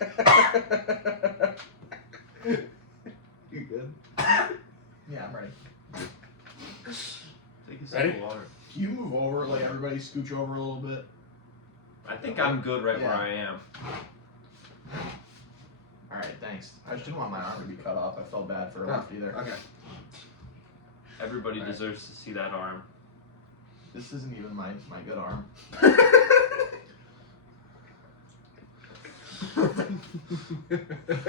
You good? Yeah, I'm ready. Take a sip Ready? of water. Can you move over, like everybody scooch over a little bit? I think I'm good right where Yeah. I am. Alright, thanks. I just didn't want my arm to be cut off. I felt bad for a left either. Okay. Everybody Alright. deserves to see that arm. This isn't even my good arm.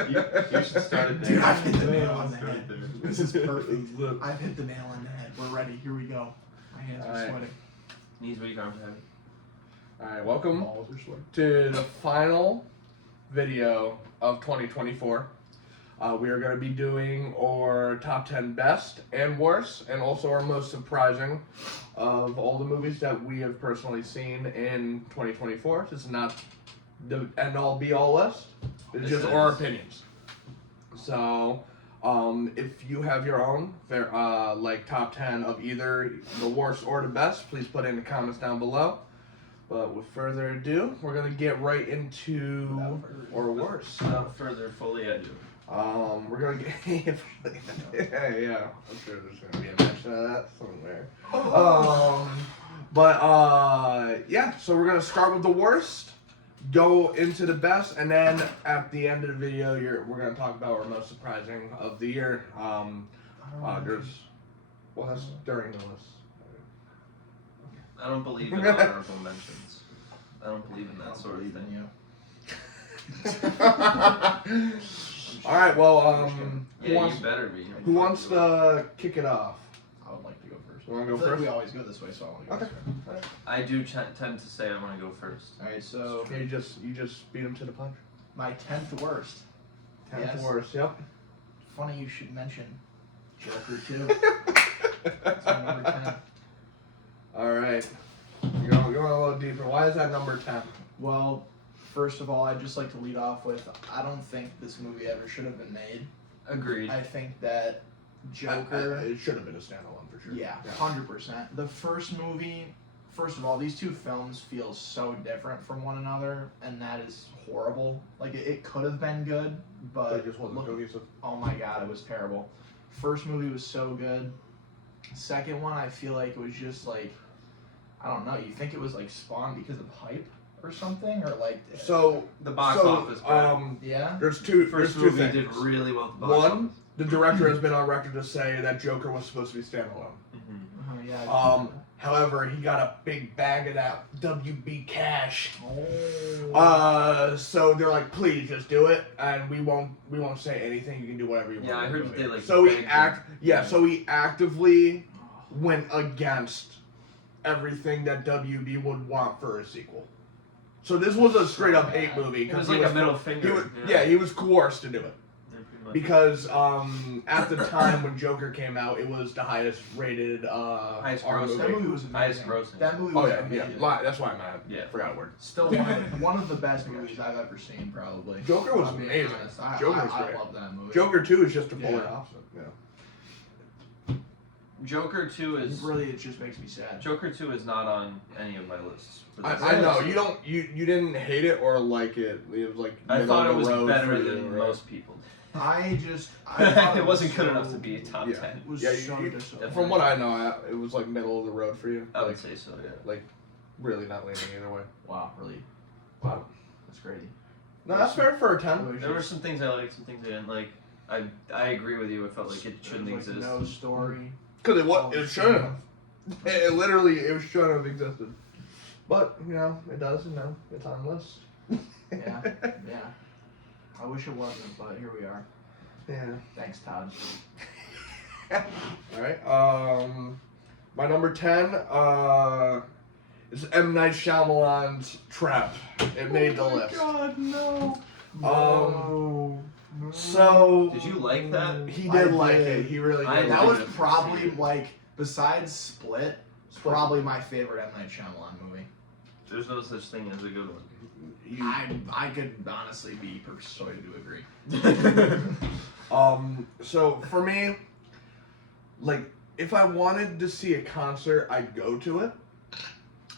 You should start it there. Dude, I've hit the nail on the Start head. it there. This is perfect. I've hit the nail on the head. We're ready. Here we go. My hands are Alright. sweating. Knees weak, arms heavy. Alright, welcome Balls are sweating. to the final video of 2024. We are going to be doing our top 10 best and worst, and also our most surprising of all the movies that we have personally seen in 2024. This is not the end-all be-all list. It's This just is- our opinions. So, if you have your own, like top 10 of either the worst or the best, please put it in the comments down below. But with further ado, we're gonna get right into our worst. Without further fully ado. We're gonna get yeah. I'm sure there's gonna be a mention of that somewhere. Yeah. So we're gonna start with the worst, go into the best, and then at the end of the video, we're gonna talk about our most surprising of the year. That's during the list. I don't believe in honorable mentions. I don't believe in that sort of believe in thing. you. All right. Well, Yeah, you better be. who wants to kick it off? I would like to go first. You wanna go I feel like first? we always go this way, so I want to go Okay. first. I do tend to say I want to go first. Alright, so You just beat him to the punch. my 10th worst. 10th Yes. worst. Yep. Funny you should mention Joker 2. That's my number 10. All right. You're going a little deeper. Why is that number 10? Well, first of all, I'd just like to lead off with I don't think this movie ever should have been made. Agreed. I think that Joker. It should have been a standalone for sure. Yeah, 100%. The first movie, first of all, these two films feel so different from one another, and that is horrible. Like, it could have been good, But but it just wasn't cohesive. oh my god, it was terrible. First movie was so good. Second one, I feel like it was just like, I don't know, you think it was like spawned because of hype or something? Or like, So The box office. Brad. yeah? there's two First there's two movie things. did really well at the box One, office. the director has been on record to say that Joker was supposed to be standalone. Mm-hmm. Yeah. However, he got a big bag of that WB cash. Oh. So they're like, please just do it, and we won't say anything. You can do whatever you want. Yeah, I with heard the that movie." they, like, So begged him. so he actively went against everything that WB would want for a sequel. So this was a straight up hate movie. It was 'cause he like a middle finger. He was, yeah, he was coerced to do it. Yeah, pretty much. Because at the time when Joker came out, it was the highest rated Highest horror grossing. That movie. movie was amazing. Highest grossing. That movie Oh was yeah, amazing. That's why I Yeah. forgot a word. Still one of the best movies I've ever seen, probably. Joker was I'm being amazing. honest. Joker was I great. love that movie. Joker 2 is just a polar Yeah. opposite. Yeah. Joker 2 is Really, it just makes me sad. Joker 2 is not on any of my lists. for this I know list. you didn't hate it or like it. It was like I thought it was middle of the road better for you, than right? most people. I thought It wasn't good so- enough to be a top Yeah. 10. It was Yeah, so you- disappointing. From what I know, it was like middle of the road for you. I would Like, say so, yeah. like really not leaning either way. Wow, really? Wow. That's crazy. No, that's fair for a 10. It was There were just- some things I liked, some things I didn't like. I agree with you. It felt like it shouldn't there was, like, exist. No story. Because it shouldn't have. It literally shouldn't have existed. But, it does, it's on the list. Yeah, yeah. I wish it wasn't, but here we are. Yeah. Thanks, Todd. Alright, my number 10, is M. Night Shyamalan's Trap. It made the list. God, no. So, Did you like that? he I did like did. it. He really I did. That liked was it. probably like, besides Split, probably my favorite M. Night Shyamalan movie. There's no such thing as a good one. I could honestly be persuaded to agree. So for me, like, if I wanted to see a concert, I'd go to it.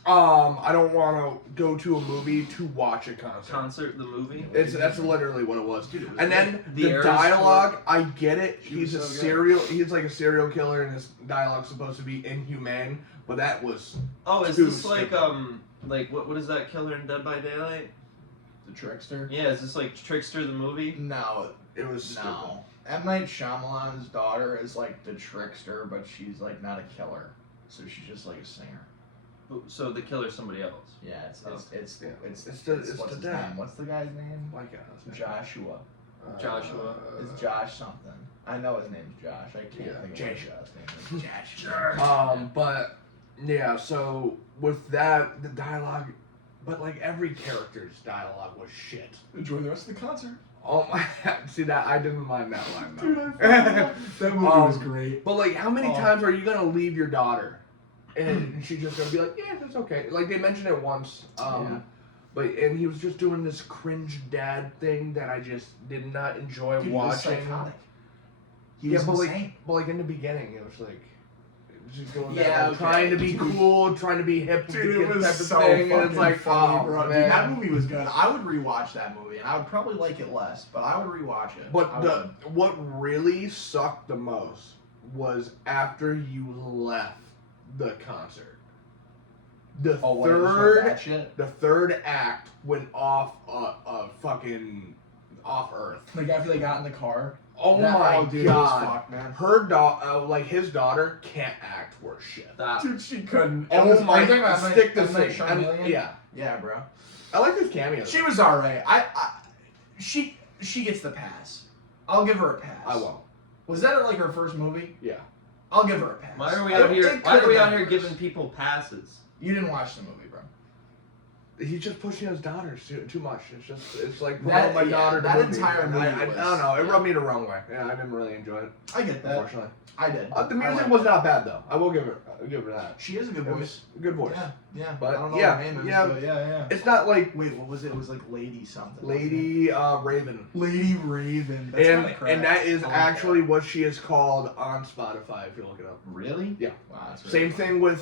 I don't want to go to a movie to watch a concert. Concert, the movie. That's literally what it was. Dude, it was And great. then The the Eras dialogue, I get it. She He's a was so good. serial. He's like a serial killer, and his dialogue's supposed to be inhumane. But that was Oh, is Too this like stupid. what is that killer in Dead by Daylight? The Trickster. Yeah, is this like Trickster the movie? No, it was stupid. no. M. Night Shyamalan's daughter is like the trickster, but she's like not a killer, so she's just like a singer. So the killer's somebody else. Yeah, it's the what's the his dad. name? What's the guy's name? Like Joshua. Joshua. It's Josh something. I know his name's Josh. I can't Yeah, think of Josh. what his name is. Josh. But yeah. So with that, the dialogue, but like every character's dialogue was shit. Enjoy the rest of the concert. Oh my! See that? I didn't mind that line though. Dude, that movie was great. But like, how many Oh. times are you gonna leave your daughter, and she's just gonna be like, "Yeah, that's okay." Like they mentioned it once, Yeah. and he was just doing this cringe dad thing that I just did not enjoy Dude, he was watching. psychotic. He Yeah, was but insane. like in the beginning, it was like. Just doing Yeah, that, like, okay. trying to be cool, trying to be hip with Dude, the it kids was type of so thing, and fucking it's like, funny, oh, bro. man. Dude, that movie was good. I would rewatch that movie, and I would probably like it less, but I would rewatch it. But I the what really sucked the most was after you left the concert. The the third act went off fucking off Earth. Like after they got in the car. Oh that, my dude, it was god! fucked, man. Her like his daughter can't act worth shit. That Dude, she couldn't. Oh my! Stick the M. Night thing. Shyamalan? Yeah, Yeah, bro. I like his cameos. She was alright. She gets the pass. I'll give her a pass. I won't. Was that like her first movie? Yeah. I'll give her a pass. why are we I- out here? it Why are could've we been out here worse. giving people passes? You didn't watch the movie, bro. He's just pushing his daughters too much. It's like That- promoting my yeah, daughter. to that movies. entire movie I was- don't know. It yeah. rubbed me the wrong way. Yeah, I didn't really enjoy it. I get that. Unfortunately, I did. the music liked was it. not bad though. I will give her that. She has a good It voice. was a good voice. Yeah, yeah. But, I don't know yeah, what her name is, yeah. but yeah. It's not like Wait, what was it? It was like Lady something. wasn't Lady Raven, it? Lady Raven. That's and kinda correct. that is I like actually what she is called on Spotify if you look it up. that. Really? Yeah. Wow, that's really Same funny. thing with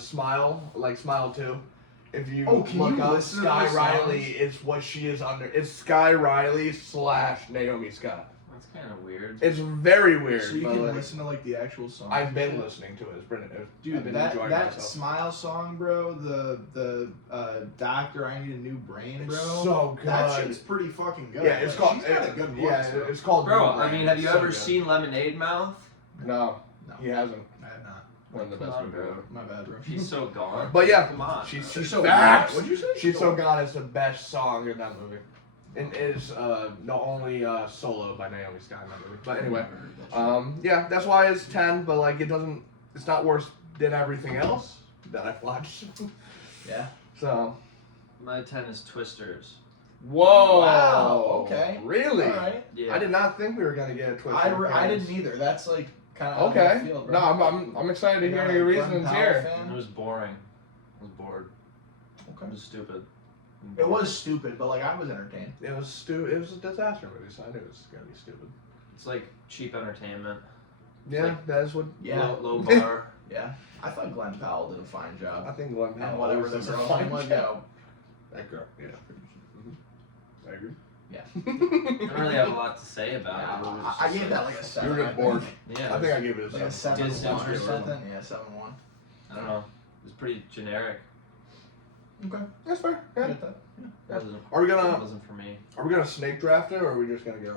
Smile, like Smile 2. If you Oh, can look you up listen to Sky those Riley, songs? it's what she is under. It's Sky Riley / Naomi Scott. That's kind of weird. It's very weird. So you but, can like, listen to like the actual song. I've been listening to it. It's brilliant. I've Dude, been that enjoying that myself. Smile song, bro. The Doctor, I Need a New Brain, bro. It's so good. That shit's pretty fucking good. Yeah, it's Like, called. She's got a good voice. Yeah, bro. it's called. Bro, New I mean, have you It's so ever good. seen Lemonade Mouth? No, No. he hasn't. I have not. One of the Come best on, movies bro. ever. My bad, bro. She's so gone. But yeah, Come on. she's She's so so facts. What'd you say? She's so gone. It's the best song in that movie. And it is not only solo by Naomi Scott in that movie. But anyway, yeah, that's why it's 10. But like, it's not worse than everything else that I've watched. Yeah. So. My 10 is Twisters. Whoa. Wow, okay. Really? All right. Yeah. I did not think we were gonna get a twist. I didn't either. That's like kind of Okay. Field, No, bro. I'm excited to You're hear not your a Glenn reasons Powell here. It fan? was boring. I was bored. It Okay. was stupid. It was stupid, but like I was entertained. It was It was a disaster movie, so I knew it was gonna be stupid. It's like cheap entertainment. Yeah, like- that is what. Yeah. Low bar. Yeah. I thought Glenn Powell did a fine I job. think Glenn Powell And whatever was the just a girl fine name was, job. yeah. That girl, yeah. I agree. Yeah. I don't really have a lot to say about Yeah, it. It was I just gave that like a 7. You were I just think. bored. Yeah. I think I gave it a Like a 7. 7-1 or Disinterested. something. Yeah, 7-1. I don't know. It was pretty generic. Okay. That's fair. I Yeah. get that. It wasn't, Are we it gonna wasn't for me. snake draft it, or are we just gonna go?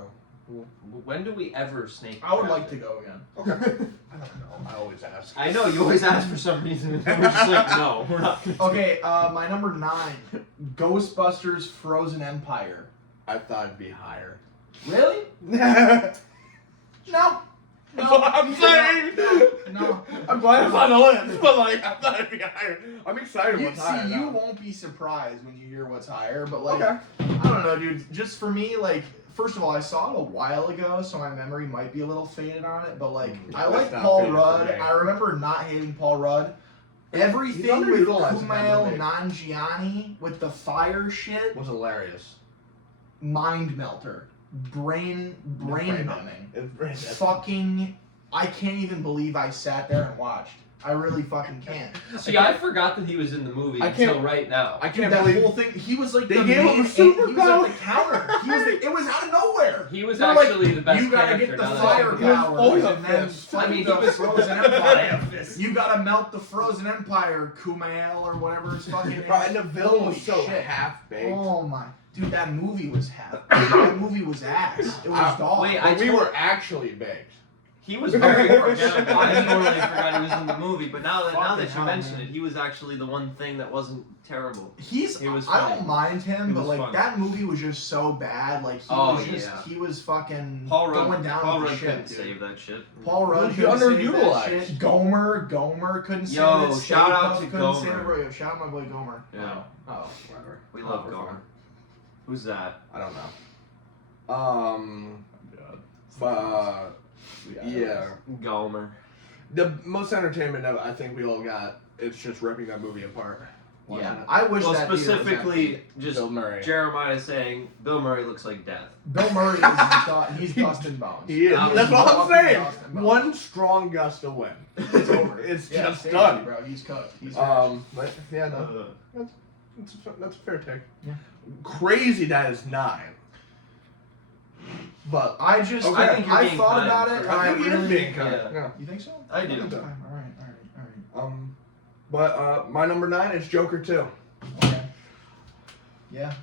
When do we ever snake I would draft like it? to go again. Okay. I don't know. I always ask. I know, you always ask for some reason. And we're just like, no, we're not. Okay, my number 9, Ghostbusters Frozen Empire. I thought it'd be higher. Really? That's No. what I'm saying. No. I'm glad it's on the list, but like I thought it'd be higher. I'm excited. You, What's higher? see, you now. won't be surprised when you hear what's higher, but like, Okay. I don't know, dude. Just for me, like, first of all, I saw it a while ago, so my memory might be a little faded on it. But like, I That's like not Paul faded for Rudd. me. I remember not hating Paul Rudd. Everything with underutilized in that Kumail movie. Nanjiani with the fire shit, Was hilarious. mind melter, brain Brain numbing. It's Fucking, I can't even believe I sat there and watched. I really fucking can't. See, I forgot that he was in the movie I can't- until right now. I Dude, can't that believe whole thing. He was like They the gave him main. a He was superpower. at the counter. It was out of nowhere. He was They're like, actually the best you gotta character. get the now that I fire think about it. powers Oh, and then fist. fight I mean, the he was- Frozen Fire Empire. fist. You gotta melt the Frozen Empire, Kumail or whatever his fucking name. And the villain was Holy so shit. half-baked. Oh my, dude, that movie was that movie was ass. It was dog. Wait, But we were actually baked. He was very course. forgettable. I totally forgot he was in the movie, but now that Fucking you hell, mention man. it, he was actually the one thing that wasn't terrible. He's. It was I funny. don't mind him, It but was like fun. that movie was just so bad. Like he was fucking Paul going Rudd, down Paul with Rudd the couldn't shit, dude. save that shit. Paul Rudd He couldn't save that underutilized. shit. Gomer couldn't save Yo, it. shout Stay out Puft to couldn't save Gomer. it, bro. Yo, shout out my boy Gomer. Yeah, Oh, whatever. we love we're Gomer. fine. Who's that? I don't know. Yeah. Gomer. The most entertainment that I think we all got, it's just ripping that movie apart. Yeah, I wish Well, that theater was specifically, empty. just Bill Murray. Jeremiah saying Bill Murray looks like death. Bill Murray he's Dustin Bones. He is. That That's was what I'm fucking saying. Dustin Bones. One strong gust of wind. It's over. It's Yeah, just safety, done. bro. He's cooked. He's But yeah, no, Uh, that's a fair take. Yeah. Crazy that is 9. But I just Okay. I think you're I being thought kind about it. for- And I think he really, is being kind. yeah. Yeah. You think so? I do. Okay, all right. But my number 9 is Joker 2. Okay. Yeah.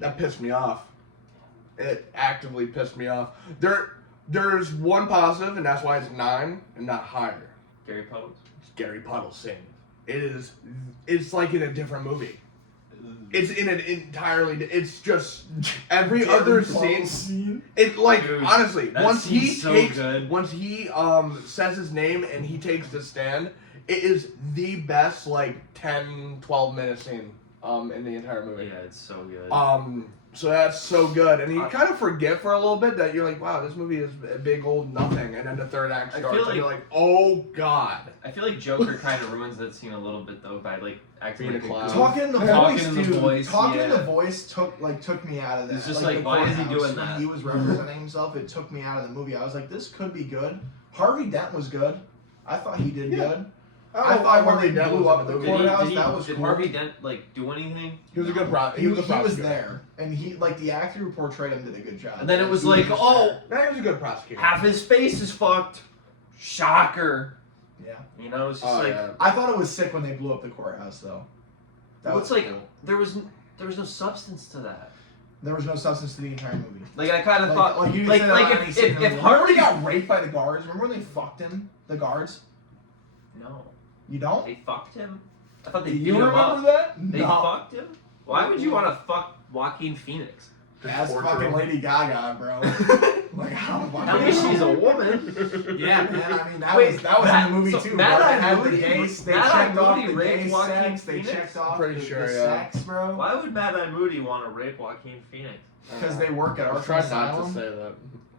That pissed me off. It actively pissed me off. There's one positive, and that's why it's 9 and not higher. Gary Puddles. It's Gary Puddles singing. It's like in a different movie. It's in an entirely. It's just every other scene. It like Dude, honestly, that once he scene's so takes, good. once he says his name and he takes the stand, it is the best like 10, 12 minute scene in the entire movie. Yeah, it's so good. So that's so good, and you kind of forget for a little bit that you're like, wow, this movie is a big old nothing, and then the third act I starts, feel and you're like- like, oh god. I feel like Joker kind of ruins that scene a little bit though by like acting Being like a clown. Talking in the Talking voice, in the dude. voice, Talking in yeah. the voice took me out of that. It's just like like, the why is he courthouse, doing when that? He was representing himself. It took me out of the movie. I was like, this could be good. Harvey Dent was good. I thought he did Yeah. good. I thought when Harvey they Dent blew was up in the movie. courthouse, Did that was cool. Harvey Dent like do anything? He was a good He was prosecutor. there, and he like the actor who portrayed him did a good job. And then it was He like, just oh, there. No, he was a good prosecutor. half his face is fucked. Shocker. Yeah. You know, it's just Oh, like yeah. I thought it was sick when they blew up the courthouse, though. That Well, was it's like- cool. there was no substance to that. There was no substance to the entire movie. Like I kind of thought, like you like said that on if any scene in the movie. if Remember when he Harvey got raped by the guards? Remember when they fucked him? The guards? no, You don't? they fucked him. I thought they Do beat you him remember up. that? They fucked him. Why would you want to fuck Joaquin Phoenix? That's Torture fucking him. Lady Gaga, bro. Like how At least she's a woman. Yeah, man. I mean, that Wait, was in the movie so too. Mad bro. Eye They had the Moody- gays. They Mad Eye checked off Moody the raped gay Joaquin sex. They Phoenix? checked off Pretty the sure, yeah. sex, bro. Why would Mad Eye Moody want to rape Joaquin Phoenix? Because they work at I Arkham tried not Asylum. to say that.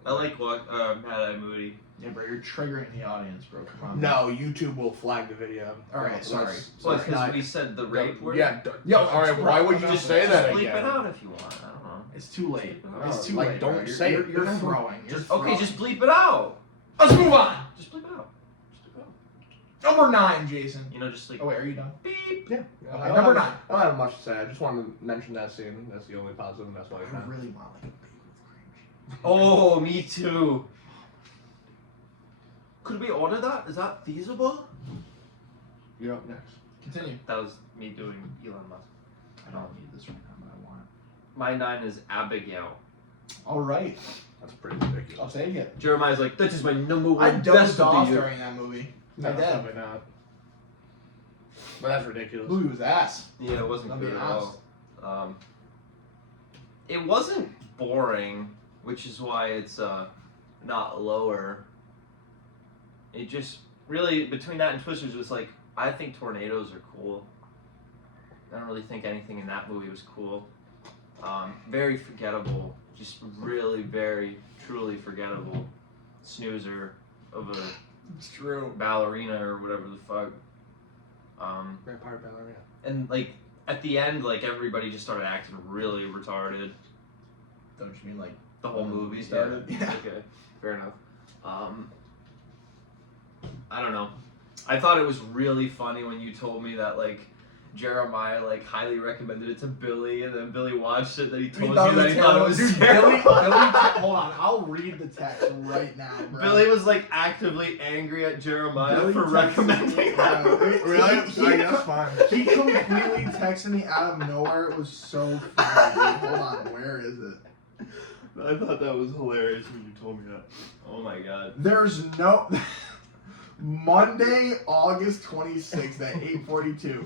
I like Mad Eye Moody. Yeah, bro, you're triggering the audience, bro. Come on. No, YouTube will flag the video. All right, sorry. Well, That's because not- we said the rape word. Yeah. Yo, all right. Why would you just say that Bleep again? it out if you want. I don't know. It's too late. Oh, It's too like, late. don't bro. say you're, it. You're throwing. You're Just throwing. just bleep it out. Let's move on. Just bleep it out. Just bleep it out. Number 9, Jason. You know, just like Oh wait, are you done? beep. Yeah. Okay, I don't number have- 9. I don't have much to say. I just wanted to mention that scene. That's the only positive, and that's why I I found. really want like a big cringe. Oh, me too. Could we order that? Is that feasible? You're up next. Continue. That was me doing Elon Musk. I don't need this right now, but I want it. My 9 is Abigail. All right, That's pretty ridiculous. I'll take it. Jeremiah's like, that is my number I one best dozed of off the year. during that movie. No, I did. probably not. But that's ridiculous. Movie was ass. Yeah, it wasn't I'll good be at all. It wasn't boring, which is why it's not lower. It just really, between that and Twisters, was like, I think tornadoes are cool. I don't really think anything in that movie was cool. Very forgettable, just really, very, truly forgettable snoozer of a It's true. ballerina or whatever the fuck. Vampire ballerina. And like at the end, like everybody just started acting really retarded. Don't you mean like The whole movie started? Yeah. Yeah. Okay. Fair enough. I don't know. I thought it was really funny when you told me that like Jeremiah like highly recommended it to Billy, and then Billy watched it. Then he told you that he thought it was Dude, terrible. hold on, I'll read the text right now, bro. Billy was like actively angry at Jeremiah Billy for texted recommending me, that. Really? I guess fine. He completely texted me out of nowhere. It was so funny, dude. Hold on, where is it? I thought that was hilarious when you told me that. Oh my god. There's no Monday, August 26th at 8:42.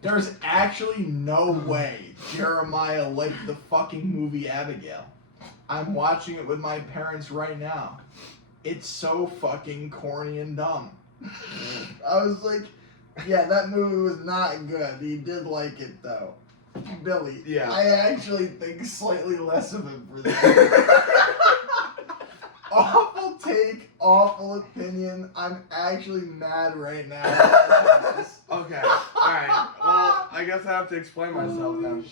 There's actually no way Jeremiah liked the fucking movie Abigail. I'm watching it with my parents right now. It's so fucking corny and dumb. I was like, yeah, that movie was not good. He did like it though. Billy, Yeah. I actually think slightly less of him for that. Awful take, awful opinion. I'm actually mad right now. Okay. Alright. Well, I guess I have to explain myself then.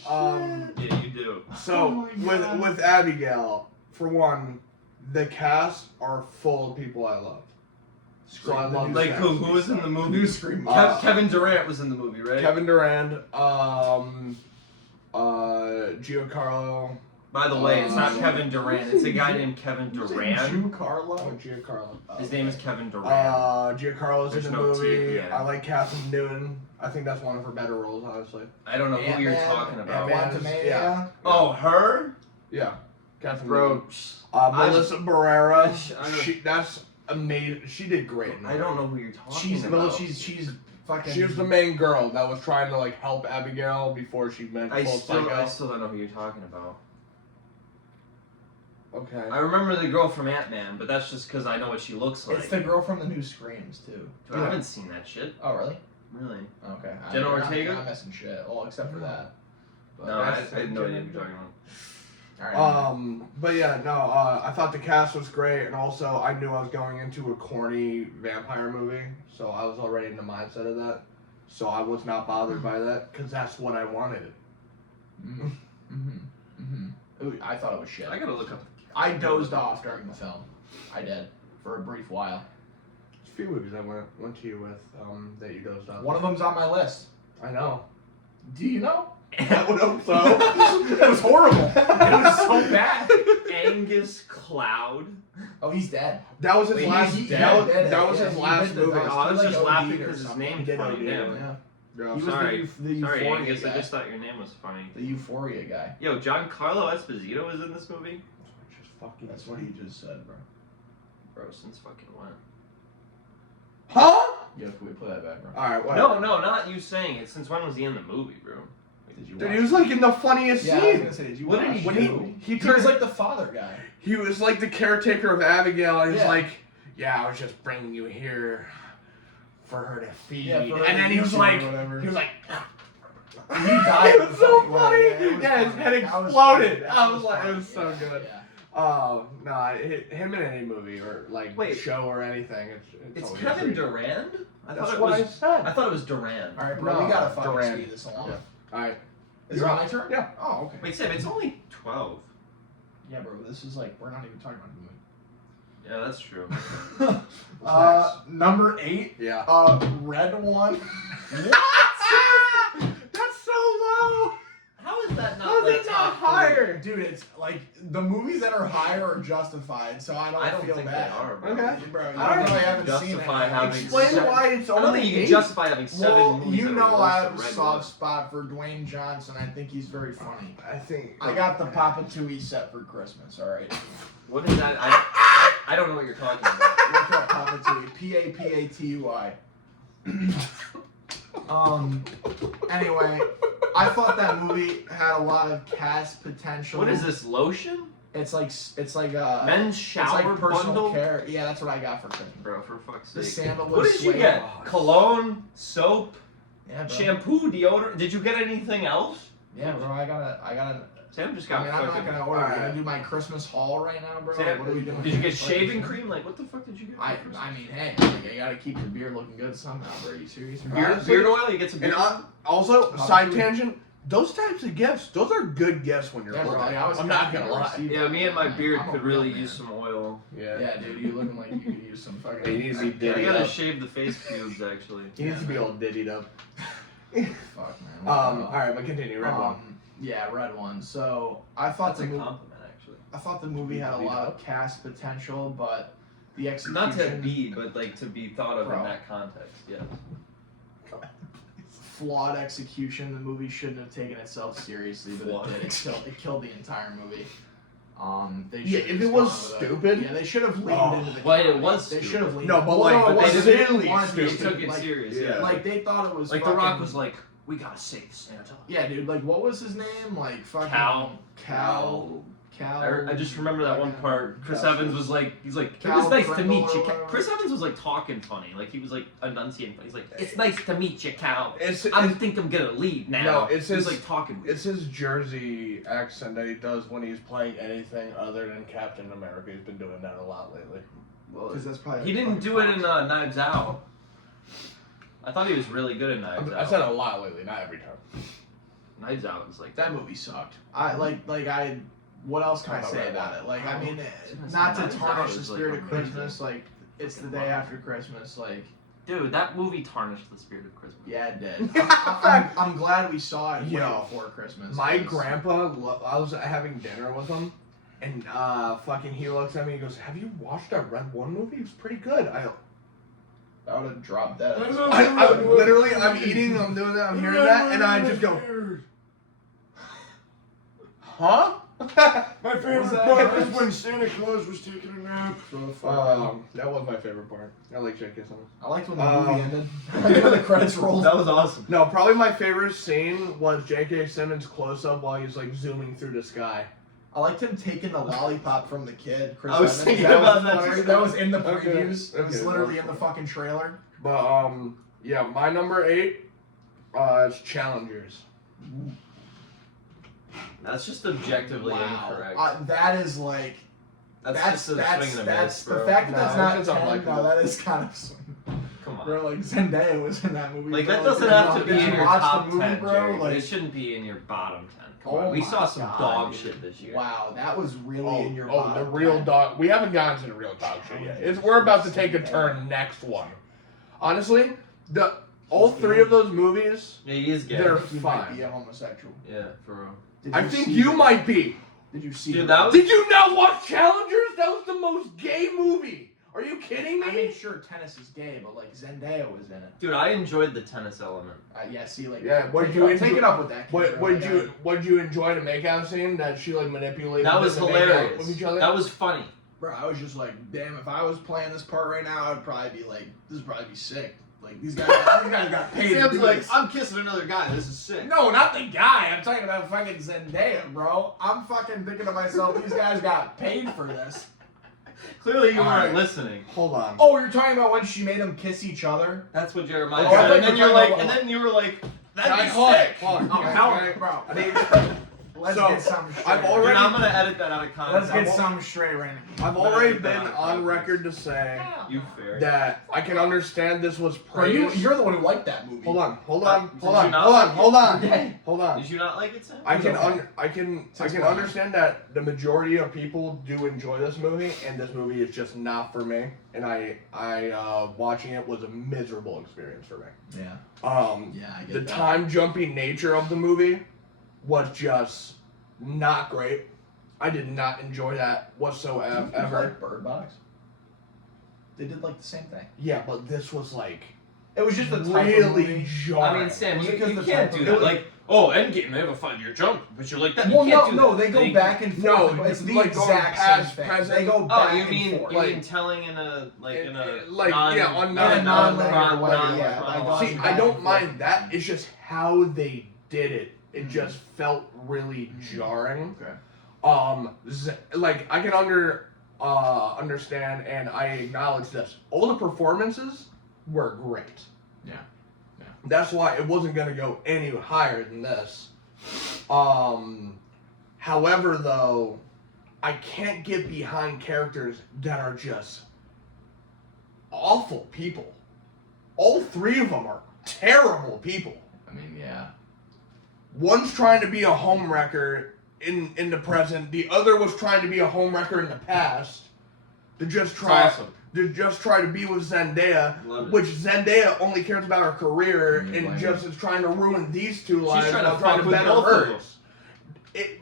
Yeah, you do. So with Abigail, for one, the cast are full of people I love. So I love Like who was in the movie? New Scream. Kevin Durant was in the movie, right? Kevin Durant, Giancarlo. By the way, it's not Uh, Kevin Durant. It's a guy named Kevin Durant. Giancarlo. Giancarlo. His name is Kevin Durant. Giancarlo's There's in the no T at the movie. end. I like Catherine Newton. I think that's one of her better roles, honestly. I don't know who you're talking about. Ant-Man. Yeah. Oh, her? Yeah. Catherine Bro, Newton. Melissa Barrera. I- That's amazing. She did great. In I don't know who you're talking She's about. she's fucking. She was the main girl that was trying to like help Abigail before she met I full still psycho. don't know who you're talking about. Okay. I remember the girl from Ant-Man, but that's just because I know what she looks like. It's the girl from the new Screams too. Dude, I haven't seen that shit. Oh really? Really? Okay. Jenna you're Ortega? Not messing shit. Well, except for that. But No, I that's- had no idea what you're talking about. Alright. But yeah, no, I thought the cast was great, and also I knew I was going into a corny vampire movie, so I was already in the mindset of that. So I was not bothered by that, because that's what I wanted. Ooh, I thought it was shit. I gotta look up. I dozed off during the film. I did for a brief while. There's a few movies I went to you with that you dozed off. One of them's on my list. I know. Do you know? I would hope so. It was horrible. It was so bad. Angus Cloud. Oh, he's dead. That was his Wait, last. he's That was Yeah, his he last did the movie. dust. Oh, I was He, like, just OD'd laughing or because his something. name's He did funny. OD, Damn. Yeah. Yeah. He was Sorry. the Sorry, Euphoria Angus. guy. I just thought your name was funny. The Euphoria guy. Yo, Giancarlo Esposito is in this movie? Just fucking. That's what he just said, bro. Bro, since fucking when? Huh? Yeah, can we play that back, bro? All right. What? No, not you saying it. Since when was he in the movie, bro? Did you Dude, watch he was it? like in the funniest Yeah, I was scene. gonna say, did you What watch did he it? do? He He turned was like the father guy. He was like the caretaker of Abigail, and he's Yeah. like, "Yeah, I was just bringing you here for her to feed." Yeah, for her and to then he was feed like, or whatever. he was like, He died. It was so in the funny. way. It was Yeah, his funny. head That was exploded. funny. I That was like, it funny. was so Yeah, good. yeah. "Oh no, him in any movie or like Wait. show or anything." It's always Kevin great. Durant? I That's thought it what I was. said. I thought it was Durant. All right, bro, No, we gotta fucking Durant. speed this along. Yeah. All right. Is it You're my up. turn? Yeah. Oh, okay. Wait, Sam, it's only 12. Yeah, bro, this is like, we're not even talking about the movie. Yeah, that's true. Number 8, Yeah. Red One. What? That's so low. How is that not How is like it not top higher? Dude, it's like, the movies that are higher are justified, so I don't, I don't feel think bad. they are, bro. Okay. Bro, you Alright. really haven't Justify seen it. having Explain seven- why it's I only don't think you can 8. justify having 7 Well, movies. you that know are worse I have than a Red soft One. spot for Dwayne Johnson. I think he's very funny. I think I got the Papa Tui set for Christmas, alright? What is that? I don't know what you're talking about. Look up Papa Tui. P-A-P-A-T-U-I. Anyway, I thought that movie had a lot of cast potential. What is this, lotion? It's like Men's it's shower like personal bundle? care. Yeah, that's what I got for Christmas. Bro, for fuck's The sake. sandalwood What did you suede. get? Cologne, soap, Yeah, bro. shampoo, deodorant. Did you get anything else? Yeah, bro. I got Sam just I got mean, I'm not fucking. gonna order. We're Alright. gonna do my Christmas haul right now, bro. Sam, What are we doing? did you get Fucking shaving shit. cream? Like, what the fuck did you get? I mean, hey, like, I gotta keep your beard looking good somehow, bro. Are you serious? Beard oil? You get some beard And oil? also, Papa side Tui. tangent. Those types of gifts, those are good gifts when you're Yeah, bro. older. I was I'm not happy gonna to lie. receive Yeah, that, me and my man. beard I'm a could real really man. use some oil. Yeah. Yeah, dude, you looking like you could use some fucking. He needs to be I diddied gotta up. shave the face pubes actually. He needs to be all diddied up. Fuck man. Alright, but continue. Red one. Yeah, red one. So I thought That's a compliment actually. I thought the movie had a lot of cast potential, but the execution. Not to be, but like to be thought of Bro. in that context. Yes. Flawed execution. The movie shouldn't have taken itself seriously, but Flawed it did. It killed the entire movie. They Yeah, should've if it just was gone with stupid. Yeah, they should have leaned Oh. into the. Well, it comedy. was They stupid. should have leaned. No, but Well, like, no, but it they wasn't. didn't want to be They stupid. took it like, serious. yeah. Yeah. Like they thought it was Like fucking, The Rock was like, we gotta save Santa. Yeah, dude. Like, what was his name? Like fucking Cal. I just remember that one part. Chris Cal- Evans was like, he's like, it Cal was nice to Pringle meet you. or whatever. Chris Evans was like talking funny, like he was like enunciating funny. He's like, it's nice to meet you, Cal. I think I'm gonna leave now. No, it's he was his- like talking. It's his Jersey accent that he does when he's playing anything other than Captain America. He's been doing that a lot lately. Because that's probably. He didn't do it in Knives Out. I thought he was really good in Knives I Out. said a lot lately, not every time. Knives Out was like That movie sucked. What else can I say about it? Like, I mean, not to Knives Out tarnish the is, like, spirit of amazing. Christmas. Like, it's the day after Christmas. Like, Dude, that movie tarnished the spirit of Christmas. yeah, it did. I'm glad we saw it way Yo, before Christmas. My 'cause- grandpa, I was having dinner with him, and fucking he looks at me and goes, "Have you watched that Red One movie? It was pretty good." I would have dropped that. I'm eating, I'm doing that, I'm hearing that, and I just go, huh? My favorite What's that? part is when Santa Claus was taking a nap. That was my favorite part. I like J.K. Simmons. I liked when the movie ended. When the credits rolled. That was awesome. No, probably my favorite scene was J.K. Simmons close up while he's like zooming through the sky. I liked him taking the lollipop from the kid. Chris I was Evans. thinking That about was that funny. too. That was in the Okay. previews. It was Okay, literally that's in the funny. fucking trailer. But yeah, my number 8 is Challengers. That's just objectively Wow. incorrect. That is like. That's just a swing and a miss, that's bro. the fact that No, that's not it's just 10, unlikely. no, that is kind of. Come on. Bro, like Zendaya was in that movie. Like bro. that doesn't Did have you to be did in you your watch top the movie, 10, bro. Jerry. Like, It shouldn't be in your bottom 10. Come Oh on. We my saw some God, dog dude. shit this year. wow, that was really in your. The bottom real 10. dog. We haven't gotten to the real dog shit yet. We're about to take a turn next one. Honestly, all 3 of those movies, Yeah, he is gay. They're He might fine. be a homosexual. Yeah, for real. Did I you think see you it? might be. Did you see? Dude, it? that was- Did you not watch Challengers? That was the most gay movie. Are you kidding me? I mean, sure, tennis is gay, but like Zendaya was in it. Dude, I enjoyed the tennis element. Yeah, see, like, Yeah, take, what'd it you up, enjoy- take it up with that. Kid, What bro. would you enjoy the makeout scene that she like manipulated? That was them to make out hilarious. with each other? That was funny. Bro, I was just like, damn, if I was playing this part right now, I'd probably be like, this would probably be sick. Like, these guys got paid to do this. I'm kissing another guy. This is sick. No, not the guy. I'm talking about fucking Zendaya, bro. I'm fucking thinking to myself, these guys got paid for this. Clearly, you Alright. weren't listening. Hold on. Oh, you're talking about when she made them kiss each other? That's what Jeremiah Oh, I said. thought And then you were you're like, talking and about- then you were like, that'd be Hold on, sick. hold on. Oh, Okay, hell okay. no, bro. I need- Let's So, get something straight. I've already- Dude, I'm gonna edit that out of context. Let's get something straight right now. I've already been on record to say You fairy. that I can understand this was Bro, praised. you're the one who liked that movie. Hold on, hold Did on, you hold on, not hold on, like hold on, Okay. hold on. Did you not like it, Sam? I can Okay. I can Explain. understand that the majority of people do enjoy this movie, and this movie is just not for me. And I watching it was a miserable experience for me. Yeah. Yeah, I get The that. time jumping nature of the movie was just not great. I did not enjoy that whatsoever. Like Bird Box. They did like the same thing. Yeah, but this was like It was just the type of really movie. jarring. I mean, Sam, Was you, it 'cause you the can't type do of- that. Like, oh, Endgame, they have a 5-year jump, but you're like that. Well, you can't no, do that. they go They- back and forth. No, it's the like going exact past, same thing. present. They go Oh, back you and mean forth. you mean telling in a like, non, yeah, on in a non- non-linear non- way, non- yeah, like going See, back I and don't forth. mind that. It's just how they did it. It just felt really jarring. Okay. Like I can understand, and I acknowledge this. All the performances were great. Yeah. Yeah. That's why it wasn't gonna go any higher than this. However, though, I can't get behind characters that are just awful people. All 3 of them are terrible people. I mean, yeah. One's trying to be a homewrecker in the present. The other was trying to be a homewrecker in the past. They're just It's trying. awesome. to just try to be with Zendaya, Love it. which Zendaya only cares about her career Mm, and like- just is trying to ruin these two lives She's trying to while trying fuck to with better both of them. hers.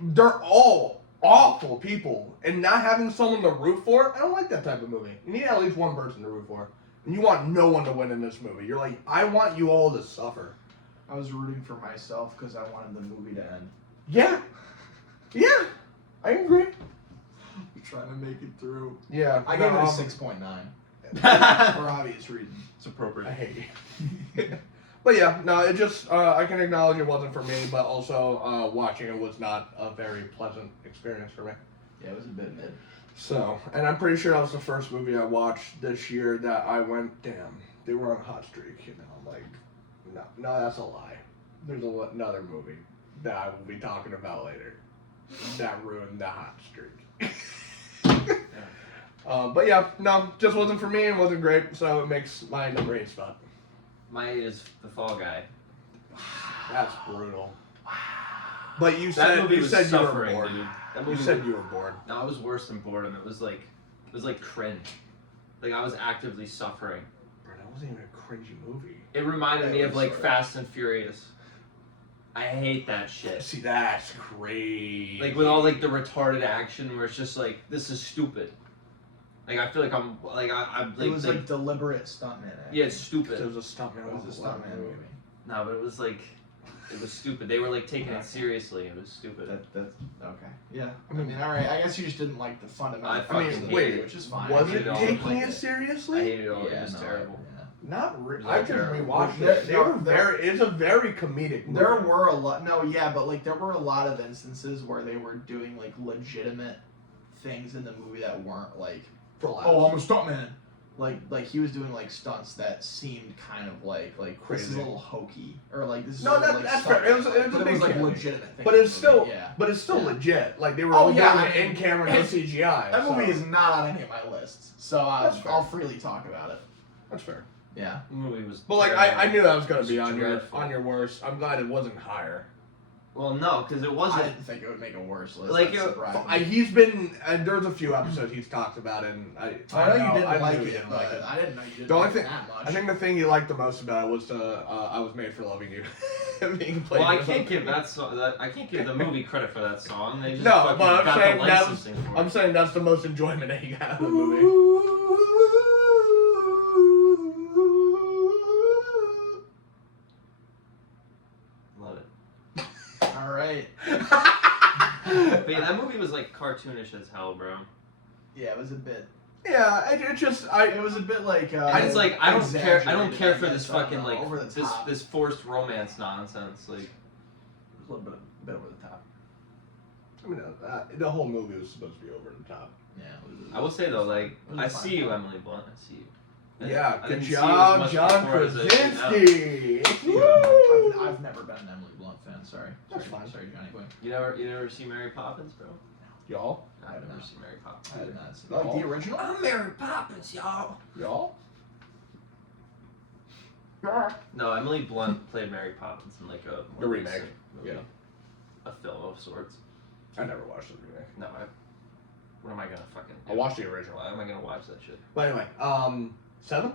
They're all awful people, and not having someone to root for, I don't like that type of movie. You need at least one person to root for, and you want no one to win in this movie. You're like, I want you all to suffer. I was rooting for myself because I wanted the movie to end. Yeah, yeah, I agree. Trying to make it through. Yeah, I gave it a um, 6.9 for obvious reasons. It's appropriate. I hate you. But yeah, no, it just, I can acknowledge it wasn't for me, but also watching it was not a very pleasant experience for me. Yeah, it was a bit mid. So, and I'm pretty sure that was the first movie I watched this year that I went, damn, they were on a hot streak, you know, like, no, that's a lie. There's another movie that I will be talking about later that ruined the hot streak. But yeah, no, just wasn't for me and wasn't great, so it makes my number 8 spot. Mine is The Fall Guy. That's brutal. But you That said movie you was said you were suffering, bored. dude. That You movie said was, you were bored. no, it was worse than boredom. It was like cringe. Like I was actively suffering. Bro, that wasn't even a cringy movie. It reminded me Yeah, of like sorry. Fast and Furious. I hate that shit. See, that's crazy. Like with all like the retarded action where it's just like this is stupid. Like I feel like I'm like I'm like, It was like deliberate stuntman. yeah, it's It stupid. was a stuntman. It was a stuntman movie. No, but it was like it was stupid. They were like taking it seriously. It was stupid. That's okay. Yeah. I mean, all right. I guess you just didn't like the fundamental. I parts mean, of the wait, movie, which is fine. Was I it don't taking like it it. seriously? I hated it all. Yeah, It was no, terrible. yeah. Not really. It was I all just terrible. rewatched There- it. They no, were very. It's a very comedic movie. There were a lot. No, yeah, but like there were a lot of instances where they were doing like legitimate things in the movie that weren't like, for laughs. oh, I'm a stuntman. Like he was doing like stunts that seemed kind of like this is Crazy. a little hokey or like this is No, a little, that- like, that's fair. It was stuntman. a But big like cameo. legitimate things. But in it's the still, movie, yeah. but it's still Yeah. legit. Like they were Oh, all yeah, doing I it mean, in camera, no CGI. That so movie is not on any of my lists, so That's fair. I'll freely talk about it. That's fair. Yeah. The movie was. But like terrible. I knew that was gonna It be was on dreadful. your worst. I'm glad it wasn't higher. Well, no, because it I wasn't. didn't think it would make a worse list. Like, That it- surprised me. He's been. There's a few episodes he's talked about, and I I know you I didn't like knew he it, didn't but like it. I didn't know you didn't The only like thing- it that much. I think the thing you liked the most about it was I was made for loving you. Being played Well, I with can't him. give that song. I can't give the movie credit for that song. They just No, fucking but I'm got saying the that was- licensing for I'm it. saying that's the most enjoyment that you got out of the movie. Love it. All right. But yeah, that movie was like cartoonish as hell, bro. Yeah, it was a bit. Yeah, it just It was a bit like. And it's like I don't care. I don't exaggerated, care for I this guess, I don't fucking know, like over the this top. this forced romance nonsense. Like A little bit over the top. I mean, the whole movie was supposed to be over the top. Yeah. I will say though, like It was I fine. see you, Emily Blunt. I see you. Yeah, I good didn't see you as job, much John before as I did now. Krasinski. I've never been an Emily Blunt fan. Sorry. That's fine. Sorry, Johnny Boy. You never see Mary Poppins, bro? Y'all, I've have never not. seen Mary Poppins. I did not see. No. Like the original. I'm Mary Poppins, y'all. y'all. No, Emily Blunt played Mary Poppins in like a The more remake, recent movie. yeah. A film of sorts. I never watched the remake. No, what am I gonna fucking do? I watched the original. Why am I gonna watch that shit? But anyway, 7.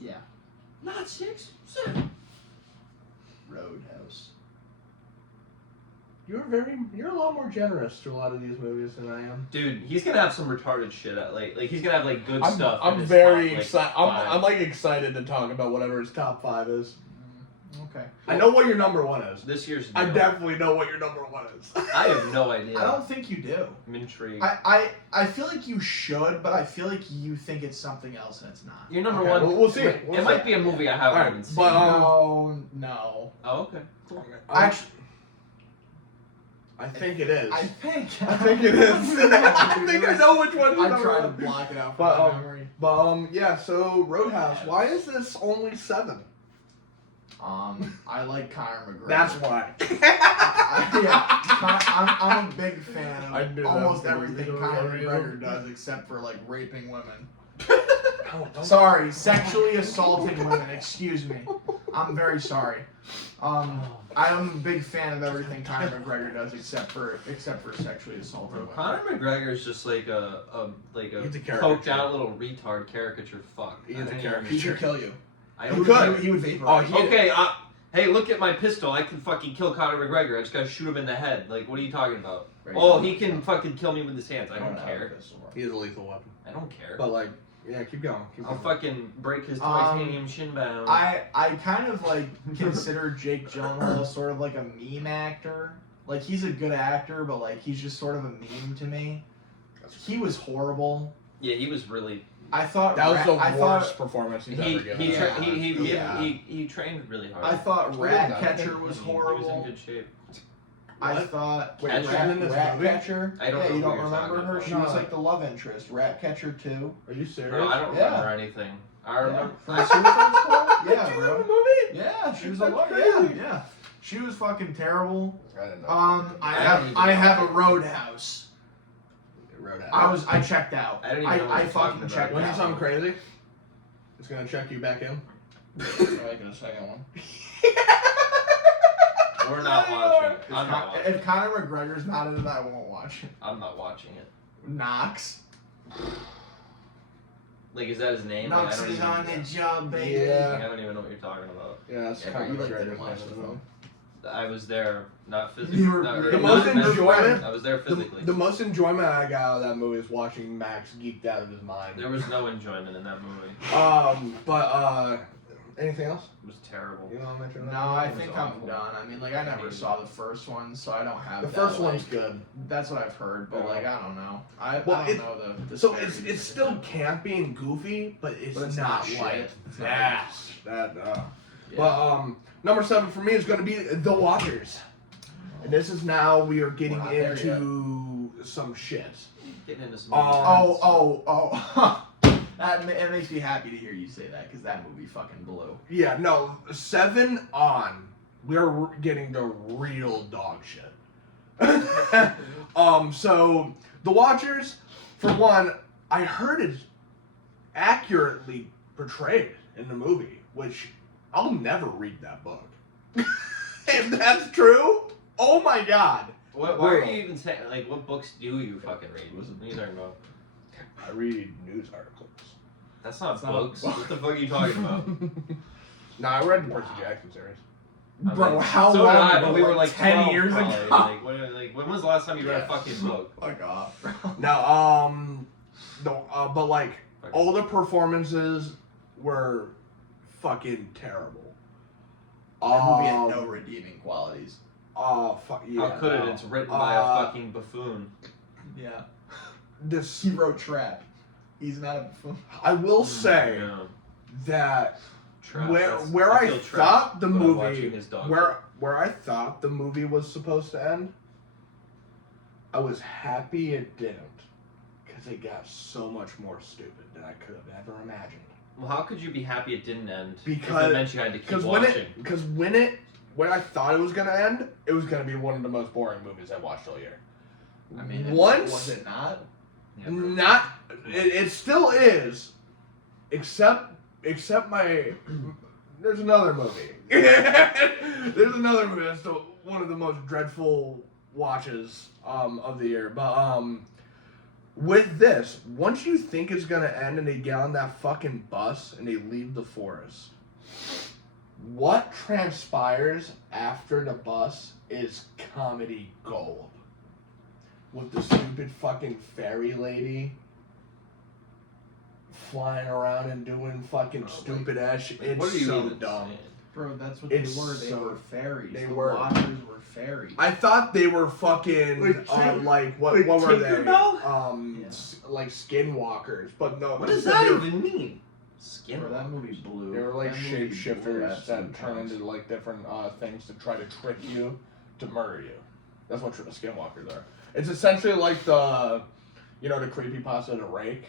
Yeah. Not 6, 7. Roadhouse. You're a lot more generous to a lot of these movies than I am. Dude, he's gonna have some retarded shit at like he's gonna have like good I'm, stuff. in I'm his very top, like, excited. five. I'm like excited to talk about whatever his top 5 is. Okay. I know what your number 1 is. This year's. I deal. definitely know what your number 1 is. I have no idea. I don't think you do. I'm intrigued. I feel like you should, but I feel like you think it's something else and it's not. Your number Okay, 1. we'll see. It We'll might see. be a movie I haven't Alright, even seen. but, No. Oh, okay. Cool. Actually, I think it is. I think. I think it is. I think I know which one. is I'm number trying to 1. block it out But, from my memory. But yeah. So Roadhouse. Why is this only 7? I like Conor McGregor. That's why. I'm a big fan I knew of that almost was gonna be everything the Conor reason. McGregor does, except for like raping women. Don't- Sorry, sexually assaulting women. Excuse me. I'm very sorry. I'm a big fan of everything Conor McGregor does, except for sexually assaulting women. Conor McGregor is just like a He's a poked caricature. out little retard caricature fuck. He's I a don't caricature. even- He could kill you. I He don't could. care. He would vaporize. Oh, he- Okay, hey, look at my pistol. I can fucking kill Conor McGregor. I just gotta shoot him in the head. Like, what are you talking about? Right. Oh, he can fucking kill me with his hands. I don't care. He is a lethal weapon. I don't care. But like, yeah, keep going. I'll fucking break his Um, titanium shin bone. I kind of like consider Jake Gyllenhaal sort of like a meme actor. Like he's a good actor, but like he's just sort of a meme to me. He was horrible. Yeah, he was really. I thought That was the I worst thought performance he's He ever given. he trained really hard. I thought It's weird, though. Ratcatcher was He was in horrible. good shape. I What? thought Wait, Catcher? she was in this movie? Ratcatcher. I don't yeah, know you who don't you're remember talking her? about. She was No. like the love interest. Ratcatcher 2. Are you serious? No, I don't Yeah. remember anything. I remember. From Suicide Squad? Yeah, Did you know bro. the movie? Yeah, she was a That's love. crazy. Yeah. She was fucking terrible. I didn't know. I have a Roadhouse. Roadhouse. I checked out. I didn't even know what I you're talking fucking about. checked Want to out. see something crazy? It's gonna check you back in. Making a second one. We're not watching it. I'm not watching it. If Conor McGregor's not in it, I won't watch it. I'm not watching it. Knox. Like, is that his name? Like, I Knox don't is even. on the job, baby. Yeah. I don't even know what you're talking about. Yeah, that's Yeah, kind but of you like didn't McGregor's watch name the of the film. I was there, not physically. You were- not, the not most mentally. enjoyment- I was there physically. The most enjoyment I got out of that movie is watching Max geeked out of his mind. There was no enjoyment in that movie. But anything else? It was terrible. You want to mention No, that? I It was think I'm awful. done. I mean, like, I never saw the first one, so I don't have The that, first like, one's good. That's what I've heard, but, Yeah. like, I don't know. I Well, don't know the So disparities it's still campy and goofy, but it's, But it's not not shit. like It's not that. like- That. Yeah. But number 7 for me is going to be The Watchers. And this is now we are getting We're not there into some shit. Getting into some. Oh. It makes me happy to hear you say that, because that movie fucking blew. Yeah, no, 7 on. We're getting the real dog shit. So The Watchers, for one, I heard it accurately portrayed in the movie, which I'll never read that book. If that's true, oh my god. Why are you even saying? Like, what books do you fucking read? What are you talking about? I read news articles. That's not It's not a books. book. What the fuck are you talking about? Nah, I read the Percy Jackson series. I Bro, mean, how so long did I, ago? but we were like 10 12 years probably. ago. Like, when was the last time you read a Yeah. fucking book? Fuck off, bro. No, but like all the performances were fucking terrible. That movie had no redeeming qualities. Fuck yeah. How could it? no. It's written by a fucking buffoon. Yeah. This He wrote Trap. He's not a buffoon. I will say Yeah. that Trap, where that's- where I feel trapped thought the when I'm movie watching his dog where I thought the movie was supposed to end, I was happy it didn't, because it got so much more stupid than I could have ever imagined. Well, how could you be happy it didn't end? Because- if it meant you had to keep Because watching. when I thought it was gonna end, it was gonna be one of the most boring movies I watched all year. I mean, once was it not? Yeah, bro. not it still is, except my there's another movie. There's another movie that's still one of the most dreadful watches of the year. But with this, once you think it's gonna end and they get on that fucking bus and they leave the forest, what transpires after the bus is comedy gold. With the stupid fucking fairy lady flying around and doing fucking stupid ass shit. It's What are you so even dumb. saying? Bro, that's what It's they were. They so- were fairies. they the were. Watchers were fairies. I thought they were fucking Like what like were they? Tinkerbell? Yeah. Like skinwalkers, but no. What does they that were- even mean? Skin. Bro, that movie blew. They were like That movie blew shapeshifters absolute that turn times. into like different things to try to trick you to murder you. That's what skinwalkers are. It's essentially like the creepypasta The Rake.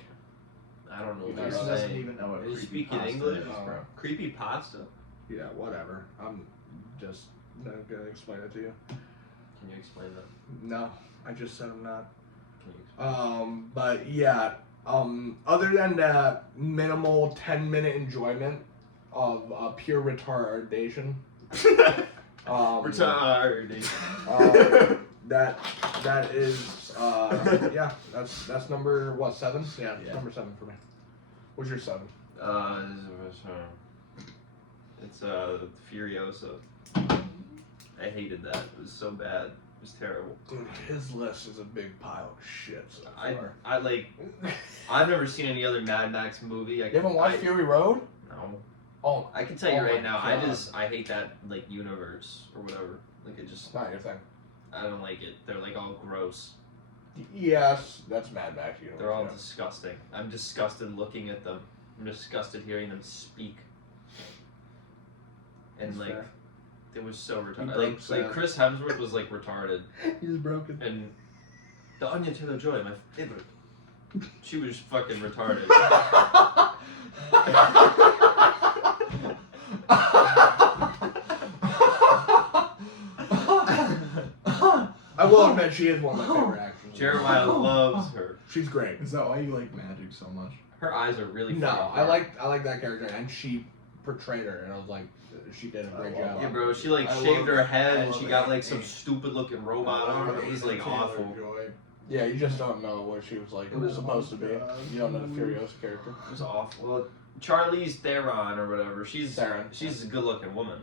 I don't know what You you're Person know, doesn't saying. even know what Are you speaking creepypasta English? is, bro. Creepy pasta. Yeah, whatever. I'm just not gonna explain it to you. Can you explain that? No, I just said I'm not. Can you explain? But yeah. Other than that minimal 10-minute enjoyment, of pure retardation. Retarded. That is yeah. That's number what, 7? Yeah, Yeah. number 7 for me. What's your 7? It's Furiosa. I hated that. It was so bad. It was terrible. Dude, his list is a big pile of shit so far. I like. I've never seen any other Mad Max movie. You haven't watched Fury Road? No. Oh, I can tell you Oh my right now. God. I hate that like universe or whatever. Like it just. it's not your thing. I don't like it. They're like all gross. Yes, that's Mad Max. You know. They're all disgusting. I'm disgusted looking at them. I'm disgusted hearing them speak. And That's like, fair. it was so He retarded. broke Like Sam. Chris Hemsworth was like retarded, He's broken. and the Anya Taylor-Joy, my favorite. She was fucking retarded. I will admit she is one of my favorite actors. Jeremiah loves her. She's great. Is that why you like magic so much? Her eyes are really. No, fucking I dark. like that character, and she portrayed her, and I was like, she did a great job. Yeah, bro. She like I shaved love her it. head, I and love she got it. like some stupid looking robot on. It was like awful. Yeah, you just don't know what she was like It was supposed to be. You don't know the Furiosa character. It was awful. Well, Charlize Theron or whatever. She's Theron. she's a good looking woman.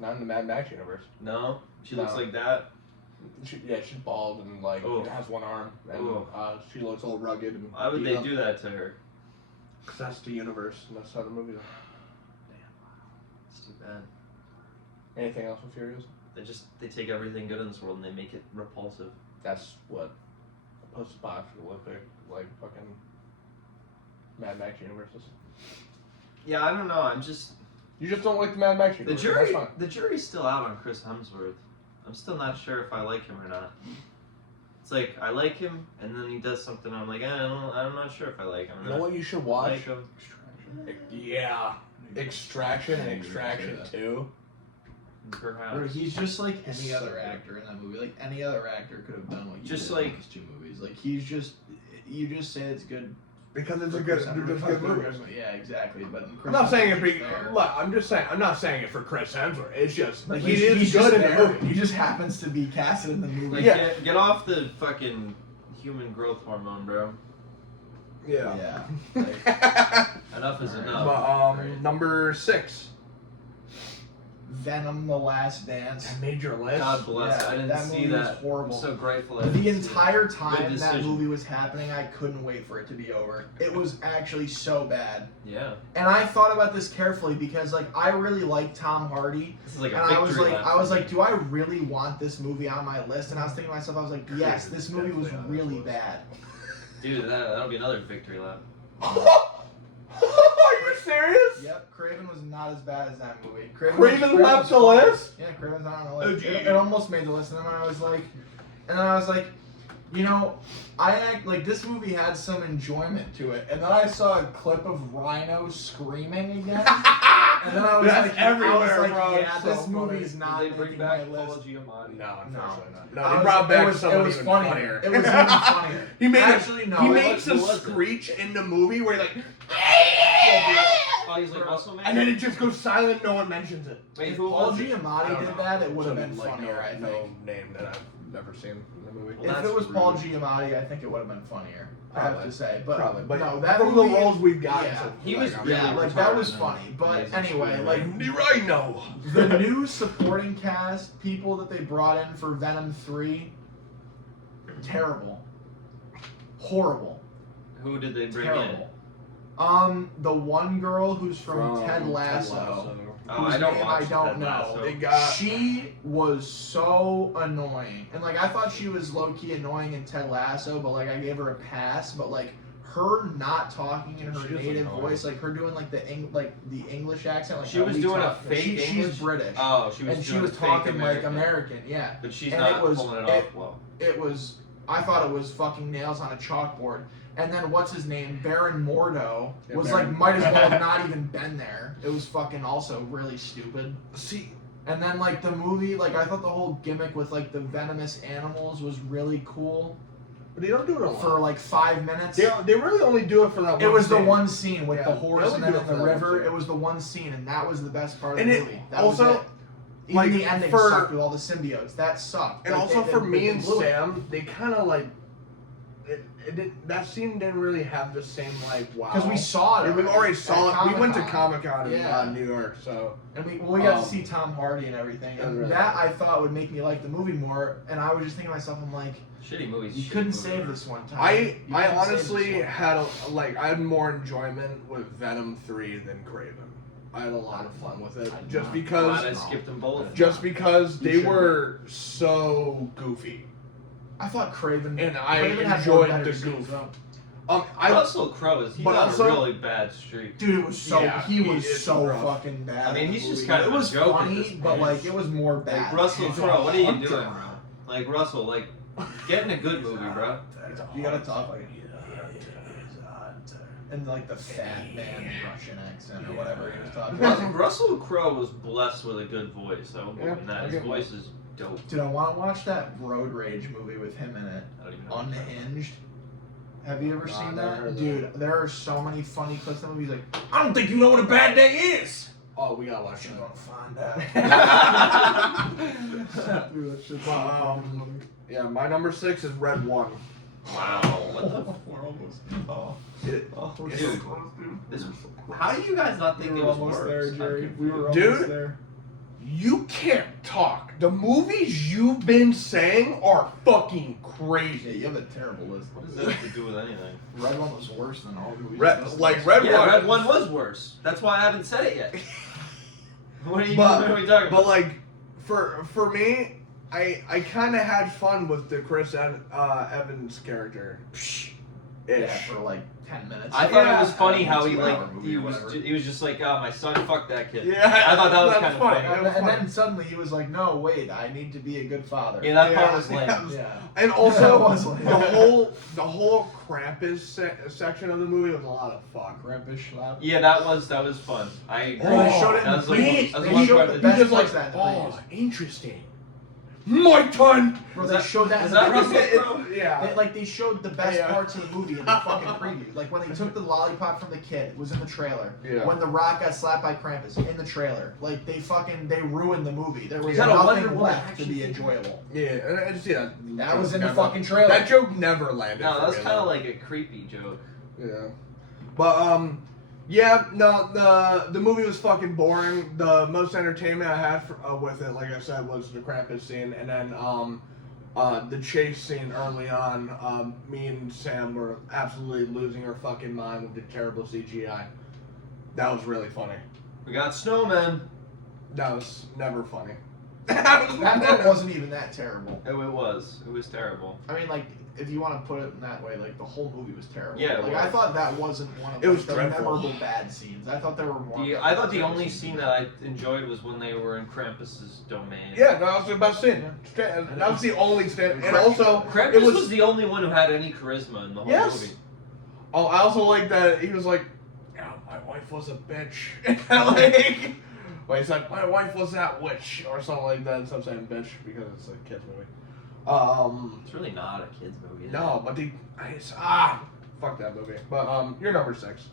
Not in the Mad Max universe. No, she No. looks like that. She's bald and like Oh. has one arm, and Oh. she looks all rugged and. Why would beat they up. do that to her? 'Cause that's the universe, and that's how the movies are. It's too bad. Anything else with Furiosa? They take everything good in this world and they make it repulsive. That's what a post-apocalyptic, like fucking Mad Max universe is. Yeah, I don't know. I'm just You just don't like the Mad Max the universe. jury. That's fine. The jury's still out on Chris Hemsworth. I'm still not sure if I like him or not. It's like I like him, and then he does something. I'm like, I'm not sure if I like him. You know what you should I watch? like him. Yeah, Extraction and Extraction 2. Bro, Perhaps. he's just like any other actor in that movie. Like any other actor could have done what you Just did like- in these 2 movies. Like he's just, you just say it's good. Because it's for a good, Chris Hemsworth. it's good movies. Yeah, exactly. But I'm not saying it. there. Look, I'm just saying. I'm not saying it for Chris Hemsworth. It's just like he He's is just good in the there. movie. He just happens to be casted in the movie. Like, Yeah. get off the fucking human growth hormone, bro. Yeah. Yeah. Enough is but enough. number 6. Venom: The Last Dance. I made your list. God bless. Yeah, I didn't that see movie was that. horrible. I'm so grateful. I The didn't see it. entire time Good that decision. movie was happening, I couldn't wait for it to be over. It was actually so bad. Yeah. And I thought about this carefully because, like, I really like Tom Hardy, This is like a and victory lap. I was like, do I really want this movie on my list? And I was thinking to myself, I was like, yes, this movie was really bad. Dude, that'll be another victory lap. Are you serious? Yep, Craven was not as bad as that movie. Craven Craven left the was fine. list? Yeah, Craven's not on the Oh, list. gee. It almost made the list, and then I was like, you know, this movie had some enjoyment to it, and then I saw a clip of Rhino screaming again, and then I was That's like, everywhere, bro. yeah, It's this so movie funny. is not Did they bring making back my Paul list. Giamatti? No, unfortunately not. I No, they was- brought back it was someone even funnier. funnier. It was even funnier. He made Actually, no. he it makes was- a was it? screech in the movie where he's like, Oh, he's like Muscle Man? and then it just goes silent. No one mentions it. Wait, If who Paul was it? I Giamatti don't did know. that, it would have Some, been like, funnier, I think. No name that I've never seen in the movie. Well, If that's it was Paul rude. Giamatti, I think it would have been funnier. I have Probably. to say, but Probably, but no, that from movie, the roles we've gotten, yeah. so He like, was I'm really yeah, not- like that retarded was in funny. But Amazing anyway, Spider-Man. like The Rhino. the new supporting cast people that they brought in for Venom 3, terrible, horrible, Who did they bring in? terrible. The one girl who's from Ted Lasso. Oh, whose I don't name watch I don't Ted know. Lasso. They got She was so annoying, and like I thought she was low key annoying in Ted Lasso, but like I gave her a pass. But like her not talking in her She is native annoying. voice, like her doing like the English accent, like She how was we doing a talk. fake She's English? British, Oh, she was and she doing was fake talking like American, yeah. But she's And not it was- pulling it it- off well. It was. I thought it was fucking nails on a chalkboard. And then what's his name? Baron Mordo Yeah, was Baron- like might as well have not even been there. It was fucking also really stupid. see. And then like the movie, like I thought the whole gimmick with like the venomous animals was really cool. But they don't do it a lot. for like 5 minutes. They really only do it for that one It was the scene. one scene with Yeah, the they horse only and do then it in for the that one river. scene. It was the one scene, and that was the best part of And the it movie. That also, was it. Even like, the ending for- sucked with all the symbiotes. That sucked. And Like, also they for me and blew it. Sam, they kind of like that scene didn't really have the same like wow. Because we saw it. Yeah, we already saw at it. We went to Comic-Con. Comic-Con in Yeah. New York, so And we got Um, to see Tom Hardy and everything. that was And really that nice. I thought would make me like the movie more. And I was just thinking to myself, I'm like, Shitty movies. you shitty couldn't movie. save this one time. I You couldn't save this honestly one. had I had more enjoyment with Venom 3 than Craven. I had a lot of fun with it I did just not. because Glad I skipped them both. just You they should. were so goofy, I thought Craven. and I Craven had more enjoyed better the scenes, goof. though. Russell Crowe is he's but on also- a really bad streak. Dude, it was so Yeah, he was he is so rough. fucking bad. I mean, in the he's just movie. kind of it a was joke at this funny, but point. like it was more bad. Like Russell He's a Crowe, what are you hunter. doing, bro? Like Russell, like get in a good movie, bro. You gotta talk like and like the fat man Russian accent or whatever he was talking about. Russell Crowe was blessed with a good voice. I will give him Yeah, I that. His get that. voice is dope. Dude, I want to watch that Road Rage movie with him in it. I don't even know. what it's Unhinged. Have you ever Nah, seen never that? heard of Dude, there are so many funny clips in the movie. He's like, I don't think you know what a bad day is. Oh, we gotta watch You're it. gonna find out. Dude, that shit's so Well, funny. Yeah, my number 6 is Red One. Wow, what the? We're almost. Oh, It- we're Dude. so close, dude. This, how do you guys not think We it were was almost worse? there, I'm Jerry. We were Dude. almost there. You can't talk. The movies you've been saying are fucking Yeah, crazy. you have a terrible list. What does that have to do with anything? Red One was worse than all the movies. Red, like Red Yeah, One. Red One was worse. That's why I haven't said it yet. What are you? But- what are we talking But about? like, for me, I kind of had fun with the Chris Evans character. Yeah, Ish. for like 10 minutes. I thought Yeah. it was funny how he 2-hour like movie he or was whatever. he was just like, oh, my son, fuck that kid. Yeah, I thought that was that's kind of funny. And, That was and funny. then suddenly he was like, "No, wait, I need to be a good father." Yeah, that Yeah, part was lame. yeah. Yeah. And That also, was lame. the whole Krampus section of the movie was a lot of fun. Krampus schlap. Yeah, that was fun. I agree. Oh, they showed it in That was the the one- previews. that was They the one showed part the that- best Just parts like, of that in the oh, previews. interesting. My turn. Bro, Was they that- showed that was in the that Russell previews. Crowe? Yeah. They showed the best Yeah. parts of the movie in the fucking preview. Like when they took the lollipop from the kid, it was in the trailer. Yeah. When The Rock got slapped by Krampus, in the trailer. Like they ruined the movie. There was You gotta wonder nothing what left to actually be came- enjoyable. Yeah, and I just see that. That joke was in the never- fucking trailer. That joke never landed. No, for that was me, kind of though. like a creepy joke. Yeah. But yeah, no, the movie was fucking boring. The most entertainment I had with it, like I said, was the Krampus scene, and then the chase scene early on. Me and Sam were absolutely losing our fucking mind with the terrible CGI. That was really funny. We got snowmen. That was never funny. That part wasn't even that terrible. It was. It was terrible. I mean, like, if you want to put it in that way, like, the whole movie was terrible. Yeah, it like, was. I thought that wasn't one of It was the dreadful. memorable bad scenes. I thought there were more. I thought the only scene that I enjoyed was when they were in Krampus's domain. Yeah, no, that was the best scene. That was the only stand. And also, Krampus it was, was. the only one who had any charisma in the whole Yes. movie. Oh, I also like that he was like, "Yeah, my wife was a bitch." like, well, he said, "My wife was that witch," or something like that. Instead of saying "bitch" because it's a kids movie. It's really not a kids movie. is it? No, but fuck that movie. But you're number 6.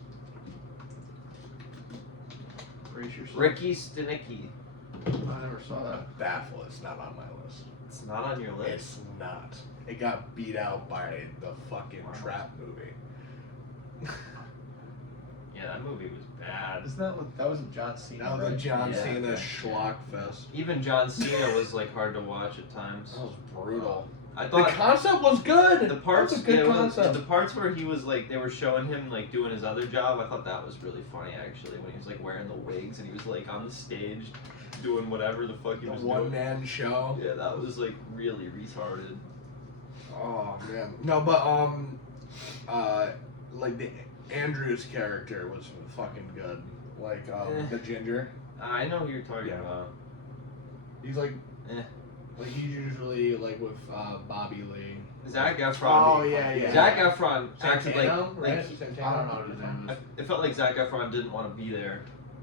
Brace yourself. Ricky Stenicki. I never saw that. Baffle. It's not on my list. It's not on your list. It's not. It got beat out by the fucking trap movie. Yeah, that movie was bad. Isn't that was John Cena? That was a right? John Yeah, Cena okay. schlock fest. Even John Cena was like hard to watch at times. That was brutal. I The thought concept was good. the parts, That was a good yeah, concept. the parts where he was like, they were showing him like doing his other job. I thought that was really funny actually, when he was like wearing the wigs and he was like on the stage doing whatever the fuck he The was one doing. man show. Yeah, that was like really retarded. Oh man. No, but like the Andrews character was fucking good. Like the ginger. I know who you're talking Yeah. about. He's like Eh. like he's usually like with Bobby Lee. Zac Efron. Oh yeah, yeah. Zac Efron acted Santana, like right? he- Santana? I don't know his name. it felt like Zac Efron didn't want to be there.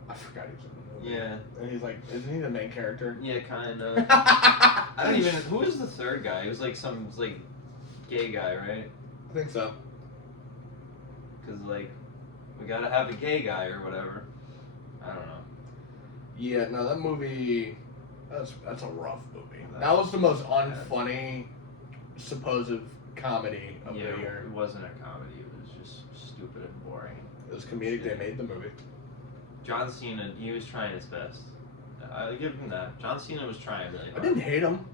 I forgot he was in the movie. Yeah, And he's like, isn't he the main character? yeah, kind of. I don't even. Who was the third guy? It was like some like gay guy, right? I think so. Because like, we gotta have a gay guy or whatever. I don't know. Yeah, no, that movie, that's a rough movie. That was the most unfunny supposed comedy of the year. It wasn't a comedy. It was just stupid and boring. It was comedic. They made the movie. John Cena, he was trying his best. I give him that. John Cena was trying really hard. I didn't hate him.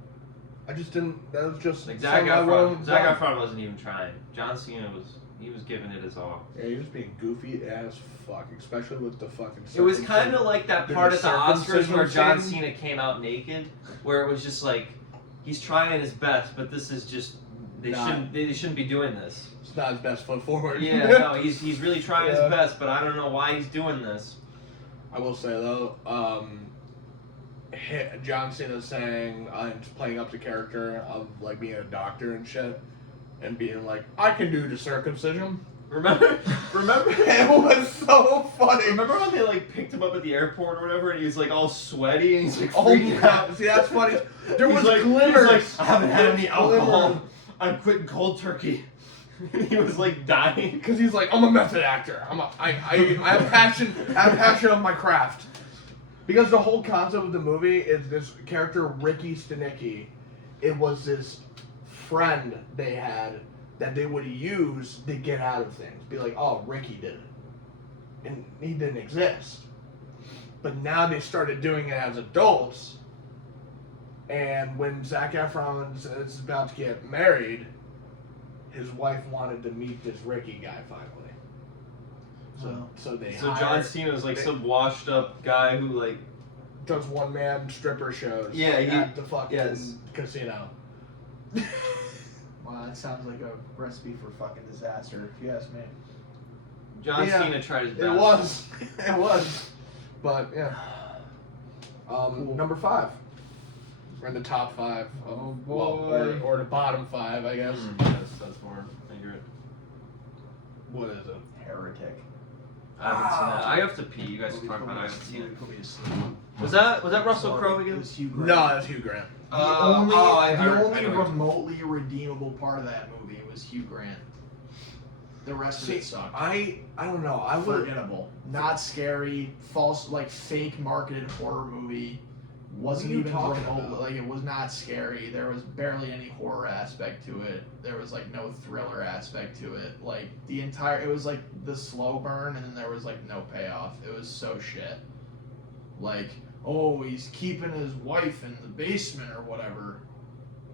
I just didn't. That was just Like Zac Efron wasn't even trying. John Cena was giving it his all. Yeah, he was being goofy as fuck, especially with the fucking. It was kind of like that Did part the at the Oscars where John circumcision Cena came out naked, where it was just like he's trying his best, but this is just they shouldn't be doing this. It's not his best foot forward. Yeah, no, he's really trying his best, but I don't know why he's doing this. I will say though, John Cena saying playing up the character of like being a doctor and shit, and being like, I can do the circumcision. Remember? It was so funny. Remember when they like picked him up at the airport or whatever, and he was like all sweaty and he's like Oh freaking out. yeah, see that's funny. There He's was like, glimmers. He's like, I haven't had any alcohol. Glimmers. I'm quitting cold turkey. He was like dying. Because he's like, I'm a method actor. I have passion. I have passion of my craft. Because the whole concept of the movie is this character Ricky Stenicki. It was this friend they had that they would use to get out of things. Be like, oh, Ricky did it, and he didn't exist. But now they started doing it as adults. And when Zac Efron is about to get married, his wife wanted to meet this Ricky guy finally. So John hired- Cena was like some washed up guy who like does one-man stripper shows Yeah, at the fucking casino. Wow, that sounds like a recipe for fucking disaster, if you ask me. John Yeah, Cena tried his best. It was. But, yeah. Number 5. We're in the top 5. Oh, Well, boy. or the bottom 5, I guess. Yes, that's more accurate. What is it? Heretic. I haven't seen that. I have to pee. You guys can talk about it. I haven't seen Put me to sleep. it. Was that Russell Crowe It again? was Hugh Grant. No, that's Hugh Grant. The only I know. remotely redeemable part of that movie was Hugh Grant. The rest of it sucked. I don't know. I would. Forgettable. Not scary. False, like fake marketed horror movie. Wasn't What are you even talking remote. about? Like it was not scary. There was barely any horror aspect to it. There was like no thriller aspect to it. Like the entire. It was like the slow burn, and then there was like no payoff. It was so shit. Like, oh, he's keeping his wife in the basement or whatever.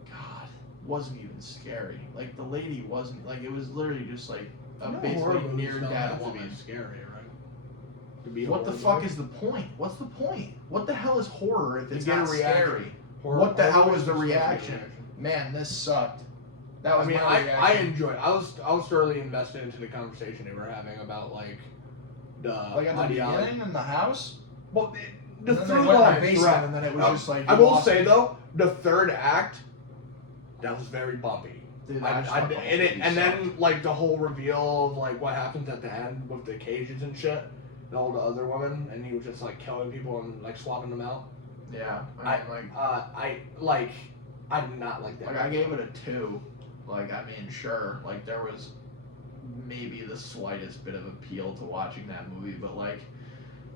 God, wasn't even scary. Like the lady wasn't. Like it was literally just like a basically near dead woman. Scary, right? To be a What the horror fuck movie? is the point? What's the point? What the hell is horror if it's You get a not reaction. scary? Horror- What the hell horror was is the just like a reaction? Man, this sucked. That was I mean, my I reaction. enjoyed. I was thoroughly invested into the conversation they were having about like the Like at the ideology. beginning in the house. Well, the And then through they went in line the basement, threat. and then it was just like. I you will lost say me. though, the third act, that was very bumpy. Dude, I, just I, thought the and whole it, piece and sucked. then like the whole reveal of like what happens at the end with the cages and shit, and all the other women, and he was just like killing people and like swapping them out. Yeah, I mean, I did not like that. like I gave it a 2. Like I mean, sure, like there was maybe the slightest bit of appeal to watching that movie, but like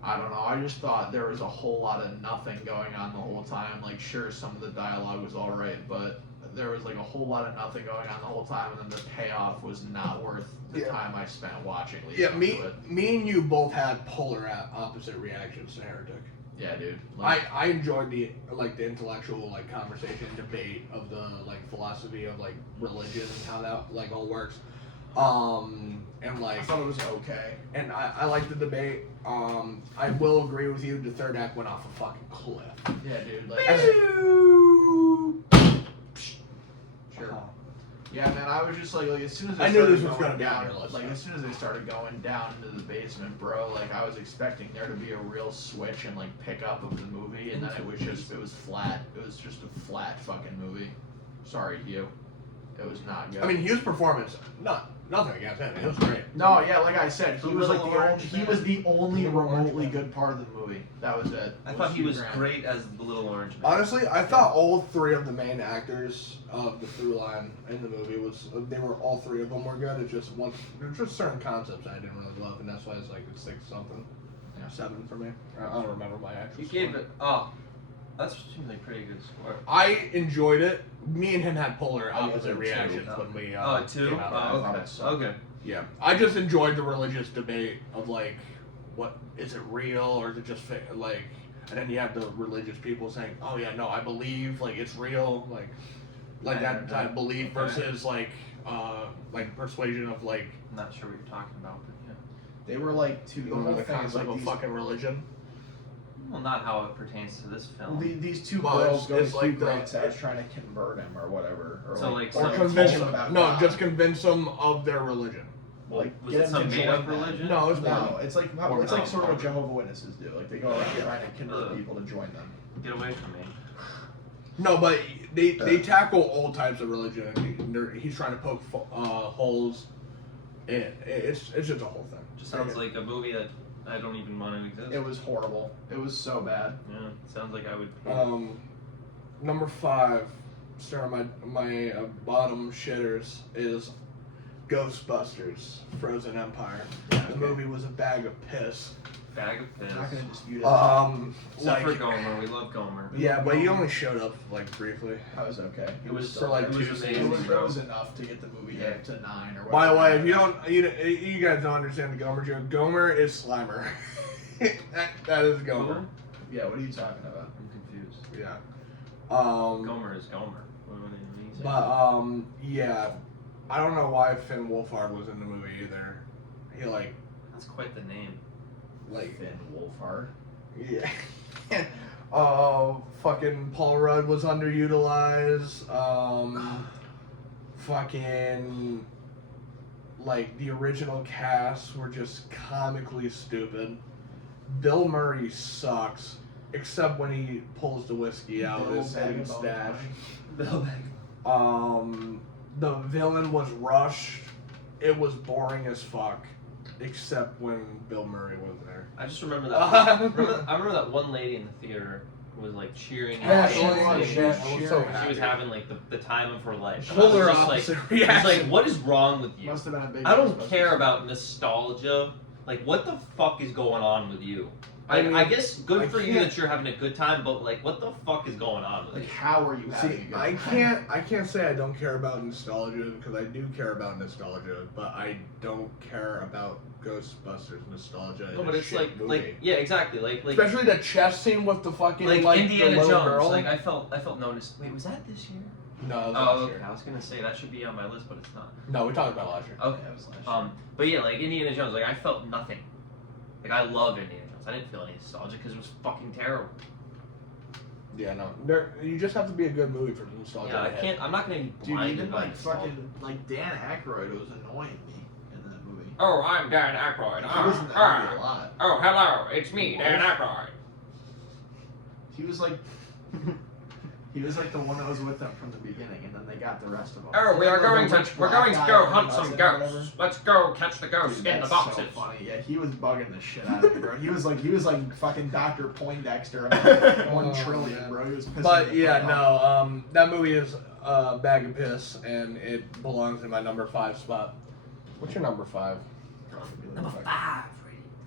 I don't know. I just thought there was a whole lot of nothing going on the whole time. Like sure, some of the dialogue was all right, but there was like a whole lot of nothing going on the whole time, and then the payoff was not worth the time I spent watching. Yeah, up me to it. me and you both had polar opposite reactions to Heretic. Yeah, dude. Like, I enjoyed the intellectual like conversation debate of the like philosophy of like religion and how that like all works. And like I thought it was okay. and I like the debate. I will agree with you. The third act went off a fucking cliff. Yeah, dude. Like, sure. Yeah, man. I was just like as soon as they I knew this started was going gonna be on down, your list, like though. as soon as they started going down into the basement, bro. Like I was expecting there to be a real switch and like pick up of the movie, and then it was flat. It was just a flat fucking movie. Sorry, Hugh. It was not good. I mean, his performance, nothing against him. It was great. no, yeah, like I said, The he was like Little the only, Orange he Man. was the only Little Orange remotely Man. good part of the movie. That was it. I thought he Hugh was Grant. great as the Little Orange Man. Honestly, I thought all three of the main actors of the through line in the movie all three of them were good. It's just there's just certain concepts I didn't really love, and that's why it's like a 6 something, Yeah. 7 for me. I don't remember my actual. You gave score. it. That's seems like pretty good score. I enjoyed it. Me and him had polar I gave it opposite a 2. reactions when we. 2? Came out. Oh, thought okay. it sucked. Okay. Yeah, I just enjoyed the religious debate of like, what is it real or is it just like, and then you have the religious people saying, oh yeah, no, I believe like it's real, like that type of belief versus like persuasion of like I'm not sure what you're talking about, but yeah. They were like two. The whole the thing is concept like of fucking religion. Well, not how it pertains to this film. these two Well, girls go it's to like Hugh the- Grant's house trying to convert him or whatever. Or So, like, like, Or So convince told them. about No, God. just convince them of their religion. like Was get it him some to made join up them. religion? No, it's No, not. it's like Or it's like no, sort of what or- Jehovah's Witnesses do. Like they go around trying to convert people to join them. Get away from me. No, but they tackle all types of religion. He's trying to poke holes. It's just a whole thing. Just sounds like a movie that I don't even want to exist. It was horrible. It was so bad. Yeah, sounds like I would. Number 5, starting my bottom shitters is Ghostbusters: Frozen Empire. The movie was a bag of piss. Bag of piss. I'm not gonna dispute it. Except for Like, Gomer, we love Gomer. yeah, but he only showed up like briefly. That was okay. It was for, like, it was 2 amazing, seasons. bro. It was enough to get the movie Yeah. to 9 or whatever. By the way, if you guys don't understand the Gomer joke, Gomer is Slimer. that is Gomer. Yeah, what are you talking about? I'm confused. Yeah. Gomer is Gomer. What do you mean? But yeah, I don't know why Finn Wolfhard was in the movie either. He That's quite the name. Finn Wolfhard. yeah. Fucking Paul Rudd was underutilized. Fucking the original cast were just comically stupid. Bill Murray sucks, except when he pulls the whiskey out of his hidden stash. Bill The villain was rushed. It was boring as fuck, except when Bill Murray was there. I just remember that. I remember that one lady in the theater who was like cheering. Yeah, at she the was. end. She was I was cheering. so She was happy. having like the time of her life. And Polar I was just opposite like, reaction. I was like, what is wrong with you? Must have been a big. I don't Ghostbusters care fan. about nostalgia. Like, what the fuck is going on with you? I Like, mean, I guess good I for you can't- that you're having a good time, but like, what the fuck is going on with Like, you? how are you having See, a good I time? can't say I don't care about nostalgia because I do care about nostalgia, but I don't care about Ghostbusters nostalgia. No, in but a it's shit movie. like, yeah, exactly, like, Especially the chess scene with the fucking like the Indiana little Jones. girl. Like, I felt noticed. Wait, was that this year? No, it was Oh, last okay. year. I was gonna say that should be on my list, but it's not. No, we talked about last year. Okay. That was last year. But yeah, like Indiana Jones, like I felt nothing. Like I love Indiana Jones. I didn't feel any nostalgia because it was fucking terrible. Yeah, no. You just have to be a good movie for nostalgia. Yeah, I to hit. can't. I'm not gonna be Dude, blinded even by like nostalgia. fucking Dan Aykroyd was annoying me in that movie. Oh, I'm Dan Aykroyd. He was in that movie a lot. Oh, hello, it's me, Dan Aykroyd. He was like the one that was with them from the beginning, and then they got the rest of them. Oh, we're going to go hunt some ghosts. Let's go catch the ghosts Dude, that's so funny. Yeah, he was bugging the shit out of me, bro. He was like fucking Dr. Poindexter of like 1 trillion, man. bro. He was pissing But me the yeah, fuck off. no. That movie is a bag of piss, and it belongs in my number 5 spot. What's your number 5? Number 5.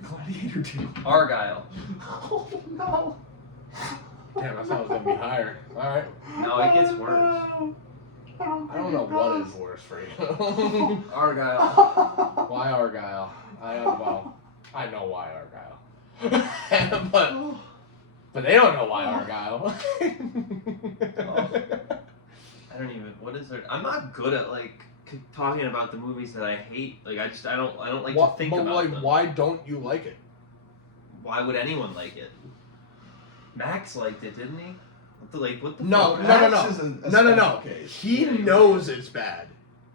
Gladiator 2. Argyle. Oh no. Damn, I thought it was gonna be higher. All right. No, it gets worse. I don't know what is worse for you. Argyle. Why Argyle? I know why Argyle. but they don't know why Argyle. I don't even. What is there? I'm not good at like talking about the movies that I hate. Like I don't like to think but about like, them. why don't you like it? Why would anyone like it? Max liked it, didn't he? What the No, fuck? no. Max is a No. special case. He knows it's bad.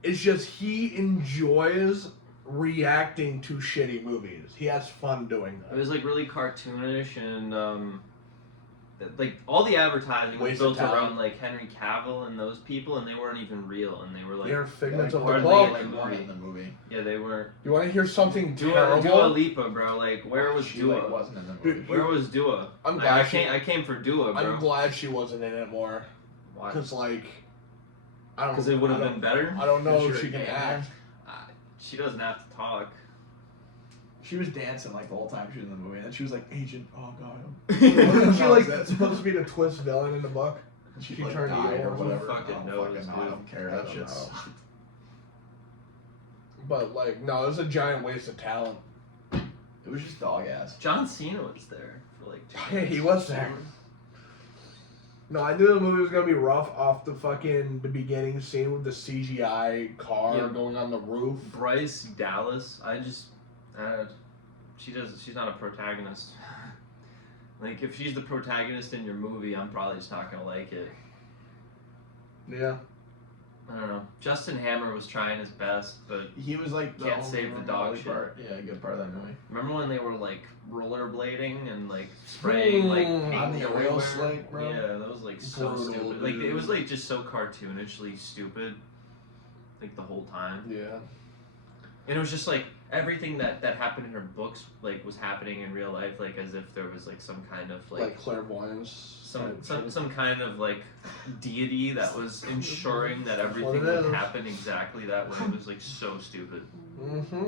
It's just he enjoys reacting to shitty movies. He has fun doing It that. was like really cartoonish and like all the advertising was Waste built of talent. around like Henry Cavill and those people, and they weren't even real, and they were like, They're figments of the hardly book. like Like one in the movie. yeah, they weren't. You want to hear something Dua terrible? Lipa, bro. Like, where was She Dua? like, wasn't in the Dude, movie. Where was Dua? I'm I glad she. I came for Dua, bro. I'm glad she wasn't in it more. Why? Because like, I don't. Because it would have I been don't- better. I don't know She if was she can dancing. act. She doesn't have to talk. She was dancing like the whole time she was in the movie, and then she was like, Agent, oh god. Wasn't she That like was it. supposed to be the twist villain in the book? She, She like, turned died evil or or whatever. fucking I don't knows, fucking know. I dude. don't care. I That don't shit know. sucked. But like, no, it was a giant waste of talent. It was just dog ass. John Cena was there for like 2 Yeah, he was there. No, I knew the movie was gonna be rough off the beginning scene with the CGI car Yeah. going on the roof. Bryce Dallas, she's not a protagonist. Like, if she's the protagonist in your movie, I'm probably just not gonna like it. Yeah. I don't know. Justin Hammer was trying his best, but He was like the Can't only save the one dog really shit. part. Yeah, a good part of that movie. remember when they were like rollerblading and like spraying like On paint the everywhere? oil slick, bro. Yeah, that was like so Brutal, stupid. Like, it dude. was like just so cartoonishly stupid, like the whole time. Yeah. And it was just like everything that happened in her books like was happening in real life, like as if there was like some kind of Like clairvoyance. some kind of like deity that was ensuring that everything What it would is. happen exactly that way. It was like so stupid. Mm-hmm.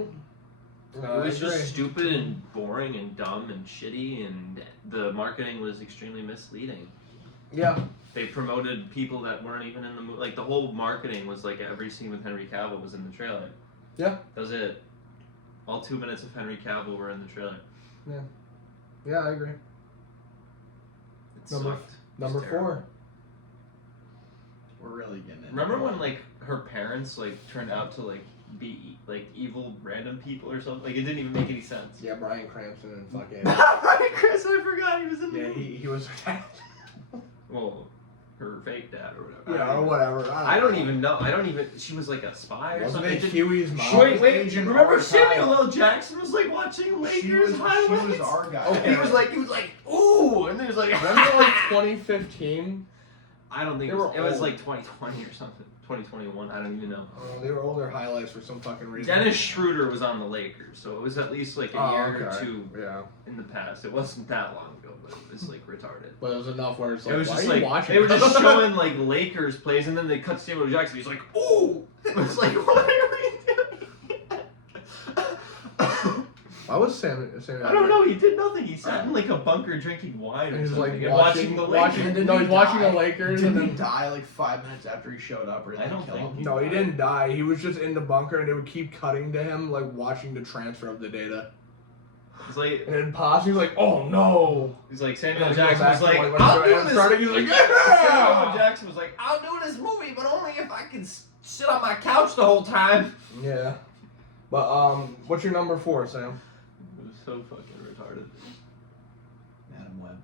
It was just stupid and boring and dumb and shitty, and the marketing was extremely misleading. Yeah. They promoted people that weren't even in the movie. Like, the whole marketing was like every scene with Henry Cavill was in the trailer. Yeah. That was it. All 2 minutes of Henry Cavill were in the trailer. Yeah, I agree. It Number- sucked. It was Number terrible. 4. We're really getting it. Remember when like her parents like turned out to like be like evil random people or something? Like, it didn't even make any sense. Yeah, Bryan Cranston and fucking. Right, Chris, I forgot he was in the Yeah, movie. he was. Well, her fake dad or whatever. Yeah, or whatever. I don't even know. She was like a spy or Wasn't something. it Huey's mom? Wait, Agent remember Argyle. Samuel L. Jackson was like watching She Lakers was highlights? our guy. Okay. He was like, ooh, and then he was like, Remember like 2015? I don't think They it was, were it was old. like 2020 or something. 2021, I don't even know. They were older highlights for some fucking reason. Dennis Schroeder was on the Lakers, so it was at least like a year or two Yeah, in the past. It wasn't that long ago, but it was like retarded. but it was enough where it's like, It was why just are you like watching? they were just showing like Lakers plays, and then they cut Samuel L. Jackson. He's like, "Ooh!" It was like, "What are we doing?" Why was Sam? I don't know. He did nothing. He sat in like a bunker drinking wine or And he's something, like and watching the watching. Lakers. Didn't No, he he's watching the die? Lakers, Didn't and he then die like 5 minutes after he showed up, or I they don't kill think him? no, he didn't die. He was just in the bunker, and they would keep cutting to him, like watching the transfer of the data. He's like, And then pause. He's like, "Oh no!" Samuel L. And then Jackson back was to, like, when "I'll the do end this." started, he was like, Samuel L. "Yeah!" Jackson was like, "I'll do this movie, but only if I can sit on my couch the whole time." Yeah. But what's your number 4, Sam? It was so fucking retarded. Madam Web.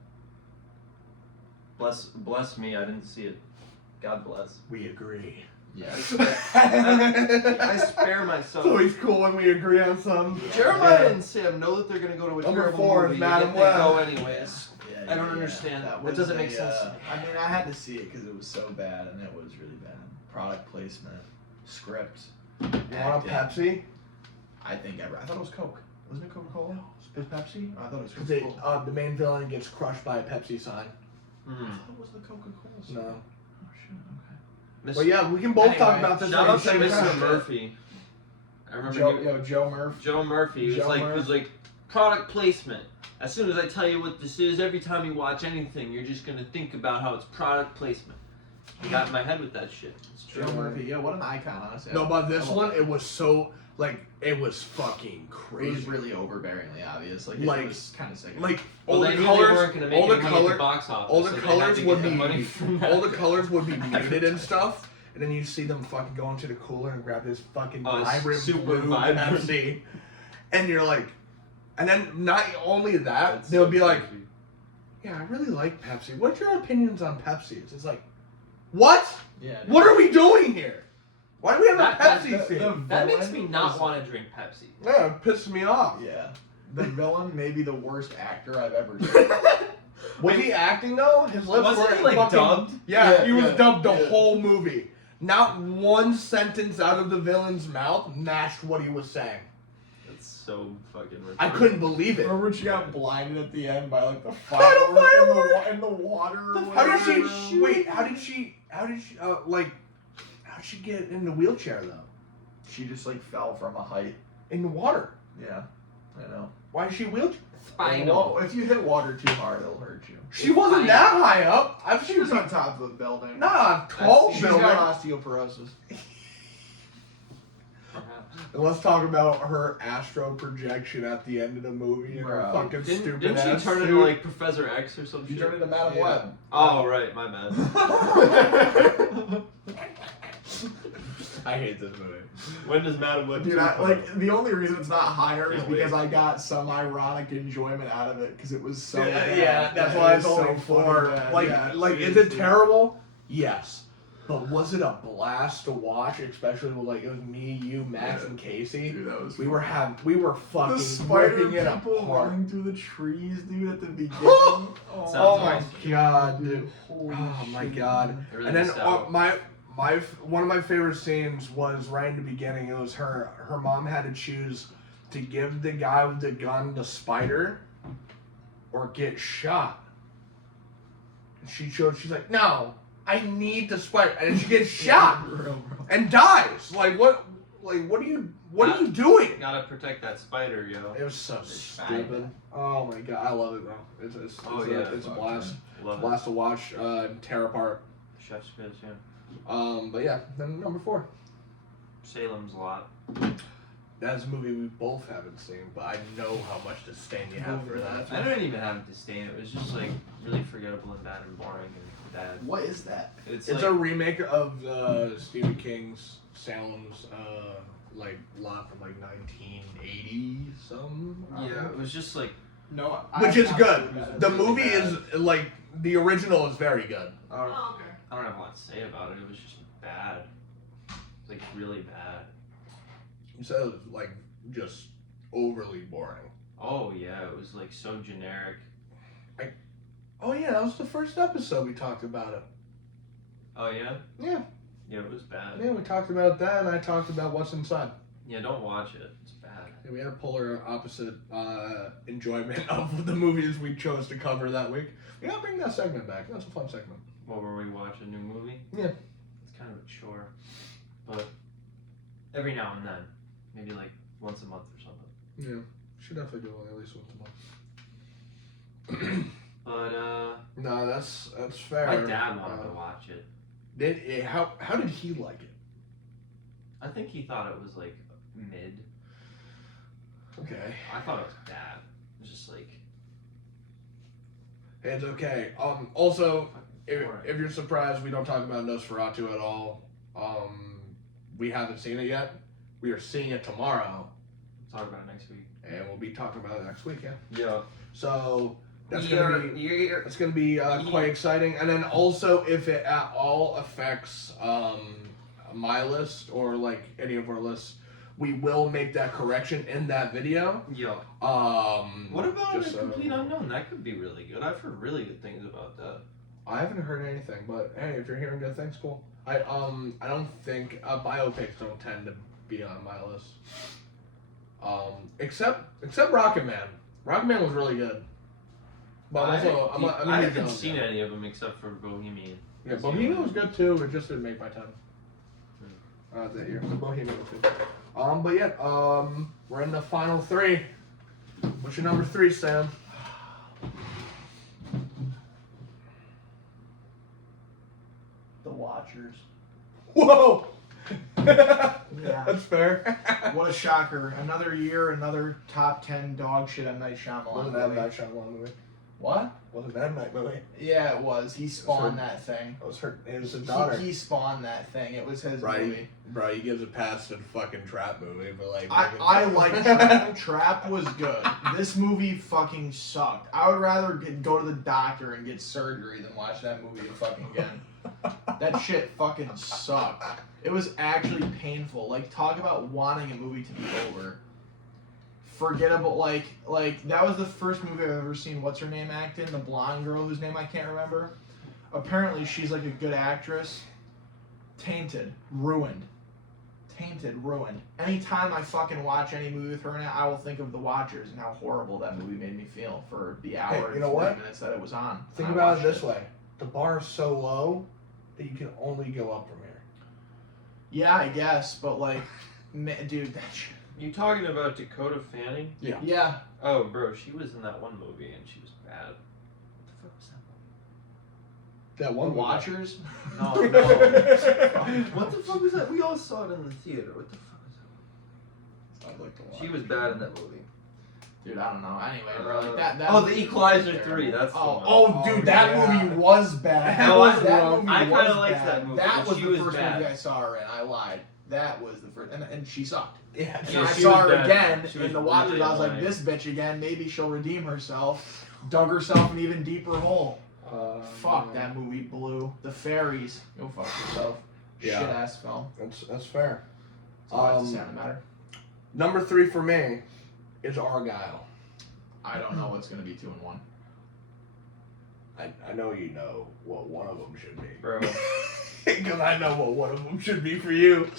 Bless me, I didn't see it. God bless. We agree. Yes. I spare myself. So he's cool when we agree on something. Jeremiah and Sam know that they're gonna go to a Number terrible 4 is movie, Madam yet they Web. go anyways. Yeah, I don't understand. That was doesn't make sense. I mean, I had to see it because it was so bad, and it was really bad. Product placement, script, You want a acting. Pepsi? I think I thought it was Coke. Wasn't it Coca-Cola? It was Pepsi? I thought it was Because Coca-Cola. the main villain gets crushed by a Pepsi sign. I thought it was the Coca-Cola. No. Oh shit. Okay. But yeah, we can both talk Anyway, about this. Shout at out the to same Mr. time. Murphy. I remember Joe Murph. Joe Murphy. He Joe was like product placement. As soon as I tell you what this is, every time you watch anything, you're just gonna think about how it's product placement. I got in my head with that shit. It's true. Joe Murphy. Yeah, what an icon, honestly. No, but this I love one, it. it was so, like, it was fucking It was crazy. really overbearingly obvious. Like, Like- it was kind of sick. Like, Well, all they the knew they colors, weren't gonna make all the any money at color, the box office. all the so they had colors to would get be, money from all the that. colors would be muted and stuff. And then you see them fucking go into the cooler and grab this fucking Oh, it's vibrant super blue vibrant. Pepsi. And you're like, and then not only that, That's they'll so be like, creepy. yeah, I really like Pepsi. What's your opinions on Pepsi? It's like, what? Yeah. What are we doing here? Why do we have a Pepsi the thing? That makes me villain not was- want to drink Pepsi. Yeah, it pissed me off. Yeah. The villain may be the worst actor I've ever seen. Was he acting though? His lips Wasn't were he like fucking, dubbed? Yeah, he was Yeah, dubbed the yeah. whole movie. Not one sentence out of the villain's mouth matched what he was saying. That's so fucking retarded. I couldn't believe it. Remember when she got blinded at the end by like the By firework the firework! in the water? or How did whatever? she? Wait, how did she get in the wheelchair though? She just like fell from a height. In the water. Yeah, I know. Why is she wheelchair? Spinal. Well, if you hit water too hard, it'll hurt you. She wasn't that high up. She was on top of the building. Nah, tall She's building. got osteoporosis. And let's talk about her astro projection at the end of the movie and her Bro. fucking stupid Didn't ass she turn suit. into like Professor X or some You shit? turned into Madam Yeah. Web. Oh right, my bad. I hate this movie. When does Madam Web? Dude, the only reason it's not higher is Can't because wait. I got some ironic enjoyment out of it because it was so Yeah, bad. yeah, that's It why was it's only so four. fucking bad. Like, Yeah, like, is it seriously. terrible? Yes. But was it a blast to watch? Especially with like it was me, you, Max, Yeah. and Casey. Dude, that was We were the fucking spider ripping it people apart. running through the trees, dude, at the beginning. Oh Sounds my awesome. god, dude. Holy Oh my shit, god. man. It really And then missed out. one of my favorite scenes was right in the beginning. It was her mom had to choose to give the guy with the gun the spider or get shot. And she chose. She's like, no, I need the spider, and then she gets shot Bro, bro. and dies. Like what? Like what are you doing? Gotta protect that spider, yo. It was so Spider. stupid. Oh my god, I love it, bro. It's it's a fuck, blast. Love Blast to watch and tear apart. it. Chef's kiss, yeah. But yeah, then number 4. Salem's Lot. That's a movie we both haven't seen, but I know how much disdain you have for that. I don't even have disdain. It was just like really forgettable and bad and boring and bad. What is that? It's It's like, a remake of Stephen King's Salem's lot from like 1980 some. yeah, it was just like No, Which is good. The really movie bad. is like the original is very good. I don't have a lot to say about it. It was just bad. Like really bad. You said it was like just overly boring. Oh yeah, it was like so generic. Oh yeah, that was the first episode we talked about it. Oh yeah? Yeah. Yeah, it was bad. Yeah, we talked about that, and I talked about what's inside. Yeah, don't watch it. It's bad. Yeah, we had polar opposite enjoyment of the movies we chose to cover that week. We gotta bring that segment back. That's a fun segment. What were we watching? A new movie? Yeah. It's kind of a chore. But every now and then. Maybe like once a month or something. Yeah, should definitely do it at least once a month. But No, that's fair. my dad wanted to watch it. How did he like it? I think he thought it was like mid. Okay, I thought it was bad. It was just like it's okay. Also, fucking boring. if you're surprised, we don't talk about Nosferatu at all. We haven't seen it yet. We are seeing it tomorrow, We'll talk about it next week. and we'll be talking about it next week. Yeah. Yeah. So that's gonna be. You're It's going to be quite exciting. And then also, if it at all affects my list or like any of our lists, we will make that correction in that video. Yo. What about just A so- Complete Unknown? That could be really good. I've heard really good things about that. I haven't heard anything, but hey, if you're hearing good things, cool. I don't think biopics don't tend to be on my list. Except Rocket Man. Rocket Man was really good. But also, I'm a I huge haven't Jones seen fan. any of them except for Bohemian. Yeah, Bohemian was good too. It just didn't make my 10. That year. The Bohemian was good. But yeah, we're in the final 3. What's your number 3, Sam? The Watchers. Whoa! Yeah. That's fair. What a shocker. Another year, another top 10 dog shit M. Night Shyamalan. Wasn't that a movie. Night Shyamalan movie? What? Wasn't that a Night movie? Yeah, it was. He spawned Sorry. that thing. It was her. It was his daughter. He spawned that thing. It was his Right. movie. Bro, he gives a pass to the fucking Trap movie, but like. I like Trap. Trap was good. This movie fucking sucked. I would rather go to the doctor and get surgery than watch that movie fucking again. That shit fucking sucked. It was actually painful. Like, talk about wanting a movie to be over. forgettable. Like that was the first movie I've ever seen. What's her name act in? The blonde girl whose name I can't remember. Apparently, she's like a good actress. Tainted, ruined. Anytime I fucking watch any movie with her in it, I will think of The Watchers and how horrible that movie made me feel for the hour Hey, and 40 minutes that it was on. Think And I about it watched this way: the bar is so low that you can only go up from here. Yeah, I guess, but like, dude, that shit. You talking about Dakota Fanning? Yeah. Oh, bro, she was in that one movie and she was bad. What the fuck was that movie? That The one Watchers? No. What the fuck was that? We all saw it in the theater. What the fuck was that? I'd like to watch. She was bad in that movie. Dude, I don't know. Anyway, bro, like that Oh, movie The Equalizer was 3. That's the one. Oh, dude, Oh, that yeah. movie was bad. No, I That kinda liked that movie, That but was she the was first bad. movie I saw her in. I lied. That was the first, and she sucked. Yeah. And Yeah, I she saw was her bad. again She was in The Watchers. really I was like, annoying. this bitch again. Maybe she'll redeem herself. Dug herself an even deeper hole. Fuck, that movie blew. The Fairies. Go fuck yourself. Yeah. Shit ass film. That's fair. That's all I have to say on the matter. Number 3 for me is Argyle. I don't know what's gonna be 2 and 1. I know you know what one of them should be. Bro. Because I know what one of them should be for you.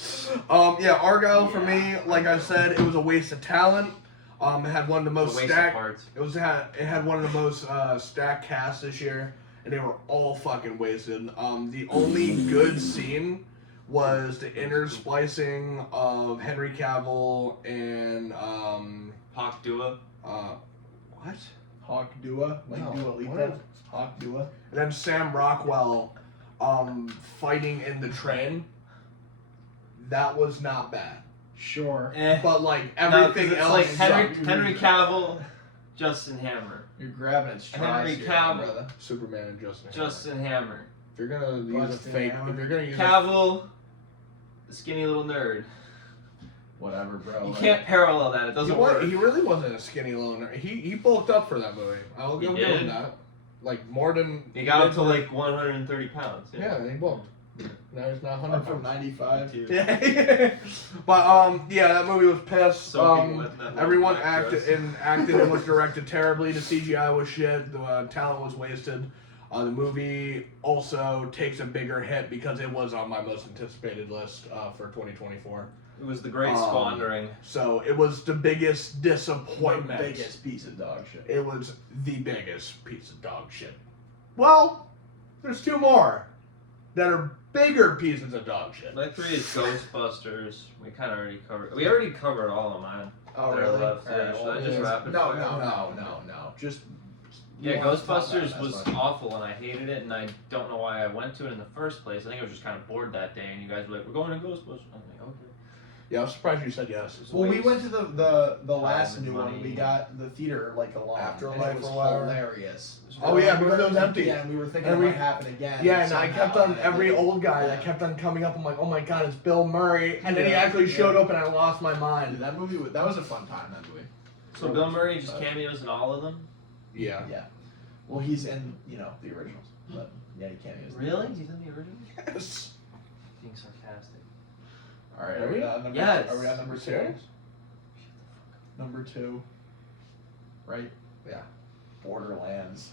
Yeah, Argyle for me, like I said, it was a waste of talent. It had one of the most waste of stacked. parts. It had one of the most stacked casts this year, and they were all fucking wasted. The only good scene was the intersplicing of Henry Cavill and Hawk Dua. what? Hawk Dua, like No, Dua what Lipa. is- Hawk Dua. And then Sam Rockwell fighting in the train. That was not bad. Sure. But like No, 'cause everything it's else like sucked. Henry Cavill, Justin Hammer. You're grabbing at straws Henry here, Cavill. brother. Superman and Justin. Hammer. Justin Hammer. If you're gonna use a Bustin' fake, Hammer. if you're gonna use Cavill, the skinny little nerd. Whatever, bro. You like- can't parallel that. It doesn't work. he really wasn't a skinny loner. He bulked up for that movie. I'll He give did? him that. Like more than He got up did to for- like 130 pounds. yeah, he bulked. Now he's not I'm 100 from pounds. 95. Yeah. But yeah, that movie was pissed. Some people with that Everyone black acted dress. and was directed terribly. The CGI was shit. The talent was wasted. The movie also takes a bigger hit because it was on my most anticipated list for 2024. It was the great squandering. So it was the biggest The disappointment. biggest piece of dog shit. It was the biggest piece of dog shit. Well, there's 2 more that are bigger pieces of dog shit. My 3 is Ghostbusters. We kind of already covered. We already covered all of mine. Oh, They're really? left. Alright, Should well, I just yes. wrap it No, for you? no. Just. Yeah, you want to talk about Ghostbusters it, was that's fine. awful and I hated it and I don't know why I went to it in the first place. I think I was just kind of bored that day and you guys were like, we're going to Ghostbusters. I'm like, okay. Yeah, I was surprised you said yes. It's a Well, we waste. went to the last and new one. money. We got the theater like alone. Afterlife and it was or whatever. hilarious. Oh, yeah, because it was empty. Yeah, and we were thinking And it we- might happen again. Yeah, and I kept somehow, on every and it old guy yeah. that kept on coming up. I'm like, oh my god, it's Bill Murray, and then he Yeah, actually showed yeah. up, and I lost my Dude, mind. that movie that was a fun time. That movie. So Bill Murray just cameos in all of them? Yeah. Yeah. Well, he's in the originals, but yeah, he cameos. in the Really? originals. He's in the original? Yes. Being sarcastic. All right. Are Are we we? on number? Yes. Are we on number 2? Serious? Number 2. Right. Yeah. Borderlands.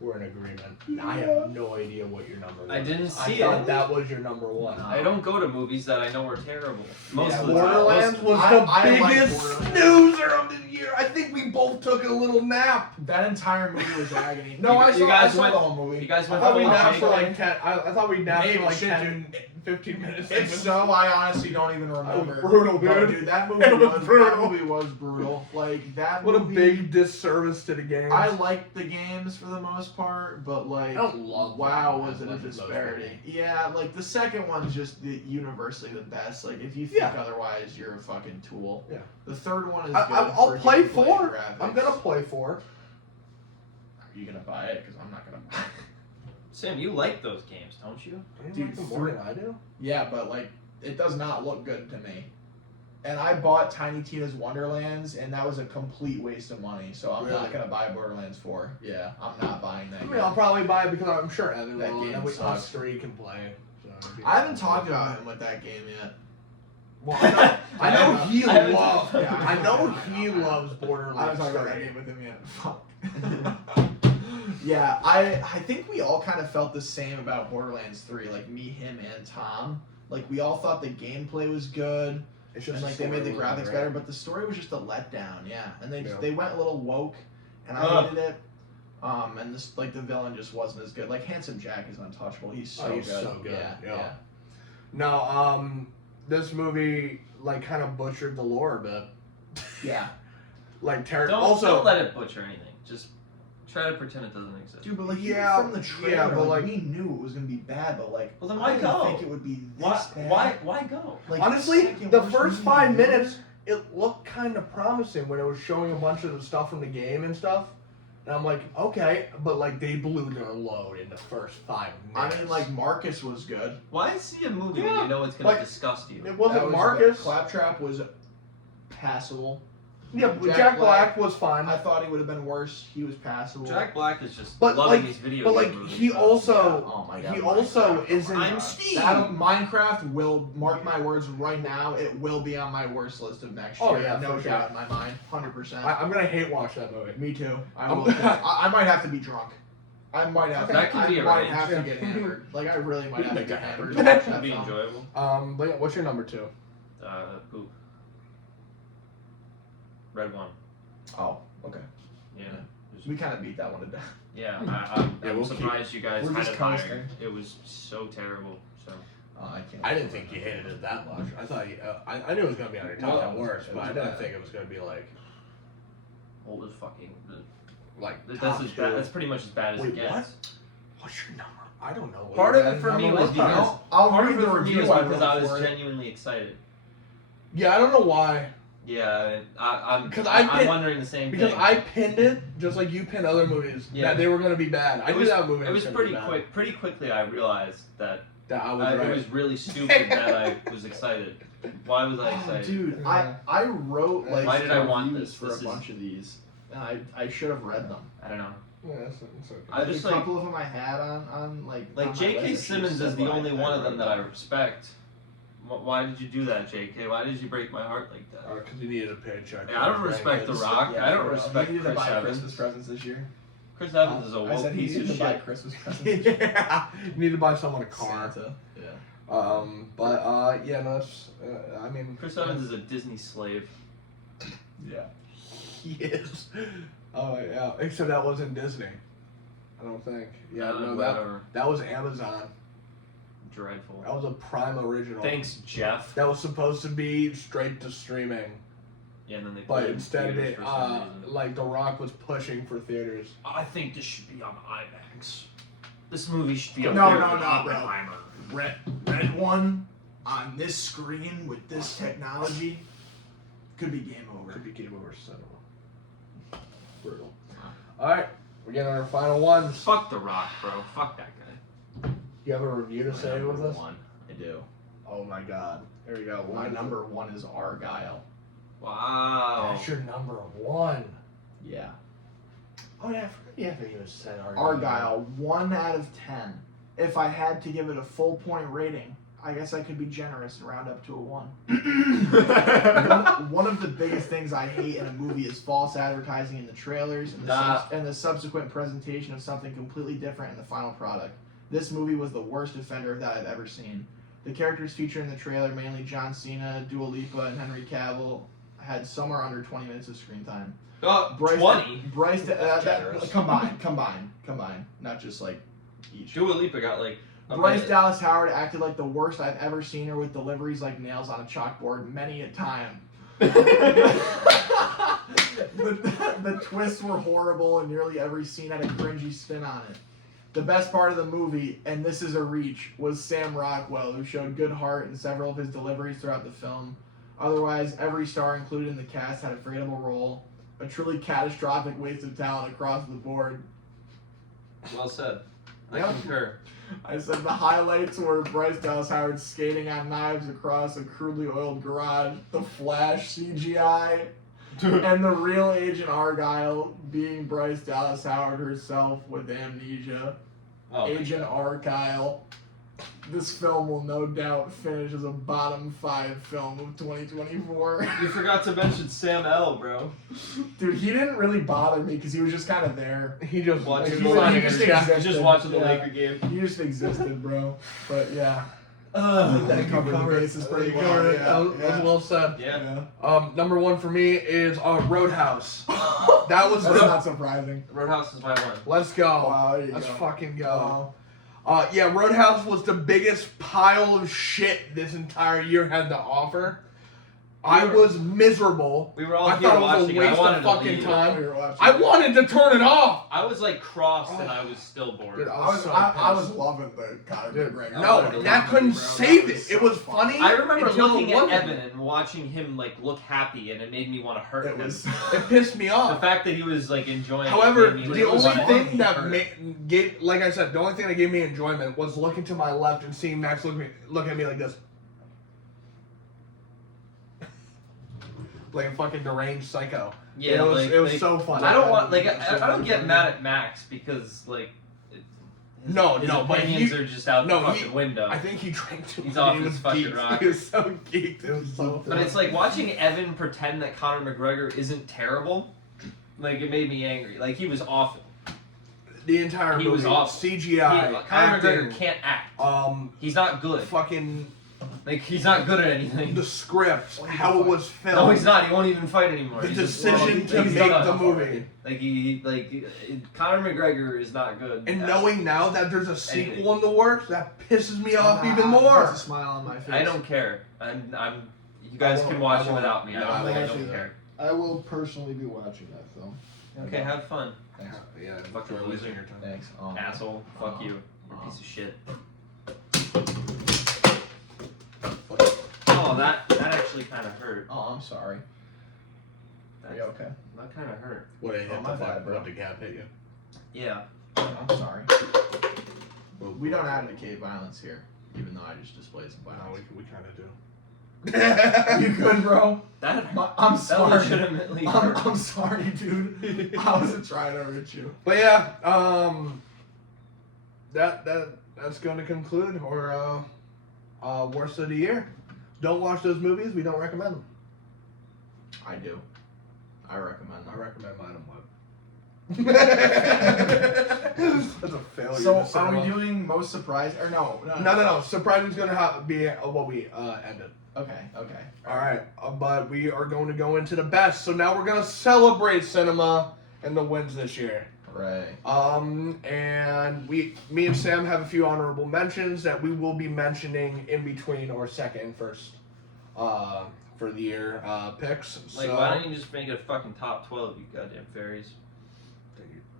We're in agreement. I have no idea what your number was. I didn't see I thought it. that was your number 1. I don't go to movies that I know are terrible. Most Yeah, of the time. Borderlands was I the like biggest Borderlands. snoozer of the year. I think we both took a little nap. That entire movie was agony. No, You- I you saw, guys I saw went- the whole movie. you guys I went thought we full napped for Jake. like 10. I thought we napped Maybe for like shit, 10, 15 minutes. If so, I honestly don't even remember. brutal, But, dude. that movie It was was brutal. That movie was brutal. Like that. What a movie, big disservice to the game. I liked the games for the most part, but like, I don't love wow, them was as it a much as most disparity? people. Yeah, like the second one's just universally the best. Like if you think Yeah. otherwise, you're a fucking tool. Yeah. The third one is. I'll good for play gameplay 4. and graphics. I'm gonna play 4. Are you gonna buy it? Because I'm not gonna buy it. Sam, you like those games, don't you? Dude, Dude, like them more than I do. Yeah, but like it does not look good to me. And I bought Tiny Tina's Wonderlands, and that was a complete waste of money. So I'm Really? not gonna buy Borderlands 4. Yeah, I'm not buying that. I mean, game. I'll probably buy it because I'm sure Evan That will, game and we sucks. us 3 can play. So it'd be- I haven't talked about him with that game yet. Well, I know he I haven't- loves. Yeah, I know he loves I Borderlands. haven't talked about that 3. game with him yet. Fuck. Yeah, I think we all kind of felt the same about Borderlands 3. Like me, him, and Tom. Like we all thought the gameplay was good, It's and just like the they made the story graphics wasn't better, great. but the story was just a letdown. Yeah, and Yeah. they went a little woke, and I Ugh. hated it. And this like the villain just wasn't as good. Like Handsome Jack is untouchable. He's so Oh, he's good. so good, Yeah, yeah. yeah. No, this movie like kind of butchered the lore a bit. Yeah. Like Terrence. Don't let it butcher anything. Just try to pretend it doesn't exist. Dude, but like Yeah, even from the trailer, yeah, but, like, like- we knew it was gonna be bad, but like Well, then I why didn't go? think it would be this bad. Why go? Like, Honestly, second the worst first movie 5 in the minutes, year? it looked kind of promising when it was showing a bunch of the stuff from the game and stuff. And I'm like, okay, but like they blew their load in the first 5 I minutes. mean, like Marcus was good. Why see a movie when Yeah, you know it's gonna like, disgust you? it wasn't That was Marcus. good. Claptrap was passable. Yeah, but Jack Jack Black- Black was fine. I thought he would have been worse. He was passable. Jack Black is just But, loving like- these video but, game like, movies. he so- also- Oh my god. he also Minecraft. isn't- I'm Steve. That Minecraft will mark my words right now. It will be on my worst list of next year. Oh, yeah, no for doubt sure. in my mind, 100%. I'm gonna hate watch that movie. Me too. I I'm- will. I might have to be drunk. I might have. That could be I might arranged. have to get hammered. Like I really might We have can to get make that hammered. happen. to watch That'd that be film. enjoyable. But yeah, what's your number 2? Poop. Red one. Oh, okay. Yeah. We kind of beat that one to death. Yeah, Yeah, I'm we'll surprised you guys we're had just it higher. coasting. It was so terrible. So I can't. I didn't think you hated it that much. I thought I knew it was gonna be on your top 10 worst, it but was I didn't bad. think it was gonna be like old as fucking. top That's as 2. bad. That's pretty much as bad as Wait, it gets. what? What's your number? I don't know. what Part your of it for me number was because I'll part read of it the for me review was I because wrote I was for it. genuinely excited. Yeah, I don't know why. Yeah, I'm Because I'm I pinned- wondering the same Because thing. I pinned it just like you pinned other movies Yeah. that they were gonna be bad. I It knew was- that movie. It was gonna pretty be bad. quick. Pretty quickly, I realized that That I was right. it was really stupid that I was excited. Why was I Oh, excited? dude, I wrote like Why did I want reviews this? for This a is- bunch of these, and I should have read them. I don't know. Yeah, that's okay. I just a like couple of them I had on like. on my J.K. list, I should've Simmons said is the what only one of them wrote that I down. respect. Why did you do that, J.K.? Why did you break my heart like that? Because you needed a paycheck. Yeah, I don't respect The Rock. Yeah, I don't for real. respect He needed to Chris buy Evans. Christmas presents this year. Chris Evans is a I woke said he piece of needed to buy shit. Christmas presents. This year. Yeah, you need to buy someone a car. Santa. Yeah. Yeah, no, it's, I mean, Chris Evans is a Disney slave. Yeah. he is. Oh yeah, except that wasn't Disney. I don't think. Yeah, no, whatever. that was Amazon. Dreadful. That was a Prime original. Thanks, Jeff. That was supposed to be straight to streaming, Yeah, and then they put but it in instead theaters it, for some reason. like The Rock was pushing for theaters. I think this should be on IMAX. This movie should be No, up there no, with no, Oppenheimer. Red one on this screen with this technology could be game over. Could be Game Over Cinema. Brutal. All right, we're getting our final ones. Fuck The Rock, bro. Fuck that guy. You have a review to say with us? One. I do. Oh my God. Here we go. My number one is Argyle. Wow. That's your number 1. Yeah. Oh yeah, I forgot you haven't even said Argyle, 1 out of 10. If I had to give it a full point rating, I guess I could be generous and round up to a 1. One of the biggest things I hate in a movie is false advertising in the trailers and and the subsequent presentation of something completely different in the final product. This movie was the worst offender of that I've ever seen. The characters featured in the trailer, mainly John Cena, Dua Lipa, and Henry Cavill, had somewhere under 20 minutes of screen time. 20? Bryce, That's generous. combine, not just like each. Dua Lipa got like a Bryce minute. Dallas Howard acted like the worst I've ever seen her with deliveries like nails on a chalkboard many a time. The twists were horrible and nearly every scene had a cringy spin on it. The best part of the movie, and this is a reach, was Sam Rockwell, who showed good heart in several of his deliveries throughout the film. Otherwise, every star included in the cast had a forgettable role. A truly catastrophic waste of talent across the board. Well said. I Yep. concur. I said the highlights were Bryce Dallas Howard skating on knives across a crudely oiled garage, the Flash CGI, and the real Agent Argyle being Bryce Dallas Howard herself with amnesia. Oh, Agent Argyle. this film will no doubt finish as a bottom 5 film of 2024. You forgot to mention Sam L, bro. Dude, he didn't really bother me because he was just kind of there. He just Watching he the was Lakers. signing his check. existed. Just watching the Yeah. Laker game. He just existed, bro. But yeah, I think that covered the bases pretty You well. covered it. Yeah, That was well said. Yeah. Number 1 for me is Roadhouse. That was That's not surprising. Roadhouse is my one. Let's go. Wow, there you Let's go. fucking go. Wow. Yeah, Roadhouse was the biggest pile of shit this entire year had to offer. I was miserable. We were all I here thought it was a watching it. waste I wanted of to fucking leave. time. We were watching I it. wanted to turn it off. I was like crossed and I was still bored. Dude, I was so was pissed. loving the Conor Dude, McGregor. no, that couldn't save it. It was funny. I remember until looking the at one- Evan and watching him like look happy, and it made me want to hurt It him. was. It pissed me The off. fact that he was like enjoying. However, it made me, the like, only wanna thing that hurt. gave, like I said, the only thing that gave me enjoyment was looking to my left and seeing Max look at me like this. Like a fucking deranged psycho. Yeah, it was so funny. I don't want like I don't get mad at Max because like his No, but opinions he- are just out the no, he- fucking window. I think he drank too He's much. off He his was fucking geeked. rocker. He was so geeked. It was so But it's like watching Evan pretend that Conor McGregor isn't terrible. Like it made me angry. Like he was awful. the entire he movie. was awful. CGI, Conor acting, McGregor can't act. He's not good. fucking Like he's not good at anything. the script, how it was filmed. No, he's not. He won't even fight anymore. The He's just- decision to he's make done. the movie. Conor McGregor is not good. And at- knowing now that there's a Anything. sequel in the works, that pisses me off even Puts more. a smile on my face. I don't care. You guys I won't- can watch I it won't. without me. No, I I don't won't. care. I will personally be watching that film. Okay, have fun, Thanks. Yeah, Fucking enjoy loser. wasting your time. Thanks. asshole. Fuck you. You're a piece of shit. Oh, that actually kind of hurt. Oh, I'm sorry. Are you okay? That kind of hurt. What did Oh, my bad, bro. What the gap hit you? Yeah. I'm sorry. We don't advocate violence here, even though I just displayed some No, violence. we kind of do. You good, bro? That I'm that sorry. legitimately hurt. I'm sorry, dude. I wasn't trying to hurt you. But yeah, that's going to conclude our worst of the year. Don't watch those movies. We don't recommend them. I do. I recommend I them. recommend Madam Web. That's a failure. So, to say are we that. doing most surprised? Or no? No. Surprising's going to be what we ended. Okay. All right, but we are going to go into the best. So now we're going to celebrate cinema and the wins this year. Right. And me and Sam have a few honorable mentions that we will be mentioning in between our second and first, for the year picks. Like, so, why don't you just make it a fucking top 12, you goddamn fairies?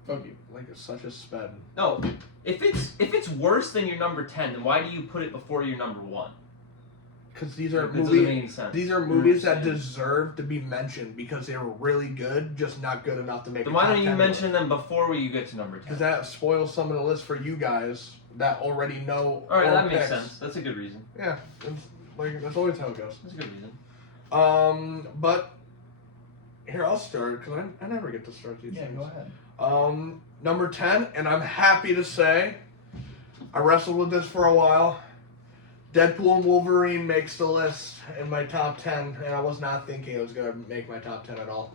Fuck you. like it's such a sped. No, if it's worse than your number 10, then why do you put it before your number 1? Because these are That doesn't make movies. any sense. These are movies that understand. deserve to be mentioned because they were really good, just not good enough to make. Then a why top don't you 10 mention them before you get to number 10? Because that spoils some of the list for you guys that already know. Alright, our that makes picks. sense. That's a good reason. Yeah, that's always how it goes. That's a good reason. But here I'll start because I never get to start these Yeah, things. go ahead. Number 10, and I'm happy to say, I wrestled with this for a while. Deadpool and Wolverine makes the list in my top 10, and I was not thinking it was going to make my top 10 at all.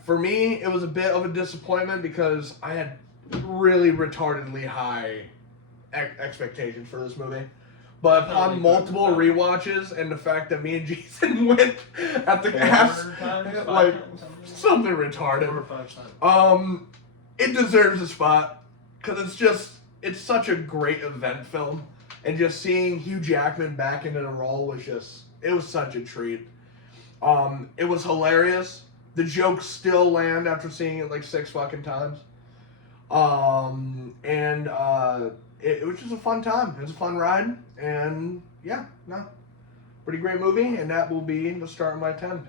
For me, it was a bit of a disappointment because I had really retardedly high expectations for this movie. But upon multiple rewatches and the fact that me and Jason went at the cast, like something retarded. 4 or 5 times. It deserves a spot because it's such a great event film, and just seeing Hugh Jackman back into the role was it was such a treat. It was hilarious. The jokes still land after seeing it like 6 fucking times. It was just a fun time. It was a fun ride, and yeah, pretty great movie, and that will be the start of my 10.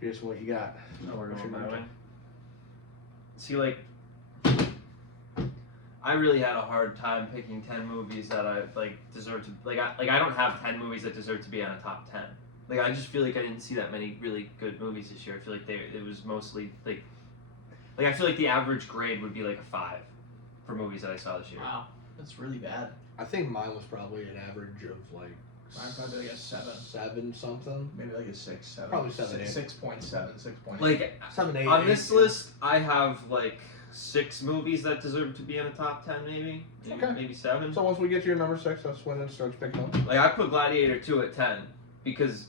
Here's what you got. No, we're What's going your my number way. See, like, I really had a hard time picking 10 movies that I deserve to I don't have 10 movies that deserve to be on a top 10. Like, I just feel like I didn't see that many really good movies this year. I feel like it was mostly like I feel like the average grade would be like a 5 for movies that I saw this year. Wow, that's really bad. I think mine was probably an average of like Mine's probably like a 7. 7 something. Maybe like a 6, 7. Probably 7, 6.7, 6.8. Like 7, 8. on this list, I have like 6 movies that deserve to be in the top 10, maybe Okay. maybe 7. So once we get to your number 6, that's when it starts picking up. Like I put Gladiator 2 at 10 because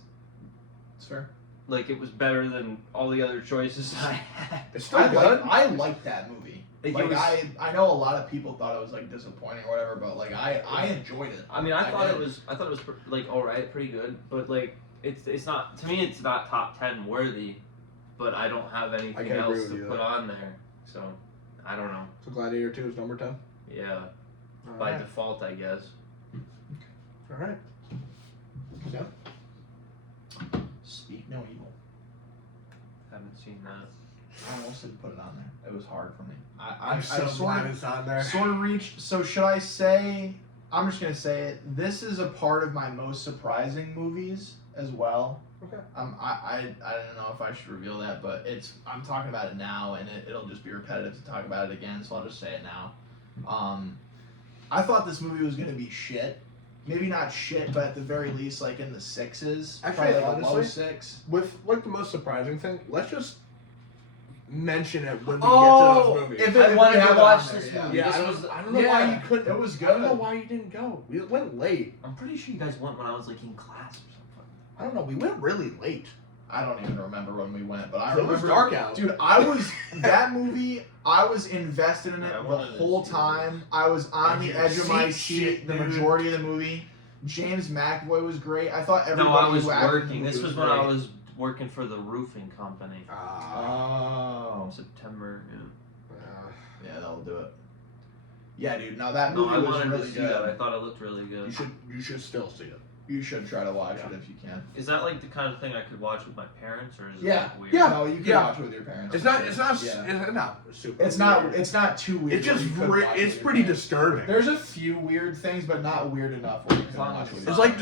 It's fair. like it was better than all the other choices I had. It's still good. I like that movie. Like, Like it was, I know a lot of people thought it was like disappointing or whatever, but like I enjoyed it. I mean, I thought did. it was like all right, pretty good, but like it's not, to me it's not top 10 worthy, but I don't have anything can agree else with to you put there. on there, so I don't know. So Gladiator 2 is number 10. Yeah, by Alright. default, I guess. Alright. Yeah. Speak no evil. Haven't seen that. I almost didn't put it on there. It was hard for me. I'm so glad it's on there. Sort of reached. So should I say? I'm just gonna say it. This is a part of my most surprising movies as well. Okay. I don't know if I should reveal that, but I'm talking about it now, and it'll just be repetitive to talk about it again. So I'll just say it now. I thought this movie was gonna be shit. Maybe not shit, but at the very least, like in the 6s. Actually, probably like a low honestly, 6. With like the most surprising thing, let's just mention it when we Oh, get to those movies. if I we wanted have to it on watch there, this yeah. movie. yeah, This I was, don't know why you couldn't. It was I don't know good. why you didn't go. We went late. I'm pretty sure you guys went when I was like in class or something. I don't know. We went really late. I don't even remember when we went, but I It remember was dark out. Dude, I was that movie. I was invested in it Yeah, I the wanted to whole see time. I was on And the your edge of my seat seat shit, the dude. majority of the movie. James McAvoy was great. I thought everybody No, I was who acted in the working. movie This was when I great. was working for the roofing company. Oh. September. Yeah, that'll do it. Yeah, dude. No, that No, movie I was wanted really to see good. that. I thought it looked really good. You should still see it. You should try to watch Yeah. it if you can. Is that like the kind of thing I could watch with my parents, or is it Yeah. like weird? Yeah. No, you can Yeah. watch it with your parents. It's not. Yeah. It's not super. It's not. weird. It's not too weird. It's just. where you could watch it It's with your pretty parents. disturbing. There's a few weird things, but not weird enough where you can long watch as it with it's your It's like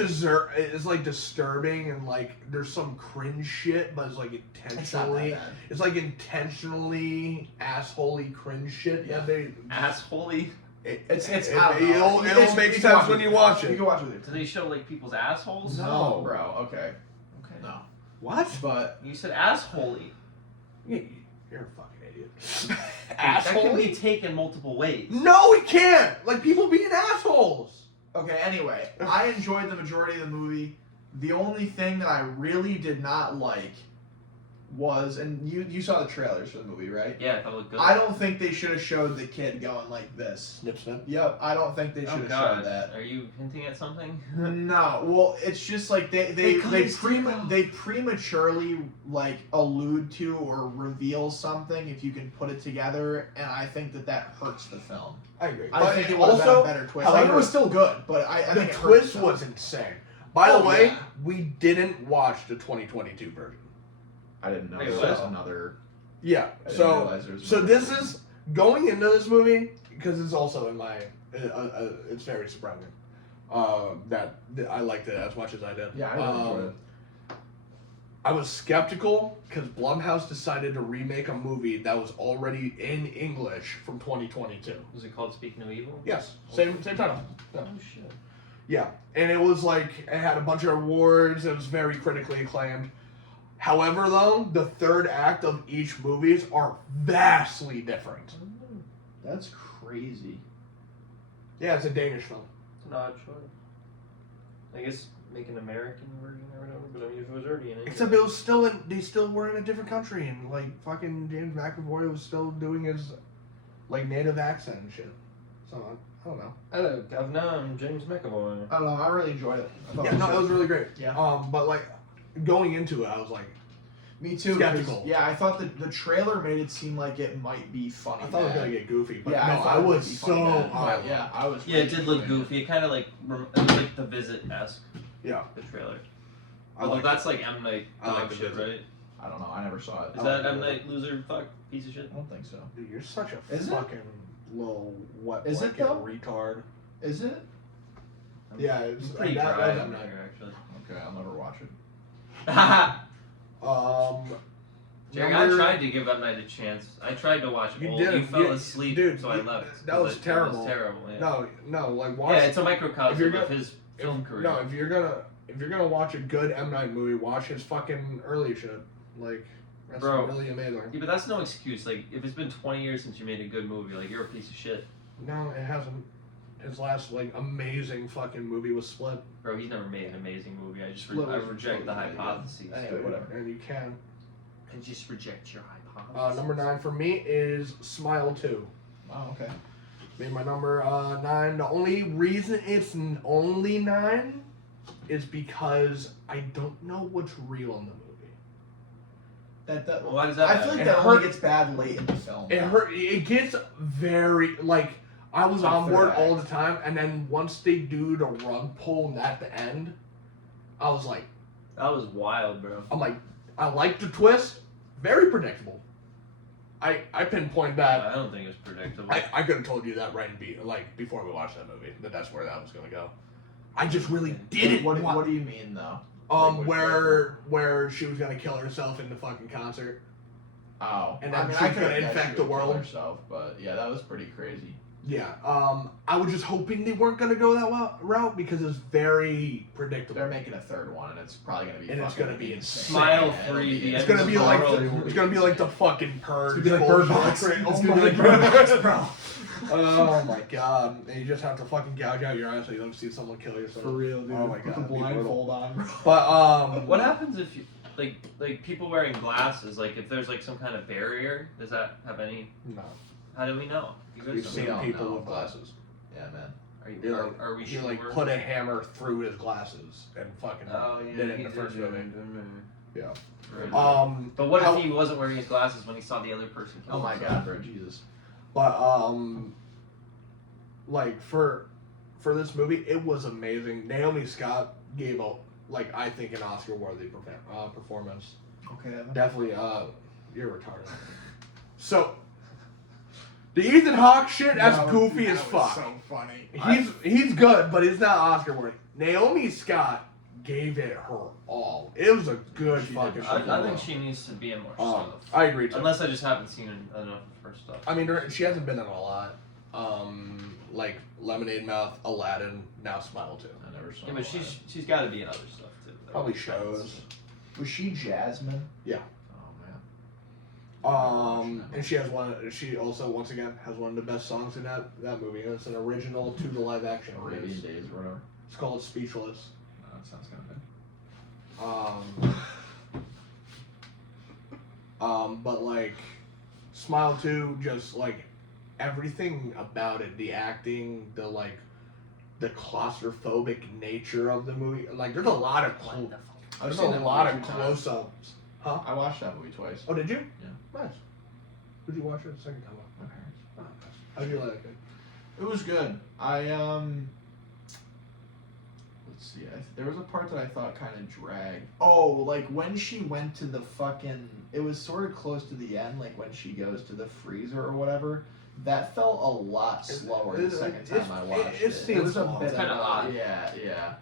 parents. It's like disturbing and like there's some cringe shit, but it's like It's not that intentionally. bad. It's like intentionally assholey cringe shit. Yeah. They. Assholey. It's I don't It'll know. It's- make you can sense watch when it you with watch You it. can watch it with your Do they show like people's assholes? No. bro. Okay. Okay. No. What? But You said assholey. You're a fucking idiot. That can be Assholey? taken multiple ways. No, we can't. Like people being assholes. okay. Anyway, I enjoyed the majority of the movie. The only thing that I really did not like was, and you saw the trailers for the movie, right? Yeah, I thought it looked good. I don't think they should have showed the kid going like this. Snip snip. Yep, I don't think they should Oh have god. showed that. Are you hinting at something? No, well, it's just like they cut his dick off. they prematurely like allude to or reveal something if you can put it together, and I think that hurts the film. I agree. I think it would have been a better twist. Like, it however, was still good, but I the think it hurt twist the film. was insane. By the Oh, way, yeah. we didn't watch the 2022 version. I didn't know Wait, there what? was another. Yeah. I didn't So realize there was so another this version. is going into this movie because it's also in my. It's very surprising that I liked it as much as I did. Yeah, I enjoyed it. I was skeptical because Blumhouse decided to remake a movie that was already in English from 2022. Was it called Speak No Evil? Yes, same title. Yeah. Oh shit. Yeah, and it was like it had a bunch of awards. It was very critically acclaimed. However, though, the third act of each movies are vastly different. That's crazy. Yeah, it's a Danish film. It's an odd choice. I guess make an American version or whatever, but I mean, if it was already in English. Except it was still in. They still were in a different country, and like fucking James McAvoy was still doing his like native accent and shit. So I don't know. Hello, Governor. I'm James McAvoy. I don't know. I really enjoyed it. I thought Yeah, no, good. it was really great. Yeah. But like going into it, I was like, Me too. Skeptical. because- Yeah, I thought the trailer made it seem like it might be funny. I thought it was bad. gonna get goofy, but Yeah, no, thought I it would was be so funny bad, high. but yeah, I was. Yeah, it really did look enjoying goofy. It kind of like it was like The Visit-esque. Yeah. The trailer. I Although liked that's like M Night I dog like The shit, Visit. right? I don't know. I never saw it. Is I that like M The Night loser fuck piece of shit? I don't think so. Dude, you're such a Is it? fucking little wet Is it blanket though? retard. Is it? Yeah, it's It's pretty that dry was on not- there actually. Okay, I'll never watch it. Um, Jack, I tried to give M. Night a chance. I tried to watch You Old. did. You fell Yeah, asleep, dude, so I left. that was terrible. It was terrible. Yeah. No, like watch. Yeah, it's a if microcosm you're of his film career. No, if you're gonna watch a good M Night movie, watch his fucking early shit. Like, that's Bro. really amazing. Yeah, but that's no excuse. Like, if it's been 20 years since you made a good movie, like, you're a piece of shit. No, it hasn't. His last like amazing fucking movie was Split. Bro, he's never made an amazing movie. I just Split I was reject the really good. hypotheses. Anyway, whatever. And you can. I just reject your hypothesis. Number 9 for me is Smile 2. Oh, okay. Made my number 9. The only reason it's only 9 is because I don't know what's real in the movie. Well, why does that I matter? feel like It that hurt- only gets bad late in the film. It hurt. It gets very like I was Like on board third all act. the time, and then once they do the rug pull at the end, I was like, That was wild, bro. I'm like, I like the twist. Very predictable. I pinpoint that. I don't think it's predictable. I could have told you that right before we watched that movie that's where that was gonna go. I just really didn't. What do you mean though? Where she was gonna kill herself in the fucking concert. Oh, And then I mean, she I could could infect the world. herself, but yeah, that was pretty crazy. Yeah. I was just hoping they weren't gonna go that route because it's very predictable. They're making a third one, and it's probably gonna be. And it's fucking gonna be insane. Smile Yeah, it'll 3, be- the It's end gonna of be the like world. it's gonna be like the fucking Purge. It's gonna be like Bird bullshit. Box. It's Oh gonna my be Bird Box, God. bro. Oh my god! And you just have to fucking gouge out your eyes so you don't see someone kill yourself. For real, dude. Oh my Put God, the it'd be blindfold on, bro. But What happens if you like people wearing glasses? Like if there's like some kind of barrier, does that have any? No, How do we know? You guys we've know? seen don't people know, with but- glasses. Yeah, man. You Are, like, are we you sure? like put a hammer through his glasses and fucking Oh yeah, did it in he the first did movie. it. Yeah. Right. But what how- if he wasn't wearing his glasses when he saw the other person kill Oh my himself? God, bro, Jesus. But like for this movie, it was amazing. Naomi Scott gave I think an Oscar-worthy performance. Okay, Evan. Definitely, you're retarded. So, the Ethan Hawke shit, that's That was- goofy that as was fuck. So funny. He's good, but he's not Oscar-worthy. Naomi Scott gave it her all. It was a good She did. fucking I show. think she needs to be in more stuff. I agree too. Unless I just haven't seen enough of her stuff. I mean, she hasn't been in a lot. Like Lemonade Mouth, Aladdin, now Smile 2. I never saw. Yeah, but that. she's got to be in other stuff too. Probably shows. Was she Jasmine? Yeah. Oh man. And she has one. She also, once again, has one of the best songs in that movie. And it's an original to the live action. Arabian release. Days or whatever. It's called Speechless. Oh, that sounds kind of good. But like, Smile 2, just like everything about it, the acting, the claustrophobic nature of the movie. Like, there's a lot of I've there's seen a that lot movie of 2 times. close-ups. I watched that movie twice. Oh, did you? Yeah. Nice. Did you watch it the second time? My parents. Oh, nice. How did you like it? It was good. Let's see. There was a part that I thought kind of dragged. Oh, like when she went to the fucking. It was sort of close to the end, like when she goes to the freezer or whatever. That felt a lot slower the second time I watched it. It was a long. bit Kinda odd. Yeah, yeah.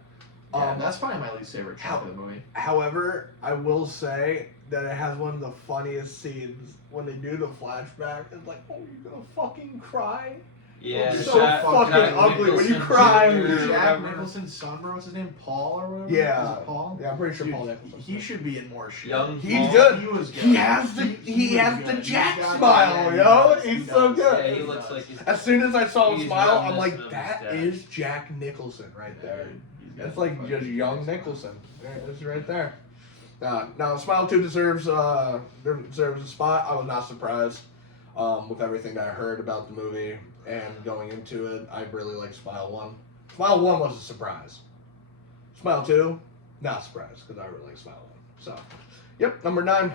Yeah, that's probably my least favorite chunk of the movie. However, I will say that it has one of the funniest scenes when they do the flashback. It's like, oh, you're gonna fucking cry? Yeah, It's so Jack- fucking Jack ugly when you Nicholson cry. Jr. or Jack whatever. Nicholson's son, bro, what's his name? Paul or whatever? Yeah. Is it Paul? Yeah, I'm pretty sure Dude, Paul Nicholson. He should be in more shit. Young He's Paul. good. He was good. He has the He has was the good. Jack He's got- smile, yeah, yo. he does. He's He so does. good. Yeah, he looks like he's. As soon as I saw him He's smile, I'm reminiscent like, of his that dad. is Jack Nicholson right there. He's got That's like fucking just young smile. Nicholson. It's right there. Now, Smile 2 deserves a spot. I was not surprised with everything that I heard about the movie and going into it. I really like Smile 1. Smile 1 was a surprise. Smile 2, not surprised because I really like Smile 1. So, yep, number 9.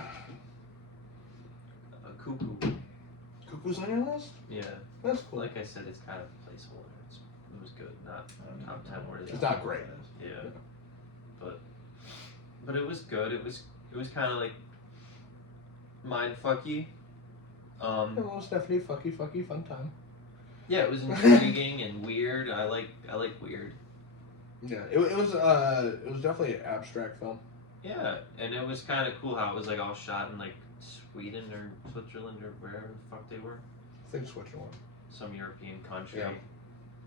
Cuckoo. Cuckoo's on your list? Yeah, That's cool. like I said, it's kind of placeholder. It was good, not top 10 worthy. It's not great. Yeah, but it was good. It was kind of like mind fucky. Hello, Stephanie. Fucky, fun time. Yeah, it was intriguing and weird. I like weird. Yeah, it was definitely an abstract film. Yeah, and it was kind of cool how it was like all shot in like Sweden or Switzerland or wherever the fuck they were. I think Switzerland. Some European country. Yeah.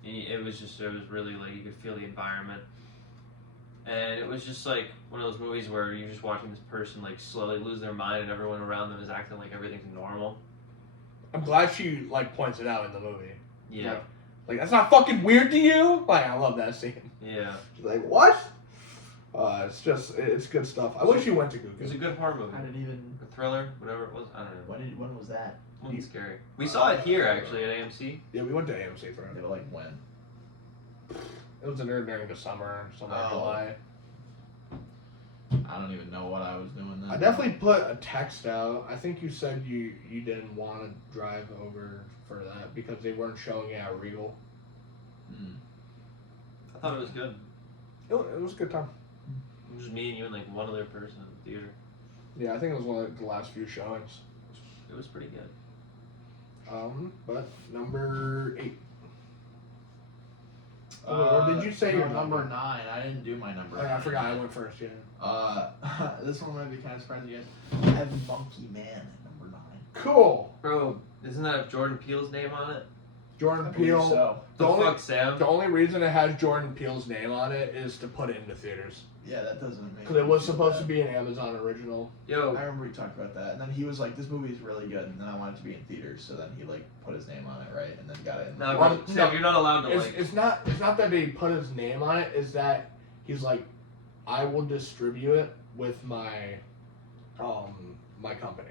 And it was really like you could feel the environment. And it was just like one of those movies where you're just watching this person like slowly lose their mind and everyone around them is acting like everything's normal. I'm glad she like points it out in the movie. Yeah. Like that's not fucking weird to you? Like I love that scene. Yeah. She's like, what? It's good stuff. I wish you went to It Google. was a good horror movie. I didn't even. A thriller, whatever it was. I don't know. When was that? It wasn't scary. We saw it here actually at AMC. Yeah, we went to AMC for They it. were like when? It was during the summer, somewhere in Oh. July. I don't even know what I was doing then. I definitely put a text out. I think you said you didn't want to drive over for that because they weren't showing it at Regal. Mm. I thought it was good. It was a good time. It was just me and you and like one other person in the theater. Yeah, I think it was one of the last few showings. It was pretty good. But number 8. Or Uh, did you say no, your number 9? I didn't do my number. Oh, I 9. forgot. I went first. Yeah. This one might be kind of surprising again. I have Monkey Man at number 9. Cool. Bro, isn't that Jordan Peele's name on it? Jordan I believe Peele. So. The only- fuck, Sam? The only reason it has Jordan Peele's name on it is to put it into theaters Yeah, that doesn't make. because it was supposed to be an Amazon original. Yo, I remember we talked about that, and then he was like, "This movie is really good," and then I wanted it to be in theaters, so then he like put his name on it, right, and then got it. In no, Well, Sam, no. you're not allowed to It's, like. it's not that they put his name on it. Is that he's like, I will distribute it with my my company.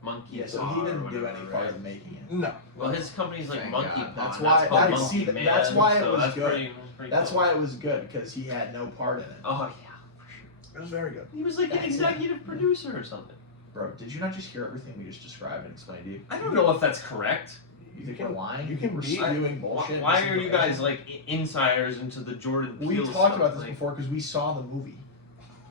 Monkey. Yeah, so Paw he or didn't do whatever, any part right? of making it. No. Well, his company's like Thank Monkey God. Paw. That's and why- called that's- Monkey see, Man, that's why it so was that's good. pretty That's cool. why it was good because he had no part in it. Oh yeah, for sure. It was very good. He was like an executive producer or something. Bro, did you not just hear everything we just described and explained to you? I don't know if that's correct. You think we're lying? you can we're be- spewing bullshit. Why are you misinformation? guys like insiders into the Jordan Peele We talked stuff? about this like, before because we saw the movie.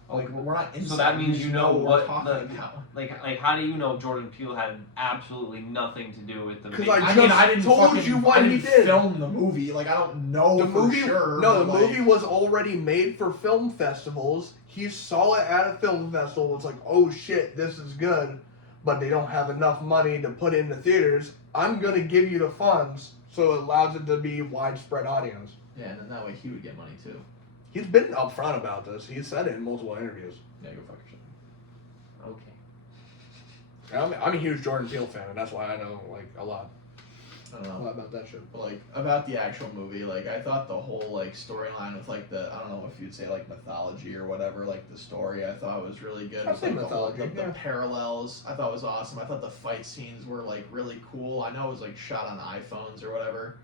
Like we're not. So that means you know what we're what talking the- about. like how do you know Jordan Peele had absolutely nothing to do with the 'Cause making? I I mean, just I didn't told fucking, you what I he didn't did. film the movie. Like I don't know The for movie, sure. no, the but, like, movie was already made for film festivals. He saw it at a film festival. Was like, oh shit, this is good, but they don't have enough money to put in the theaters. I'm gonna give you the funds, so it allows it to be widespread audience. Yeah, and then that way he would get money too. He's been upfront about this. He said it in multiple interviews. Yeah, go fuck yourself. Okay. I'm a huge Jordan Peele fan, and that's why I know like a lot I don't know. about that shit. But like about the actual movie, like I thought the whole like storyline with like the I don't know if you'd say like mythology or whatever, like the story I thought was really good. I'd With, say like, mythology, the yeah. parallels I thought was awesome. I thought the fight scenes were like really cool. I know it was like shot on iPhones or whatever.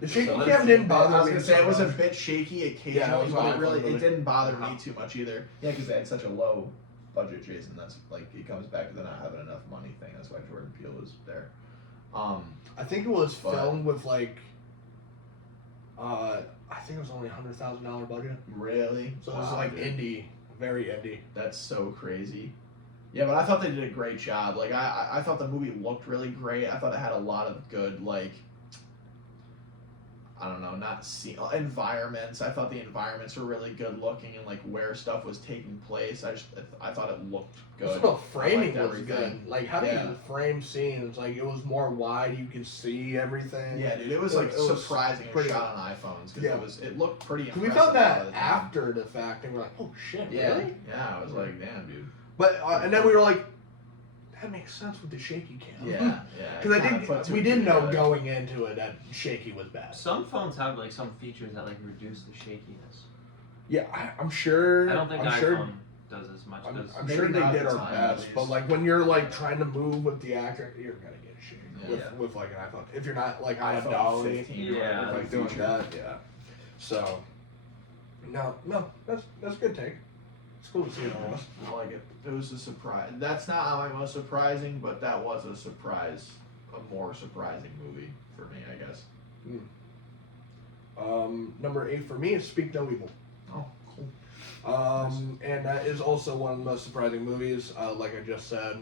The shaky So cam let's- didn't I bother was me. gonna say so it was a much. bit shaky occasionally, Yeah, it was but not it really a fun it movie. didn't bother me too much either. Yeah, because they had such a low budget, Jason. That's like it comes back to the not having enough money thing. That's why Jordan Peele was there. I think it was But- filmed with like, I think it was only $100,000 budget. Really? So it was Wow, like dude. indie, very indie. That's so crazy. Yeah, but I thought they did a great job. Like I thought the movie looked really great. I thought it had a lot of good like I don't know, not environments. I thought the environments were really good looking and like where stuff was taking place. I thought it looked good. Also, the I framing liked was everything. good. Like how Yeah. you frame scenes, like it was more wide. You could see everything. Yeah, dude, it was It- like it was surprising and pretty- shot on iPhones because Yeah. it looked pretty 'Cause impressive. we found a lot that of the time. after the fact, and we're like, oh shit, Yeah, really? yeah, I was like, damn, dude. But and then we were like, that makes sense with the shaky cam. Yeah, yeah. Because Kinda we didn't know going into it that shaky was bad. Some phones have like some features that like reduce the shakiness. Yeah, I'm sure. I don't think I'm the sure. iPhone does as much. I'm Maybe sure they not did at the our time, at best, least. but like when you're like trying to move with the actor, you're gonna get shaky Yeah. with like an iPhone. If you're not like on a iPhone dolly, 15 or Yeah, whatever, like doing feature. that, yeah. So, no, that's a good take. It's cool to see it on us. I like it. It was a surprise. That's not my most surprising, but that was a surprise, a more surprising movie for me, I guess. Number 8 for me is Speak No Evil. Oh, cool. And that is also one of the most surprising movies. Like I just said,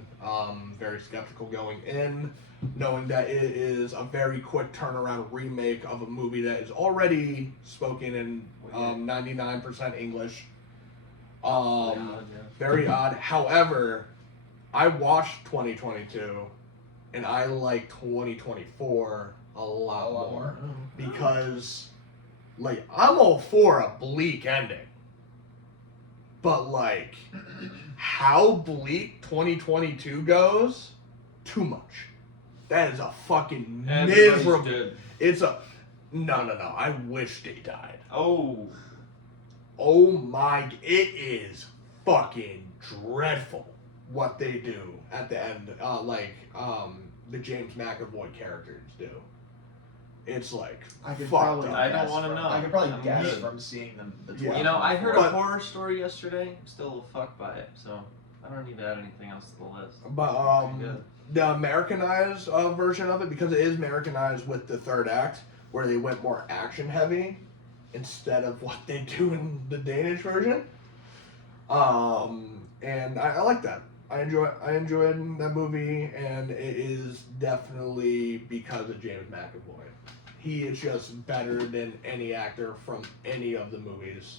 very skeptical going in, knowing that it is a very quick turnaround remake of a movie that is already spoken in 99% English. Very odd. However, I watched 2022, and I like 2024 a lot more because, like, I'm all for a bleak ending, but like, how bleak 2022 goes, too much. That is a fucking miserable. Dead. It's a no. I wish they died. Oh. Oh my! It is fucking dreadful what they do at the end. The James McAvoy characters do. It's like I could fucked probably. up. I don't guess wanna from- know. I could probably I'm guess good. from seeing the Yeah. 12. You know, I heard But- a horror story yesterday. I'm still a little fucked by it, so I don't need to add anything else to the list. But Yeah. the Americanized version of it, because it is Americanized with the third act, where they went more action heavy instead of what they do in the Danish version. And I like that. I enjoyed that movie, and it is definitely because of James McAvoy. He is just better than any actor from any of the movies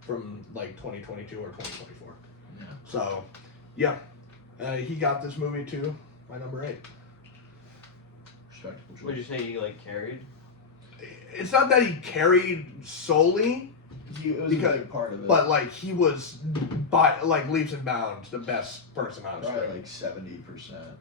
from like 2022 or 2024. Yeah. So, yeah, he got this movie too. My number 8. Respectable choice. Would you say you like carried? It's not that he carried solely, It was Because- a big part of it. but like he was by like leaps and bounds the best person on Probably screen. like 70%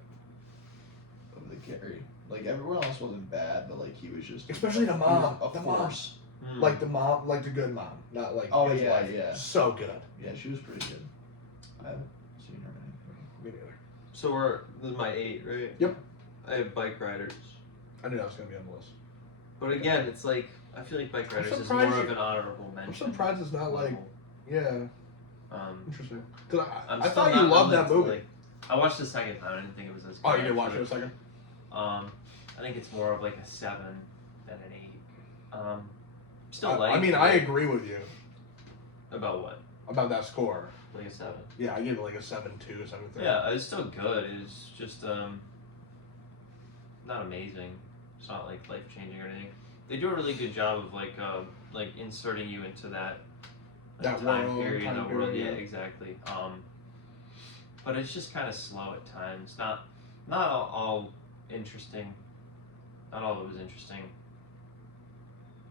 of the carry. Like everyone else wasn't bad, but like he was just Especially the he mom. was a The mom. force. Like the mom, like the good mom, not like Oh, his yeah, wife. yeah. So good. Yeah, she was pretty good. I haven't seen her in Me neither. So this is my 8, right? Yep. I have Bike Riders. I knew that was gonna be on the list. But again, it's like, I feel like Bike I'm Riders is surprised more you- of an honorable I'm mention. surprised it's not like, yeah, interesting. Cause I'm I still thought you not loved willing that to, movie. like- I watched the second time. I didn't think it was as good. Oh, you did watch it actually. a second? I think it's more of like a 7 than an 8. Still like. I mean, I agree with you About what? about that score. Like a 7. Yeah, I give it like a 7.2, 7.3. Yeah, it's still good. It's just not amazing. It's not like life changing or anything. They do a really good job of like inserting you into that That time world, period, time that world. period, Yeah, yeah. exactly. But it's just kind of slow at times. Not all interesting. Not all of it was interesting.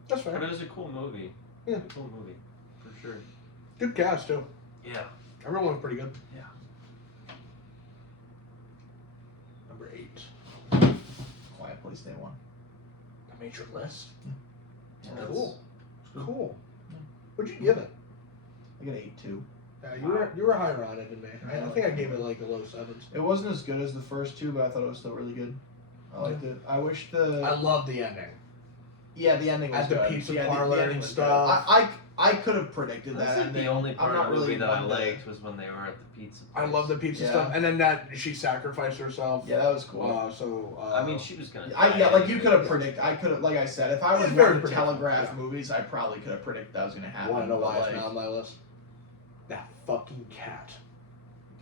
That's But fair. it was a cool movie. Yeah. A cool movie, for sure. Good cast too. Yeah. Everyone was pretty good. Yeah. Number 8. Quiet Place Day 1. I made your list. Yeah, Cool. that's- Cool. What'd you give it? I got 8.2. You were higher on it than me. I think I gave it like the low 7s. It wasn't as good as the first two, but I thought it was still really good. I liked it. I wish the I love the ending. yeah the ending was At the good. pizza Yeah, parlor ending and was stuff. good. I could have predicted That's that like ending. the only part I'm of not the movie really that I one to- liked was when they were at the pizza I place. love the pizza Yeah. stuff, and then that she sacrificed herself. Yeah, that was cool. I mean, she was gonna. I die yeah, like you could have anyway. predicted. I could have, like I said, if I was It's very one to predictable, telegraph yeah. movies, I probably could have predicted that was going to happen. Want to know but, why it's like- not on my list? That fucking cat.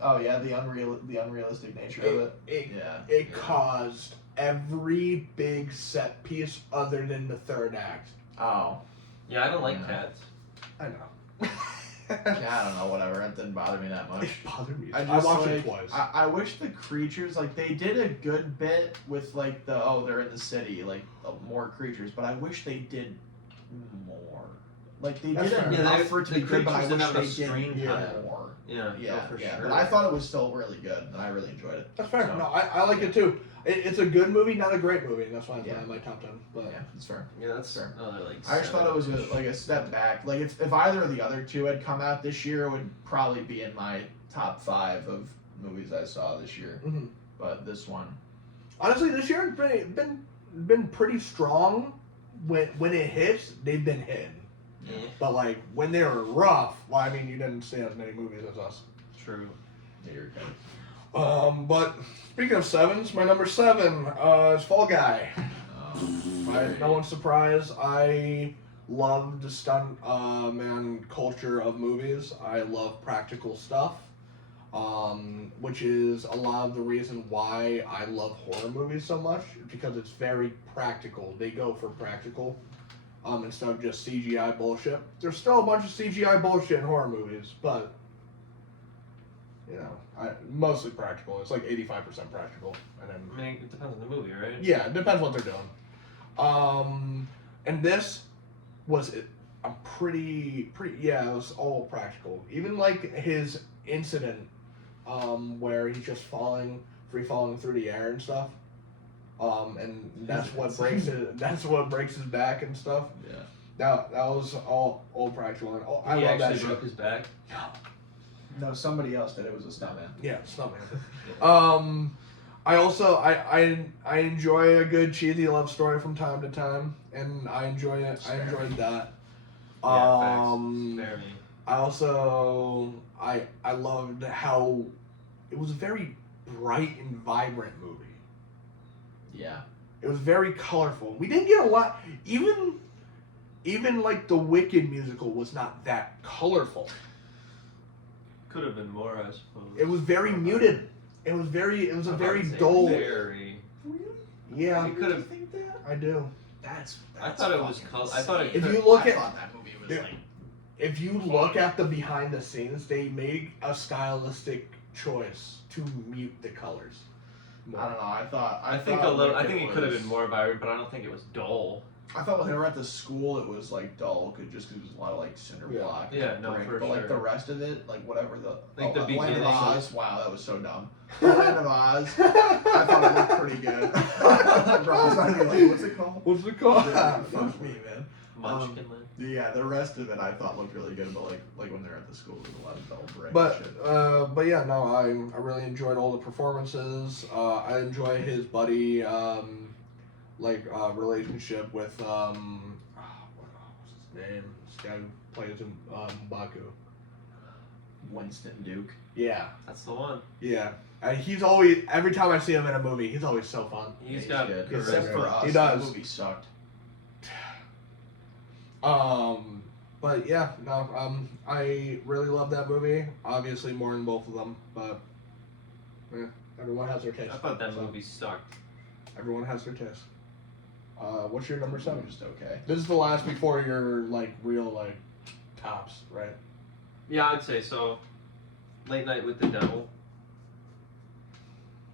Oh yeah, the unrealistic nature of it. It Yeah. it caused every big set piece other than the third act. Oh. Yeah, I don't like Yeah. cats. I know. Yeah, I don't know. Whatever. It didn't bother me that much. It bothered me. I I just watched like, it twice. I wish the creatures like they did a good bit with like they're in the city like more creatures, but I wish they did more. Like they That's did fair. enough Yeah, for it to the be good, but I creatures didn't wish have they enough did screen time. more. Yeah, Yeah, for yeah. sure. But I thought it was still really good, and I really enjoyed it. That's fair. So- No, I like it too. It's a good movie, not a great movie. That's why it's Yeah. not in my top 10. But Yeah, it's fair. Yeah, that's Sure. another like. I just thought it was 7. like a step back. Like if either of the other two had come out this year, it would probably be in my top 5 of movies I saw this year. Mhm. But this one, honestly, this year has been pretty strong. When it hits, they've been hitting. Yeah, But like when they were rough, well, I mean, you didn't see as many movies as us. true. yeah, you're good. But speaking of 7s, my number 7 is Fall Guy. No one's surprised. I love the stunt man culture of movies. I love practical stuff, which is a lot of the reason why I love horror movies so much, because it's very practical. They go for practical instead of just CGI bullshit. There's still a bunch of CGI bullshit in horror movies, but you know, mostly practical. It's like 85% practical, and then I mean, it depends on the movie, right? yeah, it depends what they're doing. And this was a pretty yeah, it was all practical. Even like his incident, where he's just free falling through the air and stuff. And that's what breaks his back and stuff. Yeah. That was all practical. And I He love that actually shit. broke his back. No, somebody else did. It was a stuntman. Yeah, stuntman. I also I enjoy a good cheesy love story from time to time, and I enjoy it. I enjoyed that. Yeah, facts. Very. I also I loved how it was a very bright and vibrant movie. Yeah. It was very colorful. We didn't get a lot. Even like the Wicked musical was not that colorful. Could have been more, I suppose. It was very muted. It was a very dull. Very. Yeah, It could have. think that? I do. That's I thought it was fucking I thought it insane. If could. you look I at thought that movie was Dude. like. if you look at the behind the scenes, they made a stylistic choice to mute the colors. I don't know. I think thought a little. like I think it could have was- been more vibrant, but I don't think it was dull. I thought when they were at the school, it was like dull, just because it was a lot of like cinder Yeah. block. Yeah, no, brick, for but like sure. the rest of it, like whatever the Like the Land beginning. of Oz. Wow, that was so dumb. Land of Oz. I thought it looked pretty good. Bro, I was not even like, what's it called? What's it called? Fuck me, man. Munchkin Land. Yeah, the rest of it I thought looked really good, but like when they're at the school, there was a lot of dull brick and shit. But yeah, no, I really enjoyed all the performances. I enjoy his buddy, relationship with what's his name? This guy who plays in Baku. Winston Duke. Yeah, That's the one. yeah. He's always every time I see him in a movie, he's always so fun. He's Yeah, got. good. He's Except so for good. us, He that does. movie sucked. But yeah, no, I really love that movie. Obviously more than both of them, but everyone has their taste. I thought that so movie sucked. Everyone has their taste. What's your number 7? Just okay. This is the last before your real tops, right? Yeah, I'd say so. Late Night with the Devil.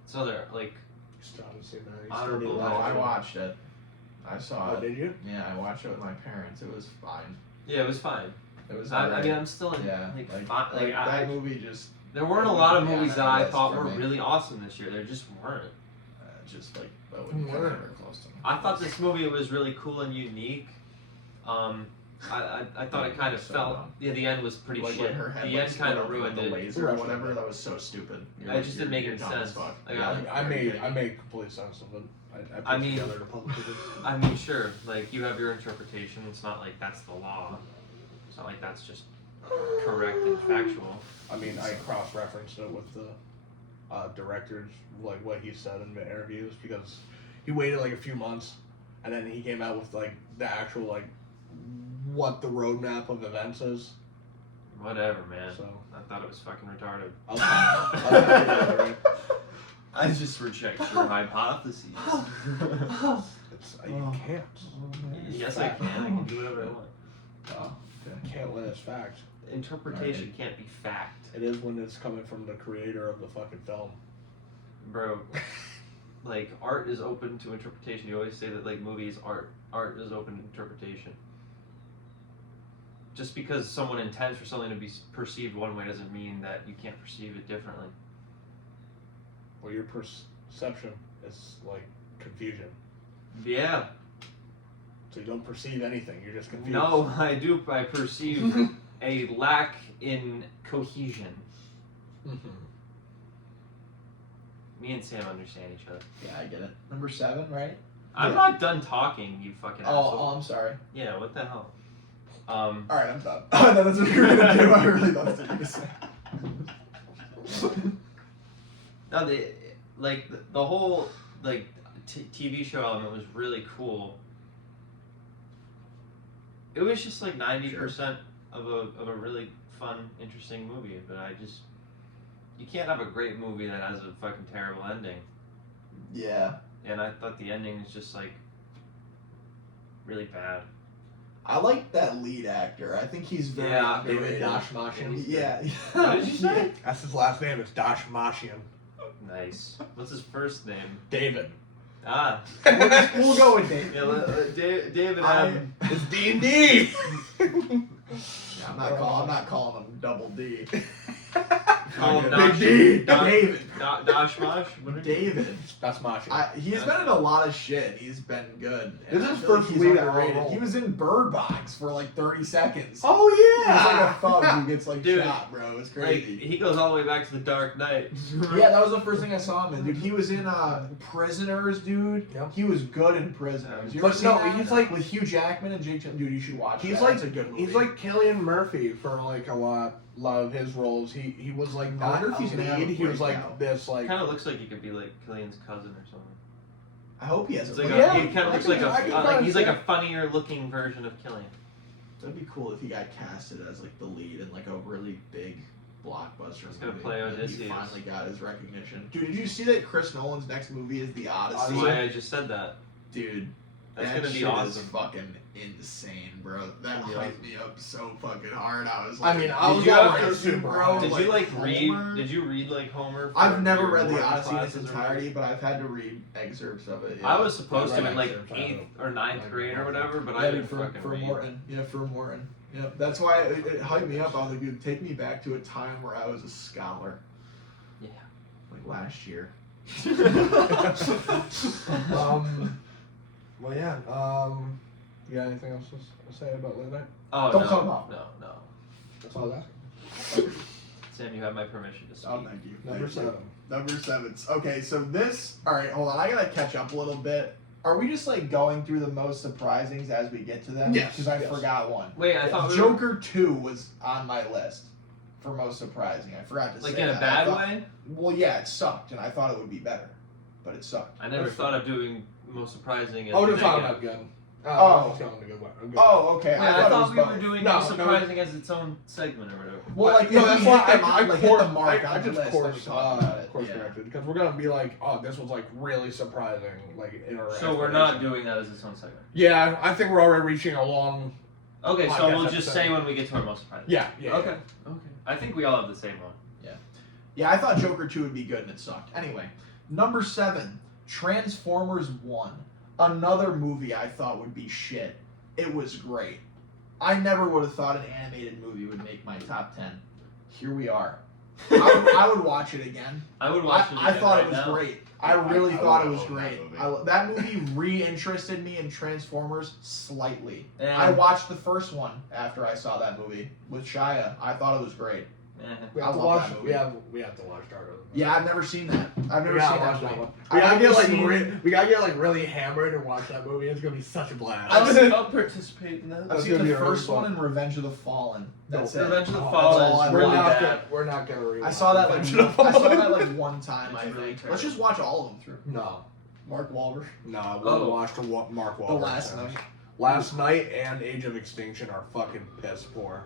So they're like. You still haven't seen that. You Honorable still need to No, watch I it. watched it. I saw Oh, it. did you? Yeah, I watched it with my parents. It was fine. Yeah, it was fine. It was. I alright. mean, I'm still in. yeah, I that movie just there weren't a lot of Yeah, movies that on I the list thought for were me. really awesome this year. There just weren't. just like that wouldn't come Word. anywhere close to me. I thought this movie was really cool and unique. I thought it kind of So felt. dumb. Yeah, the end was pretty Like shit. when her head The end kind of split ruined open with it. the laser or Right. whatever. That was so stupid. It just didn't make you're any dumb as sense. fuck. Like, Yeah, I very made good. complete sense of it. I put I mean- together the puzzle pieces. I mean, sure, like you have your interpretation. It's not like that's the law. It's not like that's just correct and factual. I mean, I cross-referenced it with the director's, like what he said in the interviews, because he waited like a few months, and then he came out with like the actual what the roadmap of events is. Whatever, man. So I thought it was fucking retarded. I'll I just reject your hypotheses. you can't. Yes, I can. I can do whatever I want. Oh, You can't when it's fact. Interpretation can't be fact, It is when it's coming from the creator of the fucking film. bro. Like art is open to interpretation. You always say that like movies, art is open to interpretation. Just because someone intends for something to be perceived one way doesn't mean that you can't perceive it differently. Well, your perception is like confusion. Yeah. So you don't perceive anything. You're just confused. No, I do. I perceive a lack in cohesion. Me and Sam understand each other. yeah, I get it. Number 7, right? I'm Yeah. not done talking, you fucking asshole. Oh, I'm sorry. Yeah, what the hell? All right, I'm done. That's what you were gonna do. I really thought you were gonna say. No, the whole like TV show element was really cool. It was just like 90% of a really fun, interesting movie. But you can't have a great movie that has a fucking terrible ending. Yeah. And I thought the ending was just like really bad. I like that lead actor. I think he's very underrated. David Dashmashian. Yeah. What did you say? That's his last name. It's Dashmashian. Nice. What's his first name? David. Ah. We'll go with David. Yeah, David. It's D&D. Yeah, I'm not calling him Double D. Call him Big D. David. Dashmash. David. Dashmashian. He's been in a lot of shit. And he's been good. This And is I his feel like first he's lead underrated. role. He was in Bird Box for like 30 seconds. Oh He's like yeah. a thug who gets like Dude, shot, bro. It's Like, crazy. he goes all the way back to the Dark Knight. Yeah, that was the first thing I saw him in, dude. He was in Prisoners, dude. Yep. He was good in Prisoners. You But ever seen no, that? he's like- with Hugh Jackman and Jake. Dude, you should watch. He's that. like It's a good movie. he's like Cillian Murphy for like a lot of his roles. He was like I not wonder if he's a gonna have lead. a He was breakout. like this like. Kind of looks like he could be like Killian's cousin or something. I hope he has It's a like Yeah, he kind of I looks can- like I can like kinda he's see like it. a funnier looking version of Killian. That'd be cool if he got casted as like the lead in like a really big blockbuster He's gonna movie. play and he Odysseus. finally got his recognition. Dude, did you see that Chris Nolan's next movie is The Odyssey? That's why I just said that. Dude, That's that gonna be shit awesome. is fucking insane, bro. That Yeah. hyped me up so fucking hard. I was like, I mean, I was Did you already ever- super bro, hyped. Did you like read? Homer? Did you read like Homer? for I've never your read The Morton Odyssey in its classes or entirety, but I've had to read excerpts of it. I was supposed I to read in like excerpts out of 8th it. or 9th grade or whatever, but I Yeah, didn't for fucking read. Morton. Yeah, for Morton. Yep. That's why it hyped me up. I was like, dude, take me back to a time where I was a scholar. Yeah. Like last year. Well, yeah. You got anything else to say about Late Night? Oh Don't no, cut him off. no. That's all I was asking. Sam, you have my permission to speak. Oh, thank you. Number Thank you. 7. Number 7. Okay, so this. All right, hold on. I gotta catch up a little bit. Are we just like going through the most surprisings as we get to them? Yes, Because I yes. forgot one. Wait, I thought we were Joker 2 was on my list for most surprising. I forgot to like say in a that. bad I thought- way. Well, yeah, it sucked, and I thought it would be better, but it sucked. I never thought of doing most surprising. As Oh, a we're talking negative. about good. Oh. It's going to good way. A good Oh, okay. Yeah, I thought, thought it we was were both. doing No, most no. surprising as its own segment or whatever. Well, like, no, if that's you why hit the mark, like, hit the mark I on the just list, course, then we talk about it. course Yeah. corrected because we're gonna be like, oh, this was like really surprising, like in our. So we're not explanation. doing that as its own segment. Yeah, I think we're already reaching a long. Okay, so Podcast we'll just episode. say when we get to our most surprising. Yeah, yeah. Okay. Okay. I think we all have the same one. Yeah, I thought Joker 2 would be good, and it sucked. Anyway, number 7, Transformers 1. Another movie I thought would be shit. It was great. I never would have thought an animated movie would make my top 10. Here we are. I would watch it again. I would watch it. I again thought right it was now. great. I really I thought it would was own that great. movie. That movie re-interested me in Transformers slightly. Eh, I watched the first one after I saw that movie with Shia. I thought it was great. eh. We I have to love watch. that movie. We have to watch Dark. Yeah, I've never seen that. I've never We seen gotta watch that that movie. one. We gotta I've get like seen- we gotta get like really hammered and watch that movie. It's gonna be such a blast. I'll participate in that. I've That's seen gonna be the a really first one fun- and Revenge of the Fallen. That's it. Revenge of the Oh, Fallen that's all is I've really watched. bad. We're not gonna rewatch. I saw that like Revenge of the I saw Fallen. that like one time. It's I really think. terrible. Let's just watch all of them through. No, Mark Wahlberg. no, we'll Oh. watch the Mark Wahlberg. The Last films. Night. Last Night and Age of Extinction are fucking piss poor.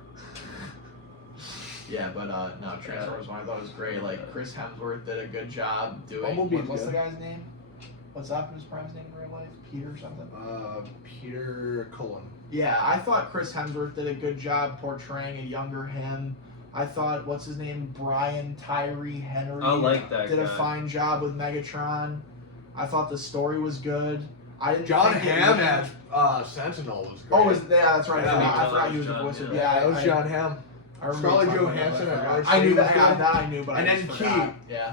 Yeah, but no, Transformers One I thought was great. Like Chris Hemsworth did a good job doing. Bumblebee's What's the good. guy's name? What's Optimus Prime's name in real life? Peter something. Peter Cullen. Yeah, I thought Chris Hemsworth did a good job portraying a younger him. I thought what's his name, Brian Tyree Henry. I like that did a guy. fine job with Megatron. I thought the story was good. I didn't. John think it Hamm was- as Sentinel was great. Oh, yeah, that's right. Yeah, I forgot he was the John, voice of. yeah. Yeah, that was I, John Hamm. I remember Scarlett talking about Johansson that, and I Red forgot. I knew Shane that. was Yeah, good. that I knew, but And I then just forgot. Keith. Yeah.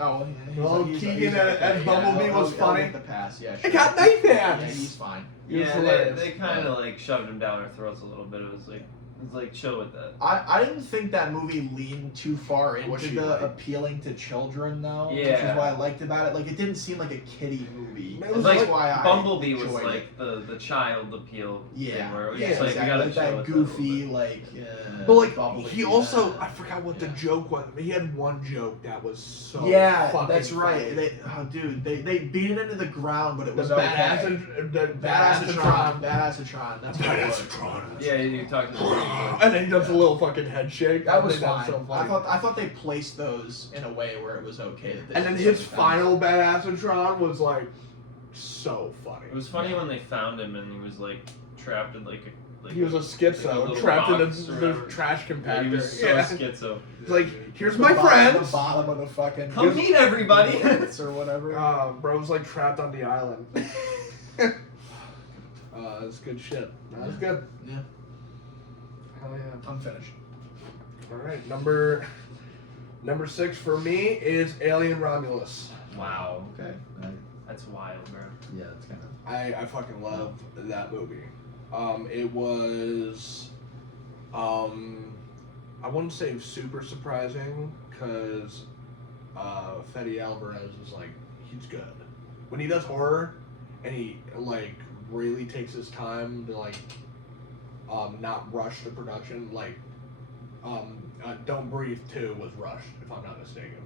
Oh, yeah. Well, Keegan as Bumblebee was he'll funny. get the pass. Yeah. It Sure. got knife Yeah, hands. he's fine. He was Yeah, hilarious. they kind of like shoved him down our throats a little bit. It was like chill with that. I didn't think that movie leaned too far What's into she the like? appealing to children though, which is Yeah. what I liked about it. Like it didn't seem like a kiddie movie. It was That's like why Bumblebee I was enjoyed like the child appeal it. thing where it was yeah, just like exactly. we gotta Like chill that with that a goofy, little bit. like. But like Bumblebee, he also, yeah. I forgot what the Yeah. joke was. He had one joke that was so Yeah, fucking that's right. funny. They beat it into the ground, but it The was badass, okay. the Badassatron. Badassatron. That's what it was. Badassatron. Yeah, you talked to the And then he does a little fucking head shake. That I was think fine. so funny. I thought they placed those in a way where it was okay. That they And then did his something final Badassatron was like so funny. It was funny when they found him and he was like trapped in like He was a like a schizo, little trapped in box or the whatever. trash Yeah, compactor. he was so Yeah. schizo. It's like, here's The my bottom- friends. The bottom of the fucking. Come meet everybody. or whatever. Bro's like trapped on the island. That's good shit. That's good. Yeah. Hell yeah. Unfinished. All right, number 6 for me is Alien Romulus. Wow, Okay. that's wild, bro. Yeah, it's kind of. I fucking love that movie. It was, I wouldn't say super surprising because Fede Alvarez is like, he's good. When he does horror and he like really takes his time to like not rush the production, like Don't Breathe 2 was rushed, if I'm not mistaken.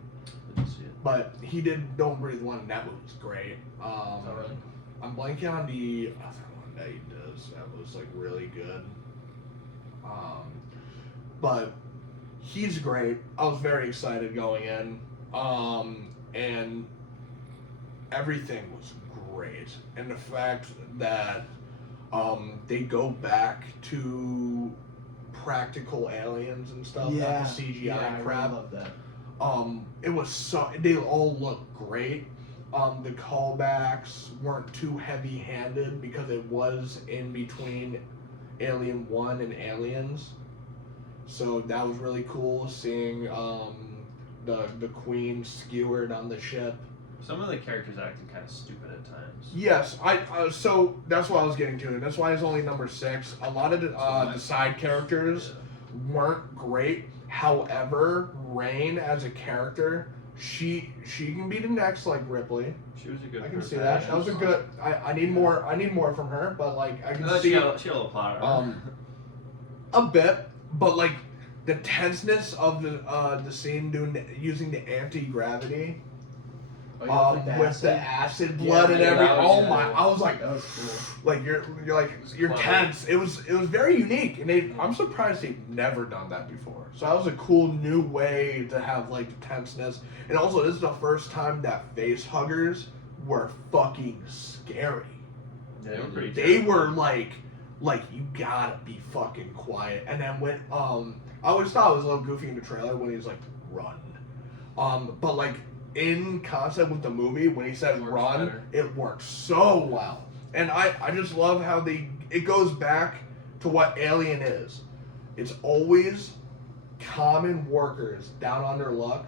Didn't see it. But he did Don't Breathe 1 and that movie's great. Really? I'm blanking on the other one that he does that was like really good. But he's great. I was very excited going in. And everything was great. And the fact that they go back to practical aliens and stuff, not the CGI crap. I love that. It was so they all look great. The callbacks weren't too heavy-handed because it was in between Alien 1 and Aliens. So that was really cool seeing the Queen skewered on the ship. Some of the characters acted kind of stupid at times. Yes, so that's what I was getting to. That's why it's only number 6. A lot of the side characters weren't great. However, Rain as a character, she can be the next like Ripley. She was a good. I can see person. that. That was a good. I need more. I need more from her, but like I can see She had a little plot. a bit, but like the tenseness of the scene using the anti-gravity with the acid blood and yeah, everything. that was Oh my! cool. I was like, That was cool. like you're Well, tense. It was very unique, and I'm surprised they've never done that before. So that was a cool new way to have like the tenseness, and also this is the first time that face huggers were fucking scary. Yeah, they were pretty. They terrible. were like you gotta be fucking quiet. And then when I always thought it was a little goofy in the trailer when he was like run, but like in concept with the movie when he said It works run, better. it works so well. And I just love how it goes back to what Alien is. It's always common workers down on their luck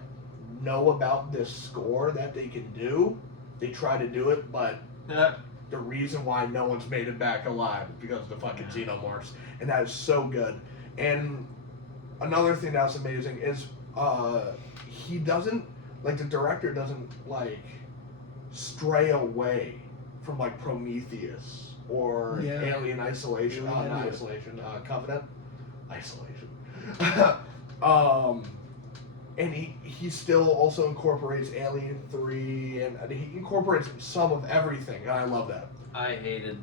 know about this score that they can do. They try to do it, but Yeah. the reason why no one's made it back alive is because of the fucking xenomorphs, and that is so good. And another thing that's amazing is he doesn't like the director doesn't like stray away from like Prometheus or Yeah. Alien Isolation, Really not into it. Isolation, Covenant, Isolation. And he still also incorporates Alien 3, and he incorporates some of everything, and I love that. I hated.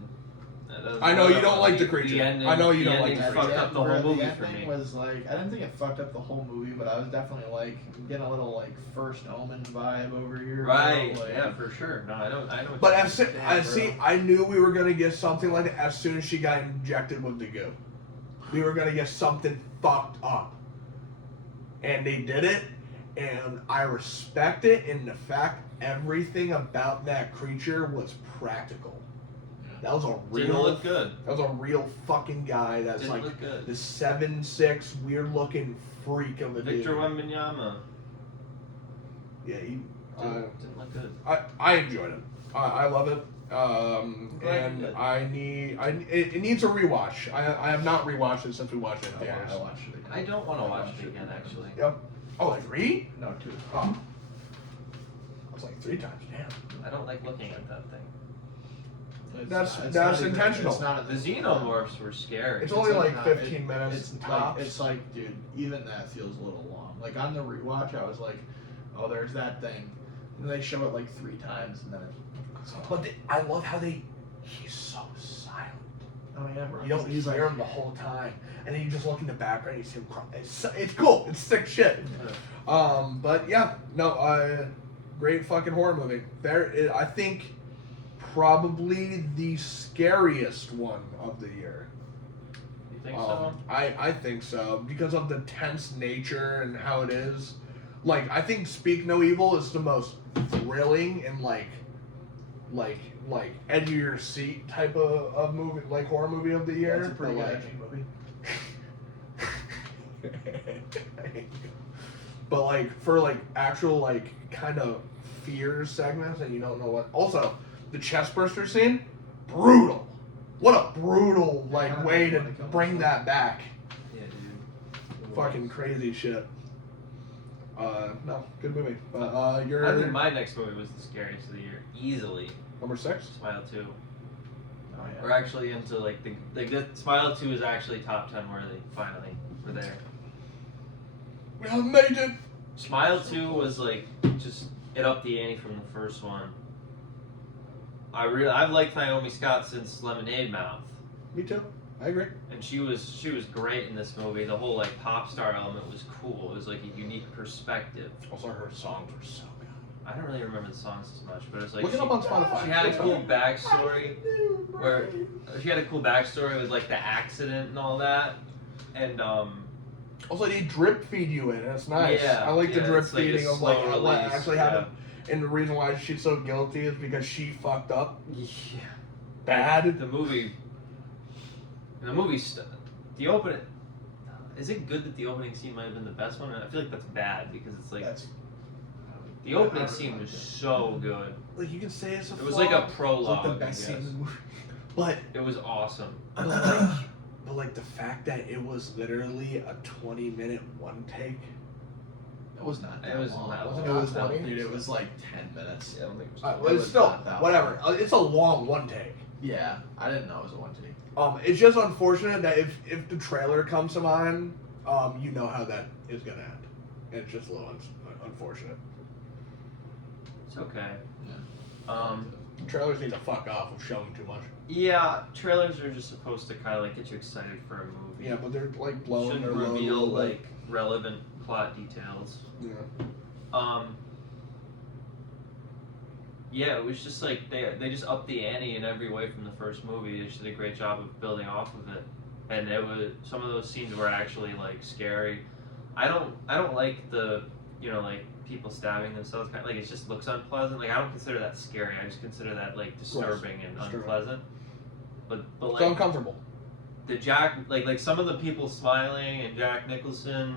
I know you don't like the creature. ending, I know you don't like ending the fucked creature. up the whole movie the for ending me. was like, I didn't think it fucked up the whole movie, but I was definitely like getting a little like First Omen vibe over here. Right. Like, Yeah, for sure. No, I don't. I know. But Damn, I knew we were gonna get something like that as soon as she got injected with the goo. We were gonna get something fucked up, and they did it, and I respect it in the fact everything about that creature was practical. That was a Didn't real. look good. That was a real fucking guy. That's Didn't like look good. the 7'6" weird looking freak of a Victor dude. Wembanyama. Yeah, he. Didn't look good. I enjoyed it. I love it. glad you And did. it needs a rewatch. I have not rewatched it since we watched it in theaters. I watched it again. I don't want to watch it again, actually. Yep. Oh, 3? No, 2. Oh. I was like 3 times. Damn. I don't like looking at that thing. That's not even- intentional. It's not The xenomorphs were scary. It's only like not- 15 minutes It's tops. like, it's like, dude, even that feels a little long. Like on the rewatch, I was like, oh, there's that thing. And they show it like 3 times, and then it's. But I love how he's so silent. Oh yeah, bro. You don't He's hear like, him the whole time, and then you just look in the background and you see him cry. It's cool. It's sick shit. But yeah, no, great fucking horror movie. I think probably the scariest one of the year. think so? I think so because of the tense nature and how it is. Like I think Speak No Evil is the most thrilling and like edge of your seat type of movie, like horror movie of the year. That's a pretty But, good like, action movie. but like for like actual like kind of fears segments and you don't know what. Also, the chest burster scene, brutal. What a brutal like way to bring that back. Yeah, dude. Fucking crazy shit. No, good movie. But I you're think my next movie was the scariest of the year, easily. number 6. Smile 2. Oh yeah. We're actually into like Smile 2 is actually top 10 worthy. Finally, we're there. We have made it. Smile 2 was like just it upped the ante from the first one. I've liked Naomi Scott since Lemonade Mouth, Me too. I agree. and she was great in this movie. The whole like pop star element was cool. It was like a unique perspective. Also, her songs were so good. I don't really remember the songs as much, but it's like Look it up on Spotify. she had a cool backstory where she had a cool backstory with like the accident and all that, and Also, they drip feed you in. It's nice. Yeah, I like the yeah, drip it's like a feeding of slow like what release, actually happened. And the reason why she's so guilty is because she fucked up yeah. bad. The movie, the opening. Is it good that the opening scene might have been the best one? I feel like that's bad because it's like That's the opening scene was so good. Like you can say it's a. It was like a it's prologue. like the best I scene guess. in the movie. But It was awesome. but like the fact that it was literally a 20-minute one take. It was not that It was long. not- Was it It was not that dude. long? It was like 10 minutes. Yeah, I don't think it was. Well, It it's was still not that whatever. It's a long one take. Yeah, I didn't know it was a one take. It's just unfortunate that if the trailer comes to mind, you know how that is gonna end. It's just a little unfortunate. It's okay. Yeah. Trailers need to fuck off with showing too much. Yeah, trailers are just supposed to kind of like get you excited for a movie. Yeah, but they're like blowing Shouldn't their reveal load, like relevant plot details. Yeah. Yeah, it was just like they just upped the ante in every way from the first movie. They just did a great job of building off of it, and it was some of those scenes were actually like scary. I don't like the like people stabbing themselves. Kind of, like it just looks unpleasant. Like I don't consider that scary. I just consider that like disturbing and Disturbing. unpleasant. But It's like uncomfortable. the Jack like some of the people smiling and Jack Nicholson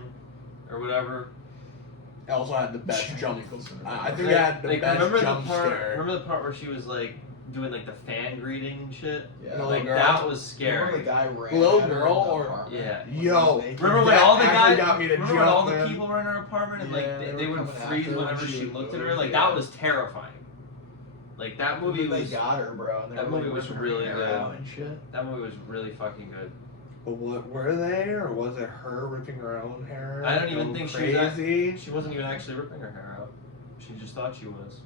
or whatever. It also had the best Jack jump. Nicholson. I think it had the best remember jump the part? scare. Remember the part where she was like doing like the fan greeting and shit? Yeah. No, Like girl. that was Remember scary. the guy ran Little at her girl in the or- apartment Yeah. when he Yo, was naked? Remember when That all the actually guys got me to remember when jump, all the man. people were in her apartment and like Yeah, they they were would coming freeze after her whenever when she she would looked at move, her? Like yeah. that was terrifying. Like that movie They was got her, bro. And they that were, like, movie was ripping her really hair good. out and shit. that movie was really fucking good. But what were they, or was it her ripping her own hair? I don't even Going think she was crazy. She wasn't even actually ripping her hair out. She just thought she was.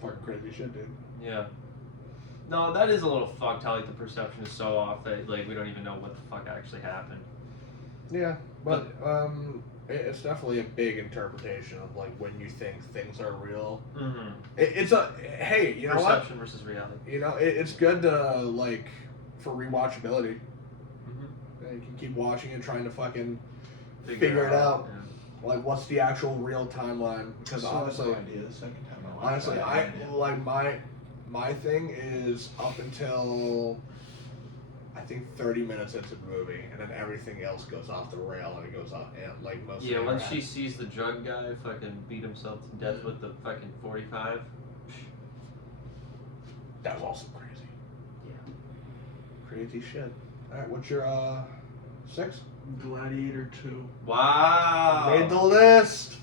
Fucking crazy shit, dude. Yeah. No, that is a little fucked how like the perception is so off that like we don't even know what the fuck actually happened. Yeah, but it's definitely a big interpretation of like when you think things are real. Mm-hmm. It's a hey, you know what? Perception versus reality. You know, it's good to like for rewatchability. Mm-hmm. You can keep watching and trying to fucking figure it out. Yeah. Like what's the actual real timeline? Because So I had honestly, no idea the second time I watched honestly, it. I like my thing is up until I think 30 minutes into the movie, and then everything else goes off the rail, and it goes off and like most. Yeah, of once she sees the drug guy fucking beat himself to death with the fucking 45. that was also crazy. Yeah. Crazy shit. All right, what's your 6? Gladiator 2. Wow. Made the list.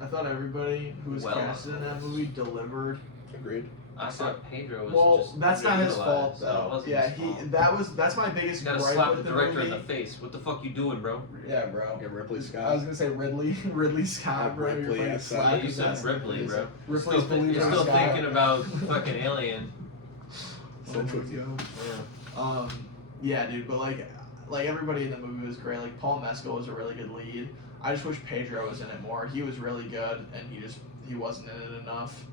I thought everybody who was Well, casted in that movie delivered. Agreed. I thought Pedro was Well, just that's not his fault underutilized, so it though. wasn't Yeah, his fault. that's my biggest You gotta gripe slap with the the director movie. in the face. What the fuck you doing, bro? Yeah, bro. Yeah, Ripley I Scott. was gonna say Ridley Scott, bro. Ripley, You're fucking yes, slapping You said his ass. Ripley, bro. Ripley's Still believing you're in still Scott. thinking about fucking Alien. So with you. Yeah. Yeah, dude, but like everybody in the movie was great. Like Paul Mescal was a really good lead. I just wish Pedro was in it more. He was really good, and he wasn't in it enough.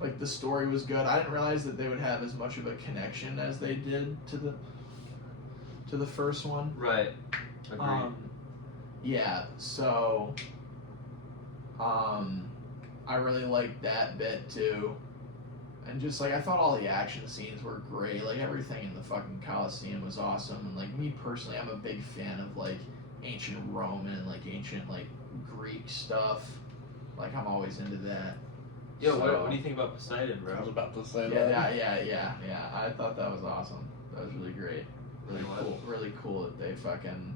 Like the story was good. I didn't realize that they would have as much of a connection as they did to the first one. Right. Agreed. Yeah. So, I really liked that bit too. And just like I thought all the action scenes were great. Like everything in the fucking Coliseum was awesome. And like me personally, I'm a big fan of like ancient Roman and like ancient like Greek stuff. Like I'm always into that. Yo, So- what do you think about Poseidon, I was bro? about to say Yeah, that. yeah. I thought that was awesome. That was really great. Really What? cool. Really cool that they fucking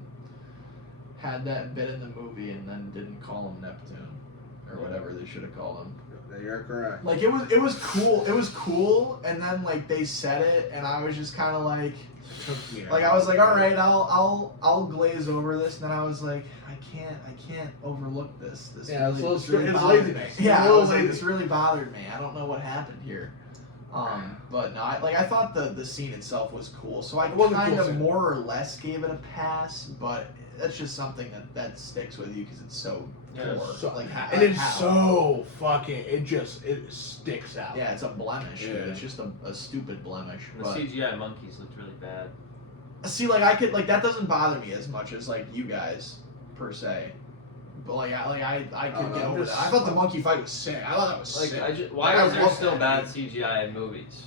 had that bit in the movie and then didn't call him Neptune or whatever they should have called him. You're correct. Like it was cool. It was cool, and then like they said it, and I was just kind of like I was like, all right, I'll glaze over this, and then I was like, I can't overlook this. This Yeah, really, it's this really it's bothered me. laziness. Yeah, It's I was like, lazy. this really bothered me. I don't know what happened here. But no, I thought the scene itself was cool, so I It was a kind cool of scene. more or less gave it a pass, but that's just something that sticks with you because it's so Yeah, poor. So, like, and like it's how? so fucking. It sticks out. Yeah, it's a blemish, dude. Yeah. It's just a stupid blemish. The But CGI monkeys looked really bad. see, like I could like that doesn't bother me as much as like you guys per se. But like I could get over that. I thought the monkey fight was sick. I thought that was Like, sick. why Like, is I there love still that, bad dude. CGI in movies?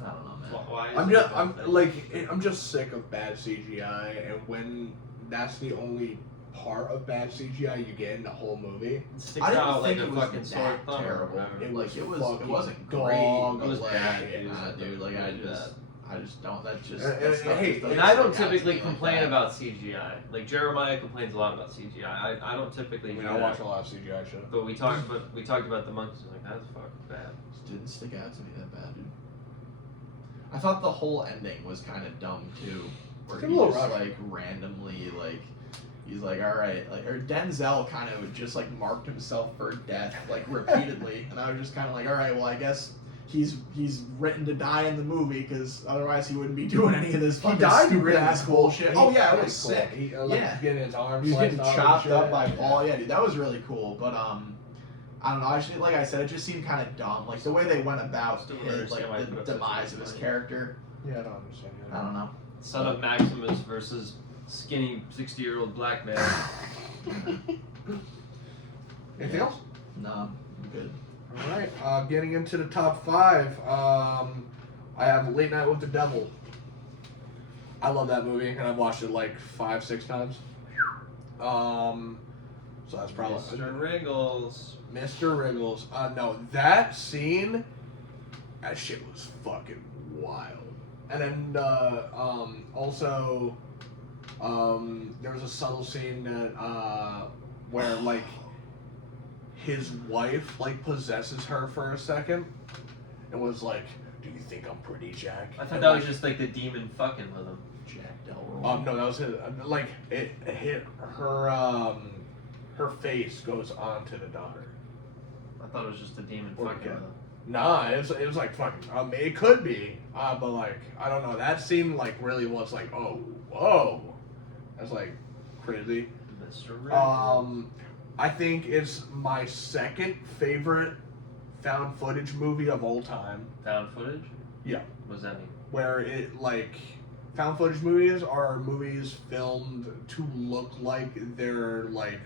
I don't know, man. Why is I'm it just a I'm bad thing? like I'm just sick of bad CGI, and when that's the only part of bad CGI you get in the whole movie, It sticks I didn't out think like it a was fucking sore that thumb or terrible. whatever. It Like was it fucking wasn't dog great. It was but, like, bad, yeah, dude. nah, dude. Like Really I just don't. That's just. And- that and- stuff hey, just doesn't And I don't stick out to typically me like complain that. about CGI. Like Jeremiah complains a lot about CGI. I don't typically. I mean, do I that. watch a lot of CGI shit. But we talked about the monkeys. Like that's fucking bad. Just didn't stick out to me that bad, dude. I thought the whole ending was kind of dumb too, where It's a he little just rough. like randomly like he's like, all right, like or Denzel kind of just like marked himself for death like repeatedly, and I was just kind of like, all right, well I guess he's written to die in the movie because otherwise he wouldn't be doing any of this He fucking died stupid really ass cool. bullshit. He- Oh yeah, it really was cool. sick. He, like, Yeah. getting his arm He was getting sliced off and chopped shit. up by Yeah. Paul. Yeah, dude, that was really cool. But I don't know. I just, like I said, it just seemed kind of dumb. Like the way they went about Still don't his, understand why like he put the up such a demise big of his fight. character. Yeah, I don't understand. I don't know. Son of Maximus versus skinny 60-year-old black man. Anything else? No, I'm good. All right. Getting into the top 5. I have Late Night with the Devil. I love that movie, and I've watched it like 5-6 times. So that's probably Mr. Wriggles. Mr. Wriggles. No, that scene, that shit was fucking wild. And then also, there was a subtle scene that where like his wife like possesses her for a second. It was like, do you think I'm pretty, Jack? I thought And, that like, was just like the demon fucking with him. Jack Delroy. no, that was his. Like it hit her. Her face goes onto the daughter. I thought it was just the demon Or fucking yeah. with him. Nah, it was like fucking. It could be, but like I don't know. That scene like really was like, oh, whoa, that's like crazy. Mr. Wriggles. I think it's my second favorite found footage movie of all time. Found footage? Yeah. What does that mean? Where it like found footage movies are movies filmed to look like they're like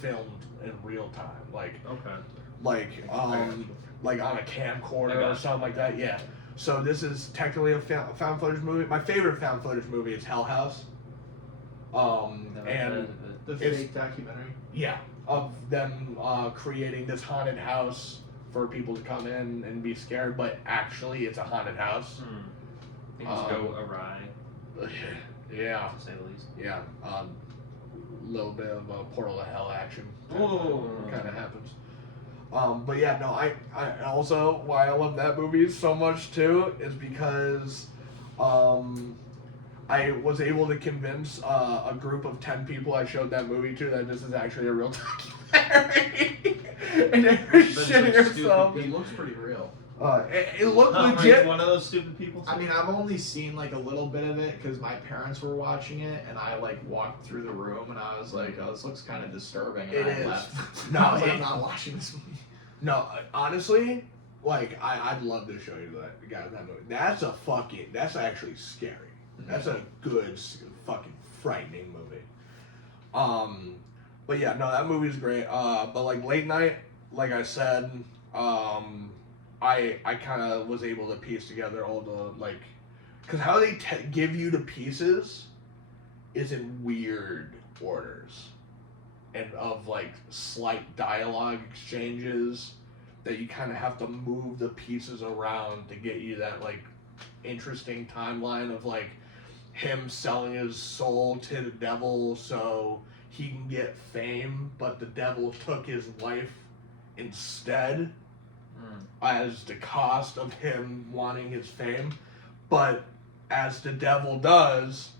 filmed in real time, like Okay. like on a camcorder I got or you. something like that. Yeah. So this is technically a found footage movie. My favorite found footage movie is Hell House. Never heard And of it. The it's- fake documentary. yeah, of them creating this haunted house for people to come in and be scared, but actually it's a haunted house. Things go awry, Yeah, to say the least. yeah. Little bit of a portal to hell action. Whoa. Kind of happens. But yeah, no, I also why I love that movie so much too is because I was able to convince a group of 10 people I showed that movie to that this is actually a real documentary. And they were Bunch of shitting stupid themselves. It looks pretty real. It looked Tom Hanks, legit. one of those stupid people. I mean, I've only seen like a little bit of it because my parents were watching it, and I like walked through the room, and I was like, "Oh, this looks kind of disturbing," and It I is. left. No, I was like, it- I'm not watching this movie. No, honestly, Like, I'd love to show you that guy that movie. That's actually scary. That's a good, fucking frightening movie. But yeah, no, that movie's great. But like late night, like I said, I kind of was able to piece together all the like, because how they give you the pieces is in weird orders, and of like slight dialogue exchanges that you kind of have to move the pieces around to get you that like interesting timeline of like him selling his soul to the devil so he can get fame, but the devil took his life instead as the cost of him wanting his fame. But as the devil does,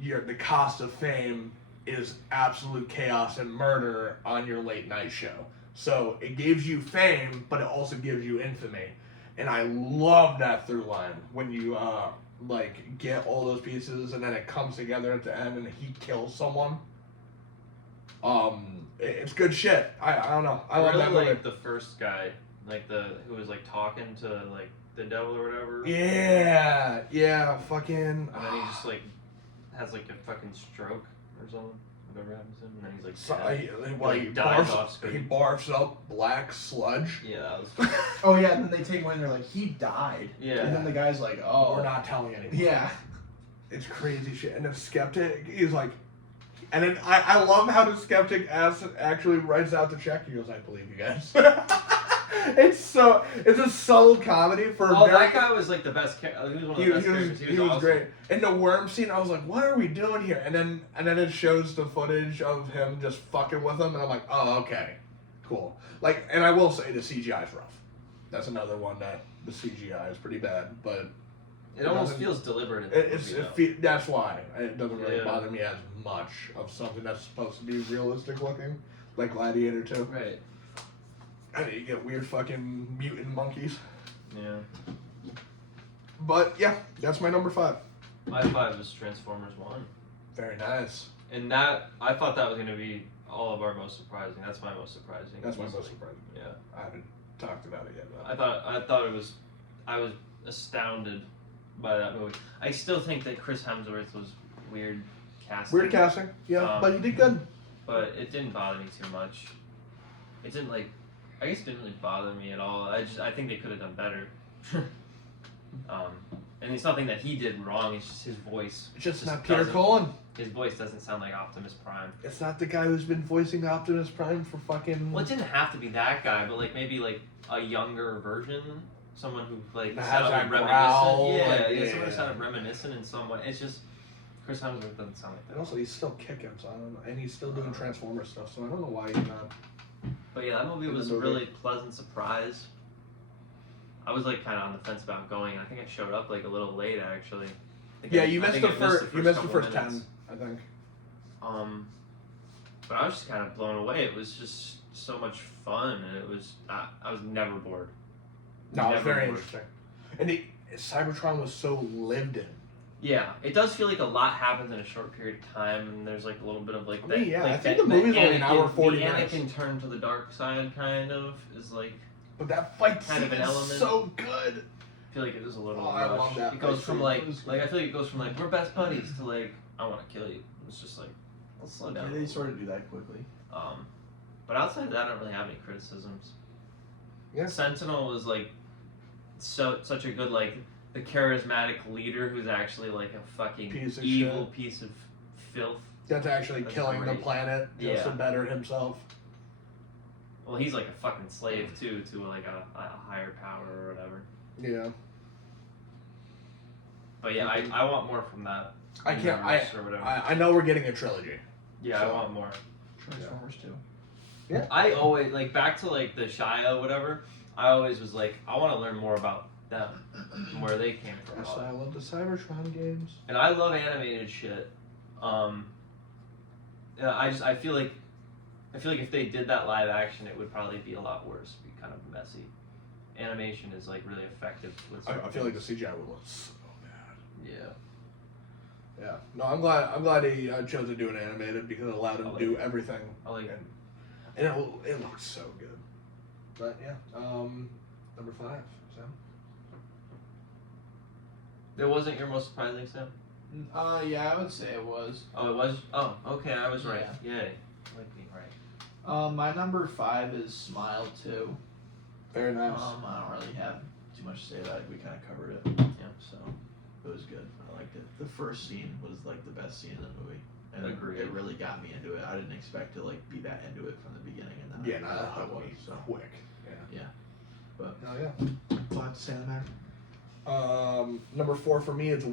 the cost of fame is absolute chaos and murder on your late night show. So it gives you fame, but it also gives you infamy. And I love that through line when you like get all those pieces and then it comes together at the end and he kills someone. It's good shit. I don't know. I love really that movie. like the first guy, like who was like talking to like the devil or whatever. Yeah, fucking. And then he just like has like a fucking stroke or something. Whatever happens to him, and then he's like dead. He dies off screen. He barfs up black sludge. Yeah, that was Oh yeah, and then they take him and they're like, he died. Yeah. And then the guy's like, oh. We're not telling anyone. Yeah. It's crazy shit. And the skeptic, he's like, and then I love how the skeptic actually writes out the check. He goes, I believe you guys. It's a subtle comedy for that guy was like the best character. He was one of the best characters. He was awesome. great. And the worm scene, I was like, what are we doing here? And then it shows the footage of him just fucking with him, and I'm like, oh, okay, cool. Like, and I will say the CGI is rough. That's another one that the CGI is pretty bad, but It almost feels deliberate. that's why it doesn't really Yeah. bother me as much of something that's supposed to be realistic looking, like Gladiator 2. Right. And you get weird fucking mutant monkeys. Yeah. But yeah, that's my number 5. My 5 is Transformers 1. Very nice. And that, I thought that was going to be all of our most surprising. That's my most surprising. That's my easily. most surprising. Yeah. I haven't talked about it yet. Though. I thought it was, I was astounded by that movie. I still think that Chris Hemsworth was weird casting. Weird casting, yeah, but you did good. But it didn't bother me too much. It didn't I guess it didn't really bother me at all. I think they could have done better. And it's nothing that he did wrong. It's just his voice. It's just not doesn't- Peter Cullen. His voice doesn't sound like Optimus Prime. It's not the guy who's been voicing Optimus Prime for fucking. Well, it didn't have to be that guy, but maybe a younger version, someone who That has sounded that reminiscent. growl, Someone who sounded reminiscent in some way. It's just Chris Hemsworth doesn't sound like that. And also, he's still kicking, so I don't know. And he's still doing Transformers stuff, so I don't know why he's not. But yeah, that movie In the was a movie. really pleasant surprise. I was kind of on the fence about going. I think I showed up a little late actually. Yeah, you missed the first. You missed the couple first minutes. 10, I think. But I was just kind of blown away. It was just so much fun, and it was I was never bored. No, it was Never very bored. interesting. And Cybertron was so lived in. Yeah, it does feel like a lot happens in a short period of time, and there's a little bit of I think the movie's only an hour 40 the minutes. Anakin turn to the dark side kind of is But that fight Kind of scene an is element. so good. I feel like it was a little Oh, I rushed. love that It goes fight from scene. I It was feel like it goes from we're best buddies to I want to kill you. It's just let's slow down. They sort of do that quickly. But outside of that, I don't really have any criticisms. Yeah. Sentinel was such a good the charismatic leader who's actually a fucking Piece of evil shit. piece of filth. That's actually That's killing the great. planet just to Yeah. better himself. Well, he's a fucking slave too to a higher power or whatever. Yeah. But yeah, I want more from that. I can't. universe or whatever. I know we're getting a trilogy. Yeah, So- I want more. Transformers 2. I always back to the Shia whatever. I always was I want to learn more about them, and where they came from. Yes, I love the Cybertron games. And I love animated shit. Yeah, I feel like if they did that live action, it would probably be a lot worse. It'd be kind of messy. Animation is really effective with. I certain feel like the things. CGI would look so bad. Yeah. Yeah. No, I'm glad he chose to do an animated because it allowed him to do everything. I like it. And it looks so good. But yeah, Number 5, Sam. That wasn't your most surprising, Sam? Yeah, I would say it was. Oh, it was? Oh, okay, I was right. Yay. I like being right. My number 5 is Smile 2. Very nice. I don't really have too much to say about it. We kind of covered it. Yeah. So it was good. I liked it. The first scene was like the best scene in the movie, and Agreed. it really got me into it. I didn't expect to like be that into it from the beginning, and then Yeah, no, that I hooked was. me So quick. Yeah. But Oh, yeah. we'll have to say on there. Number 4 for me is